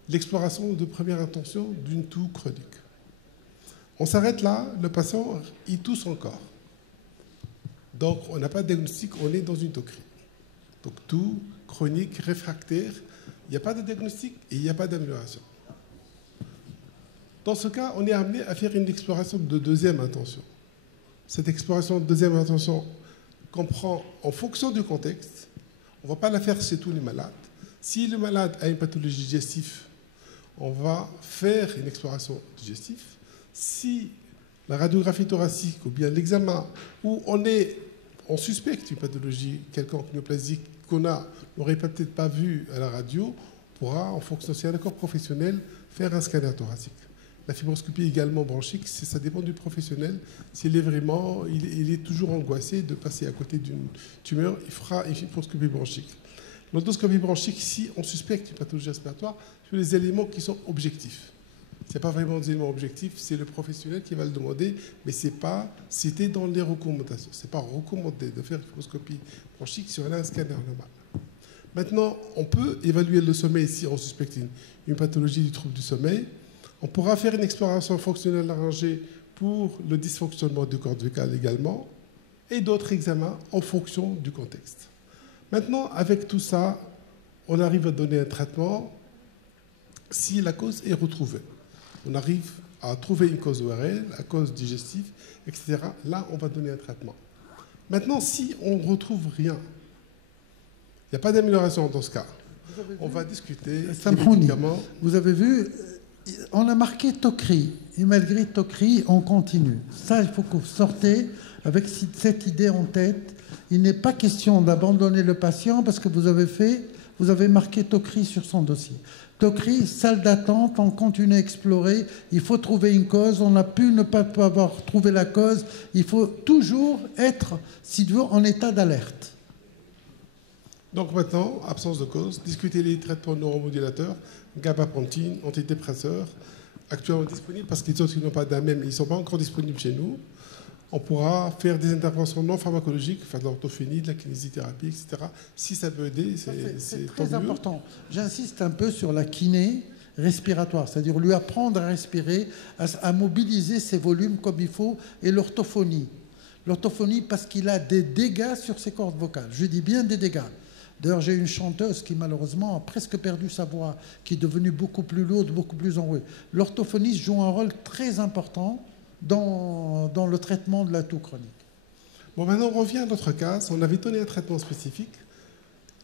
l'exploration de première intention d'une toux chronique. On s'arrête là, le patient, il tousse encore. Donc, on n'a pas de diagnostic, on est dans une toquerie. Donc, toux chronique, réfractaire, il n'y a pas de diagnostic et il n'y a pas d'amélioration. Dans ce cas, on est amené à faire une exploration de deuxième intention. Cette exploration de deuxième intention comprend, en fonction du contexte, on ne va pas la faire chez tous les malades. Si le malade a une pathologie digestive, on va faire une exploration digestive. Si la radiographie thoracique ou bien l'examen où on suspecte une pathologie quelconque néoplasique qu'on n'aurait peut-être pas vue à la radio, pourra, en fonction de un accord professionnel, faire un scanner thoracique. La fibroscopie également bronchique, ça dépend du professionnel. S'il est vraiment, il est toujours angoissé de passer à côté d'une tumeur, il fera une fibroscopie bronchique. L'endoscopie bronchique, si on suspecte une pathologie respiratoire, sur les éléments qui sont objectifs. Ce n'est pas vraiment des éléments objectifs, c'est le professionnel qui va le demander, mais ce n'est pas cité dans les recommandations. Ce n'est pas recommandé de faire une fibroscopie bronchique si on a un scanner normal. Maintenant, on peut évaluer le sommeil si on suspecte une pathologie du trouble du sommeil. On pourra faire une exploration fonctionnelle laryngée pour le dysfonctionnement du corps vocal également, et d'autres examens en fonction du contexte. Maintenant, avec tout ça, on arrive à donner un traitement si la cause est retrouvée. On arrive à trouver une cause ORL, la cause digestive, etc. Là, on va donner un traitement. Maintenant, si on ne retrouve rien, il n'y a pas d'amélioration dans ce cas. On va discuter des médicaments. Vous avez vu, on a marqué toquerie, et malgré toquerie, on continue. Ça, il faut que vous sortez avec cette idée en tête. Il n'est pas question d'abandonner le patient parce que vous avez marqué toquerie sur son dossier. Tokri, salle d'attente, on continue à explorer, il faut trouver une cause, on a pu ne pas avoir trouvé la cause, il faut toujours être, si tu veux, en état d'alerte. Donc maintenant, absence de cause, discuter les traitements neuromodulateurs, gabapentin, antidépresseurs, actuellement disponibles parce qu'ils n'ont pas d'AMM, ils ne sont pas encore disponibles chez nous. On pourra faire des interventions non pharmacologiques, faire de l'orthophonie, de la kinésithérapie, etc. Si ça peut aider, c'est très important. J'insiste un peu sur la kiné respiratoire, c'est-à-dire lui apprendre à respirer, à mobiliser ses volumes comme il faut, et l'orthophonie. L'orthophonie parce qu'il a des dégâts sur ses cordes vocales. Je dis bien des dégâts. D'ailleurs, j'ai une chanteuse qui malheureusement a presque perdu sa voix, qui est devenue beaucoup plus lourde, beaucoup plus enrouée. L'orthophoniste joue un rôle très important dans le traitement de la toux chronique. Bon, maintenant, on revient à notre cas. On avait donné un traitement spécifique.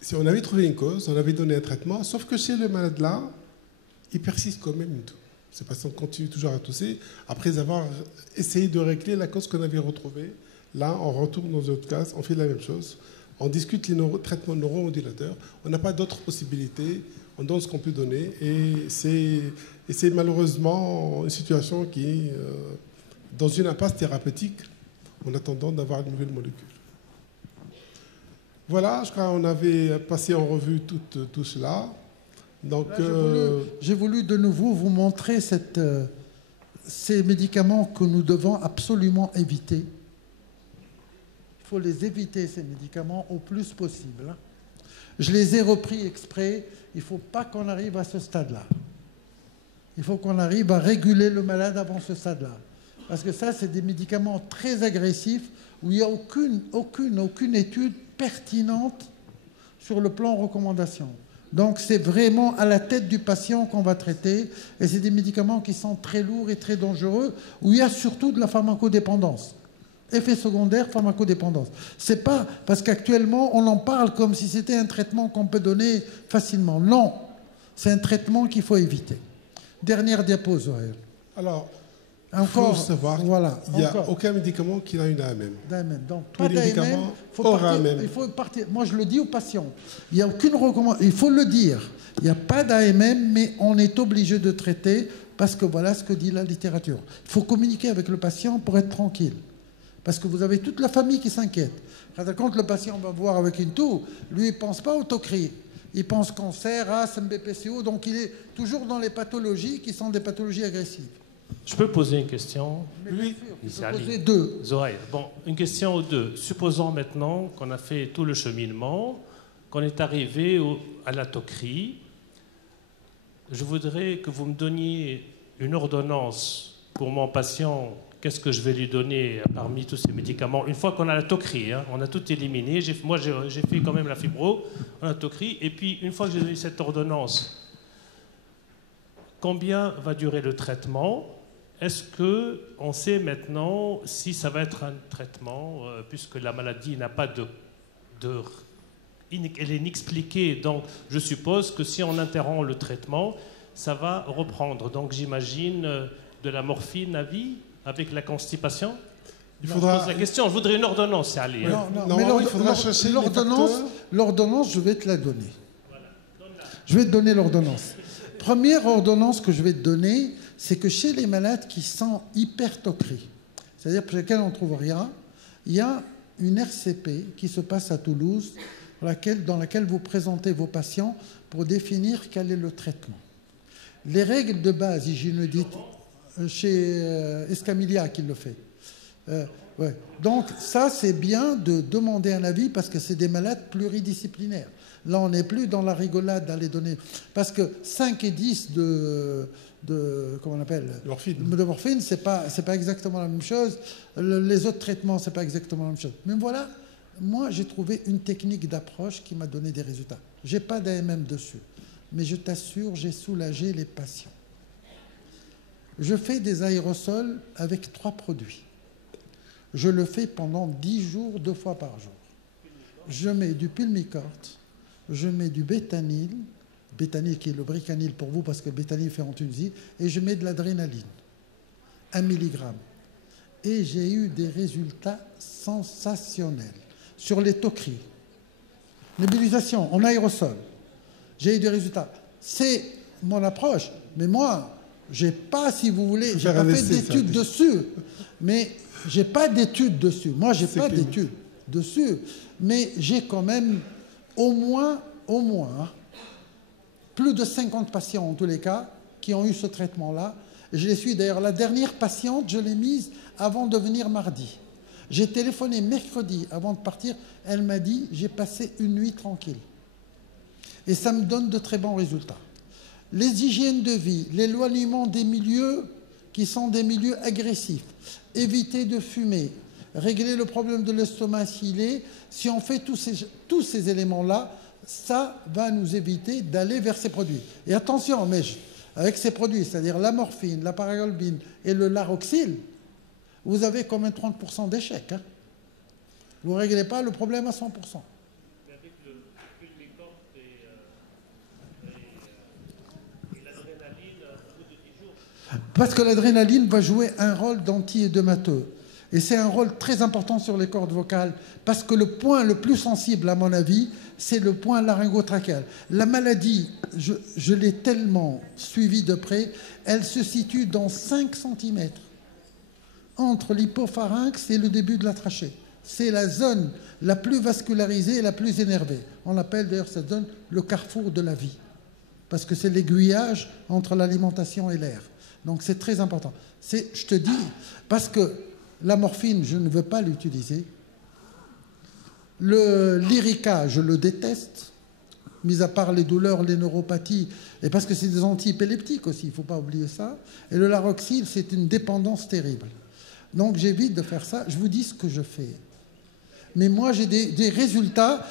Si on avait trouvé une cause, on avait donné un traitement, sauf que chez le malade là, il persiste quand même une toux. C'est parce qu'on continue toujours à tousser, après avoir essayé de régler la cause qu'on avait retrouvée. Là, on retourne dans notre case, on fait la même chose. On discute les traitements neuromodulateurs. On n'a pas d'autres possibilités. On donne ce qu'on peut donner. Et c'est malheureusement une situation qui est dans une impasse thérapeutique en attendant d'avoir une nouvelle molécule. Voilà, je crois qu'on avait passé en revue tout cela. Donc, j'ai voulu de nouveau vous montrer ces médicaments que nous devons absolument éviter. Il faut les éviter, ces médicaments, au plus possible. Je les ai repris exprès. Il ne faut pas qu'on arrive à ce stade-là. Il faut qu'on arrive à réguler le malade avant ce stade-là. Parce que ça, c'est des médicaments très agressifs où il n'y a aucune étude pertinente sur le plan recommandation. Donc, c'est vraiment à la tête du patient qu'on va traiter. Et c'est des médicaments qui sont très lourds et très dangereux, où il y a surtout de la pharmacodépendance. Effet secondaire, pharmacodépendance. C'est pas parce qu'actuellement, on en parle comme si c'était un traitement qu'on peut donner facilement. Non, c'est un traitement qu'il faut éviter. Dernière diapo, Zoël. Alors, encore, il faut savoir qu'il n'y a aucun médicament qui a une AMM. Donc, tous les médicaments hors AMM. Il faut partir. Moi, je le dis aux patients. Il n'y a aucune recommandation. Il faut le dire. Il n'y a pas d'AMM, mais on est obligé de traiter parce que voilà ce que dit la littérature. Il faut communiquer avec le patient pour être tranquille. Parce que vous avez toute la famille qui s'inquiète. Quand le patient va voir avec une toux, lui, il ne pense pas au tocri. Il pense cancer, asthme, BPCO. Donc, il est toujours dans les pathologies qui sont des pathologies agressives. Je peux poser une question? Oui, je peux poser deux. Zoraï, bon, une question ou deux. Supposons maintenant qu'on a fait tout le cheminement, qu'on est arrivé à la tocri. Je voudrais que vous me donniez une ordonnance pour mon patient. Qu'est-ce que je vais lui donner parmi tous ces médicaments? Une fois qu'on a la tocri, on a tout éliminé. Moi, j'ai fait quand même la fibro, on a la tocri. Et puis, une fois que j'ai donné cette ordonnance, combien va durer le traitement? Est-ce qu'on sait maintenant si ça va être un traitement, puisque la maladie n'a pas elle est inexpliquée. Donc, je suppose que si on interrompt le traitement, ça va reprendre. Donc, j'imagine de la morphine à vie avec la constipation. Je pose la question. Je voudrais une ordonnance, Ali. Non, mais il faudra chercher l'ordonnance, je vais te la donner. Voilà. Je vais te donner l'ordonnance. Première ordonnance que je vais te donner, c'est que chez les malades qui sont hypertocri, c'est-à-dire pour lesquels on ne trouve rien, il y a une RCP qui se passe à Toulouse, dans laquelle vous présentez vos patients pour définir quel est le traitement. Les règles de base hygiéniques, chez Escamilla qui le fait. Ouais. Donc ça, c'est bien de demander un avis parce que c'est des malades pluridisciplinaires. Là, on n'est plus dans la rigolade d'aller donner... Parce que 5 et 10 comment on appelle, de morphine, c'est pas exactement la même chose. Les autres traitements, c'est pas exactement la même chose. Mais voilà, moi, j'ai trouvé une technique d'approche qui m'a donné des résultats. J'ai pas d'AMM dessus. Mais je t'assure, j'ai soulagé les patients. Je fais des aérosols avec 3 produits. Je le fais pendant 10 jours, 2 fois par jour. Je mets du Pulmicort, je mets du bétanil qui est le bricanil pour vous parce que le bétanil fait en Tunisie, et je mets de l'adrénaline, 1 milligramme. Et j'ai eu des résultats sensationnels sur les tocri. Nébulisation en aérosol. J'ai eu des résultats. C'est mon approche. Mais moi, j'ai pas, si vous voulez, j'ai pas fait d'études dessus. Mais j'ai pas d'études dessus. Moi, j'ai pas d'études dessus. Mais j'ai quand même au moins, plus de 50 patients en tous les cas qui ont eu ce traitement-là. Je les suis d'ailleurs. La dernière patiente, je l'ai mise avant de venir mardi. J'ai téléphoné mercredi avant de partir. Elle m'a dit, j'ai passé une nuit tranquille. Et ça me donne de très bons résultats. Les hygiènes de vie, l'éloignement des milieux qui sont des milieux agressifs, éviter de fumer, régler le problème de l'estomac s'il est, si on fait tous ces éléments-là, ça va nous éviter d'aller vers ces produits. Et attention, mais avec ces produits, c'est-à-dire la morphine, la paragalbine et le laroxyl, vous avez quand même 30% d'échecs. Hein. Vous ne réglez pas le problème à 100%. Mais avec le pulmicort et l'adrénaline, au bout de 10 jours... Parce que l'adrénaline va jouer un rôle d'anti-édémateux. Et c'est un rôle très important sur les cordes vocales, parce que le point le plus sensible, à mon avis, c'est le point laryngotrachéal. La maladie, je l'ai tellement suivie de près, elle se situe dans 5 cm entre l'hypopharynx et le début de la trachée. C'est la zone la plus vascularisée et la plus énervée. On appelle d'ailleurs cette zone le carrefour de la vie, parce que c'est l'aiguillage entre l'alimentation et l'air. Donc c'est très important. Je te dis, parce que la morphine, je ne veux pas l'utiliser. Le Lyrica, je le déteste, mis à part les douleurs, les neuropathies, et parce que c'est des antiépileptiques aussi, il ne faut pas oublier ça. Et le laroxyl, c'est une dépendance terrible. Donc j'évite de faire ça. Je vous dis ce que je fais. Mais moi, j'ai des résultats,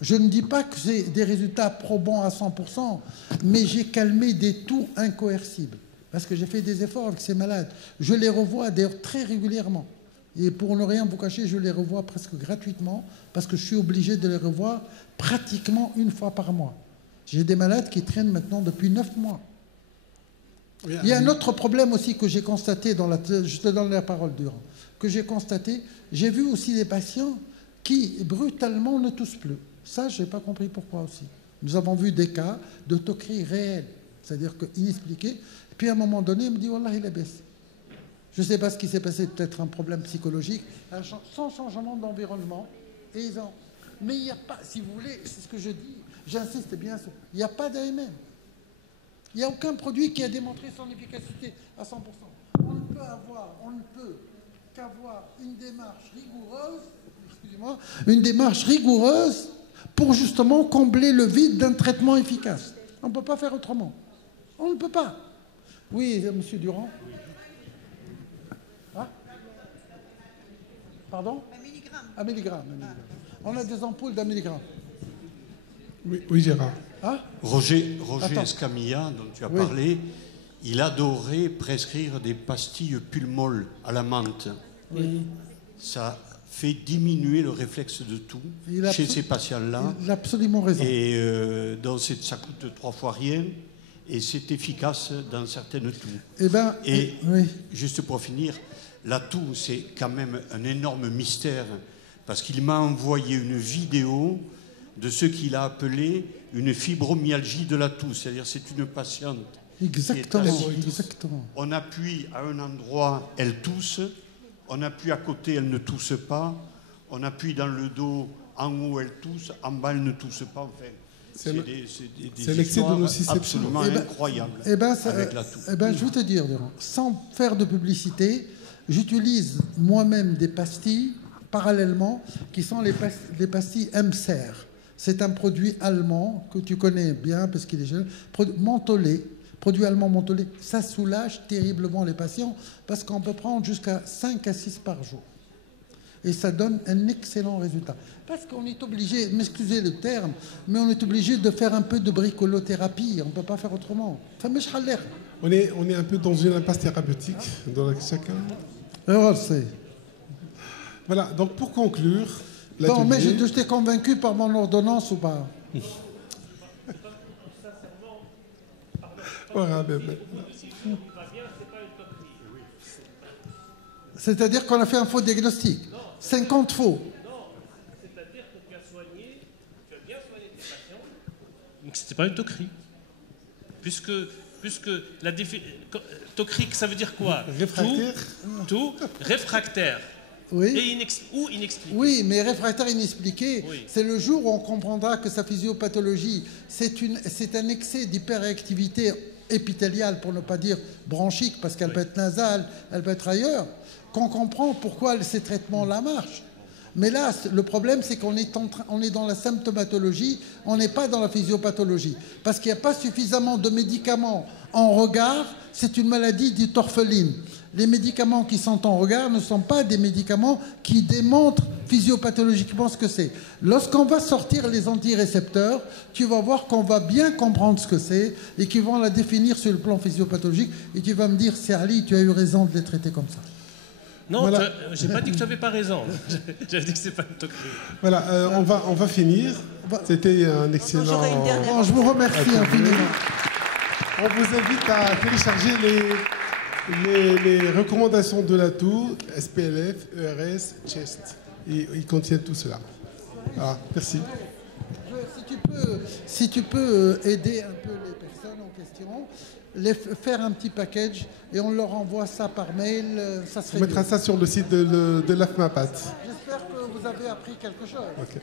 je ne dis pas que c'est des résultats probants à 100%, mais j'ai calmé des toux incoercibles. Parce que j'ai fait des efforts avec ces malades. Je les revois d'ailleurs très régulièrement. Et pour ne rien vous cacher, je les revois presque gratuitement, parce que je suis obligé de les revoir pratiquement une fois par mois. J'ai des malades qui traînent maintenant depuis 9 mois. Oui, il y a un autre problème aussi que j'ai constaté, je te donne la parole, Durand, que j'ai constaté, j'ai vu aussi des patients qui brutalement ne toussent plus. Ça, je n'ai pas compris pourquoi aussi. Nous avons vu des cas de toquerie réelle, c'est-à-dire inexpliquée. Puis à un moment donné, il me dit, Wallah, il est baissé. Je ne sais pas ce qui s'est passé, peut-être un problème psychologique, sans changement d'environnement. Mais il n'y a pas, si vous voulez, c'est ce que je dis, j'insiste bien sur, il n'y a pas d'AMM. Il n'y a aucun produit qui a démontré son efficacité à 100%. On ne peut qu'avoir une démarche rigoureuse, excusez-moi, une démarche rigoureuse pour justement combler le vide d'un traitement efficace. On ne peut pas faire autrement. On ne peut pas. Oui, monsieur Durand. Hein? Pardon? Un milligramme. On a des ampoules d'un milligramme. Oui, Gérard. Hein? Roger Escamilla, dont tu as parlé, il adorait prescrire des pastilles pulmol à la menthe. Oui. Ça fait diminuer le réflexe de toux chez ces patients-là. Il a absolument raison. Et donc ça coûte 3 fois rien. Et c'est efficace dans certaines toux. Oui. Juste pour finir, la toux, c'est quand même un énorme mystère, parce qu'il m'a envoyé une vidéo de ce qu'il a appelé une fibromyalgie de la toux. C'est-à-dire c'est une patiente. Exactement. On appuie à un endroit, elle tousse. On appuie à côté, elle ne tousse pas. On appuie dans le dos, en haut, elle tousse. En bas, elle ne tousse pas. Enfin, c'est des histoires absolument incroyables avec la toux. Je vais te dire, sans faire de publicité, j'utilise moi-même des pastilles parallèlement qui sont les pastilles Emser. C'est un produit allemand que tu connais bien parce qu'il est jeune. Mentholé, produit allemand mentholé. Ça soulage terriblement les patients parce qu'on peut prendre jusqu'à 5 à 6 par jour. Et ça donne un excellent résultat. Parce qu'on est obligé, m'excusez le terme, mais on est obligé de faire un peu de bricolothérapie. On ne peut pas faire autrement. On est un peu dans une impasse thérapeutique dans laquelle chacun... Voilà, donc pour conclure... Bon, mais je t'ai convaincu par mon ordonnance ou pas? C'est-à-dire qu'on a fait un faux diagnostic. 50 faux. Non, c'est-à-dire que tu as bien soigné tes patients, mais que ce n'était pas une toquerie. puisque la tocrique, ça veut dire quoi? Réfractaire. Tout réfractaire. Oui. Ou inexpliqué. Oui, mais réfractaire inexpliqué, c'est le jour où on comprendra que sa physiopathologie, c'est un excès d'hyperactivité épithéliale, pour ne pas dire bronchique, parce qu'elle peut être nasale, elle peut être ailleurs, qu'on comprend pourquoi ces traitements-là marchent. Mais là, le problème, c'est qu'on est dans la symptomatologie, on n'est pas dans la physiopathologie. Parce qu'il n'y a pas suffisamment de médicaments en regard, c'est une maladie dite orpheline. Les médicaments qui sont en regard ne sont pas des médicaments qui démontrent physiopathologiquement ce que c'est. Lorsqu'on va sortir les antirécepteurs, tu vas voir qu'on va bien comprendre ce que c'est et qu'ils vont la définir sur le plan physiopathologique et tu vas me dire, c'est Ali, tu as eu raison de les traiter comme ça. Non, Voilà. j'ai pas dit que tu n'avais pas raison. J'ai dit que c'est pas une tocrique. Voilà, on va finir. C'était un excellent... Bon, je vous remercie infiniment. On vous invite à télécharger les recommandations de l'ATU, SPLF, ERS, CHEST. Et ils contiennent tout cela. Voilà, merci. Si tu peux aider un peu les personnes en question, faire un petit package et on leur envoie ça par mail, ça serait On mettra ça sur le site de l'AFMAPAT. J'espère que vous avez appris quelque chose. Ok.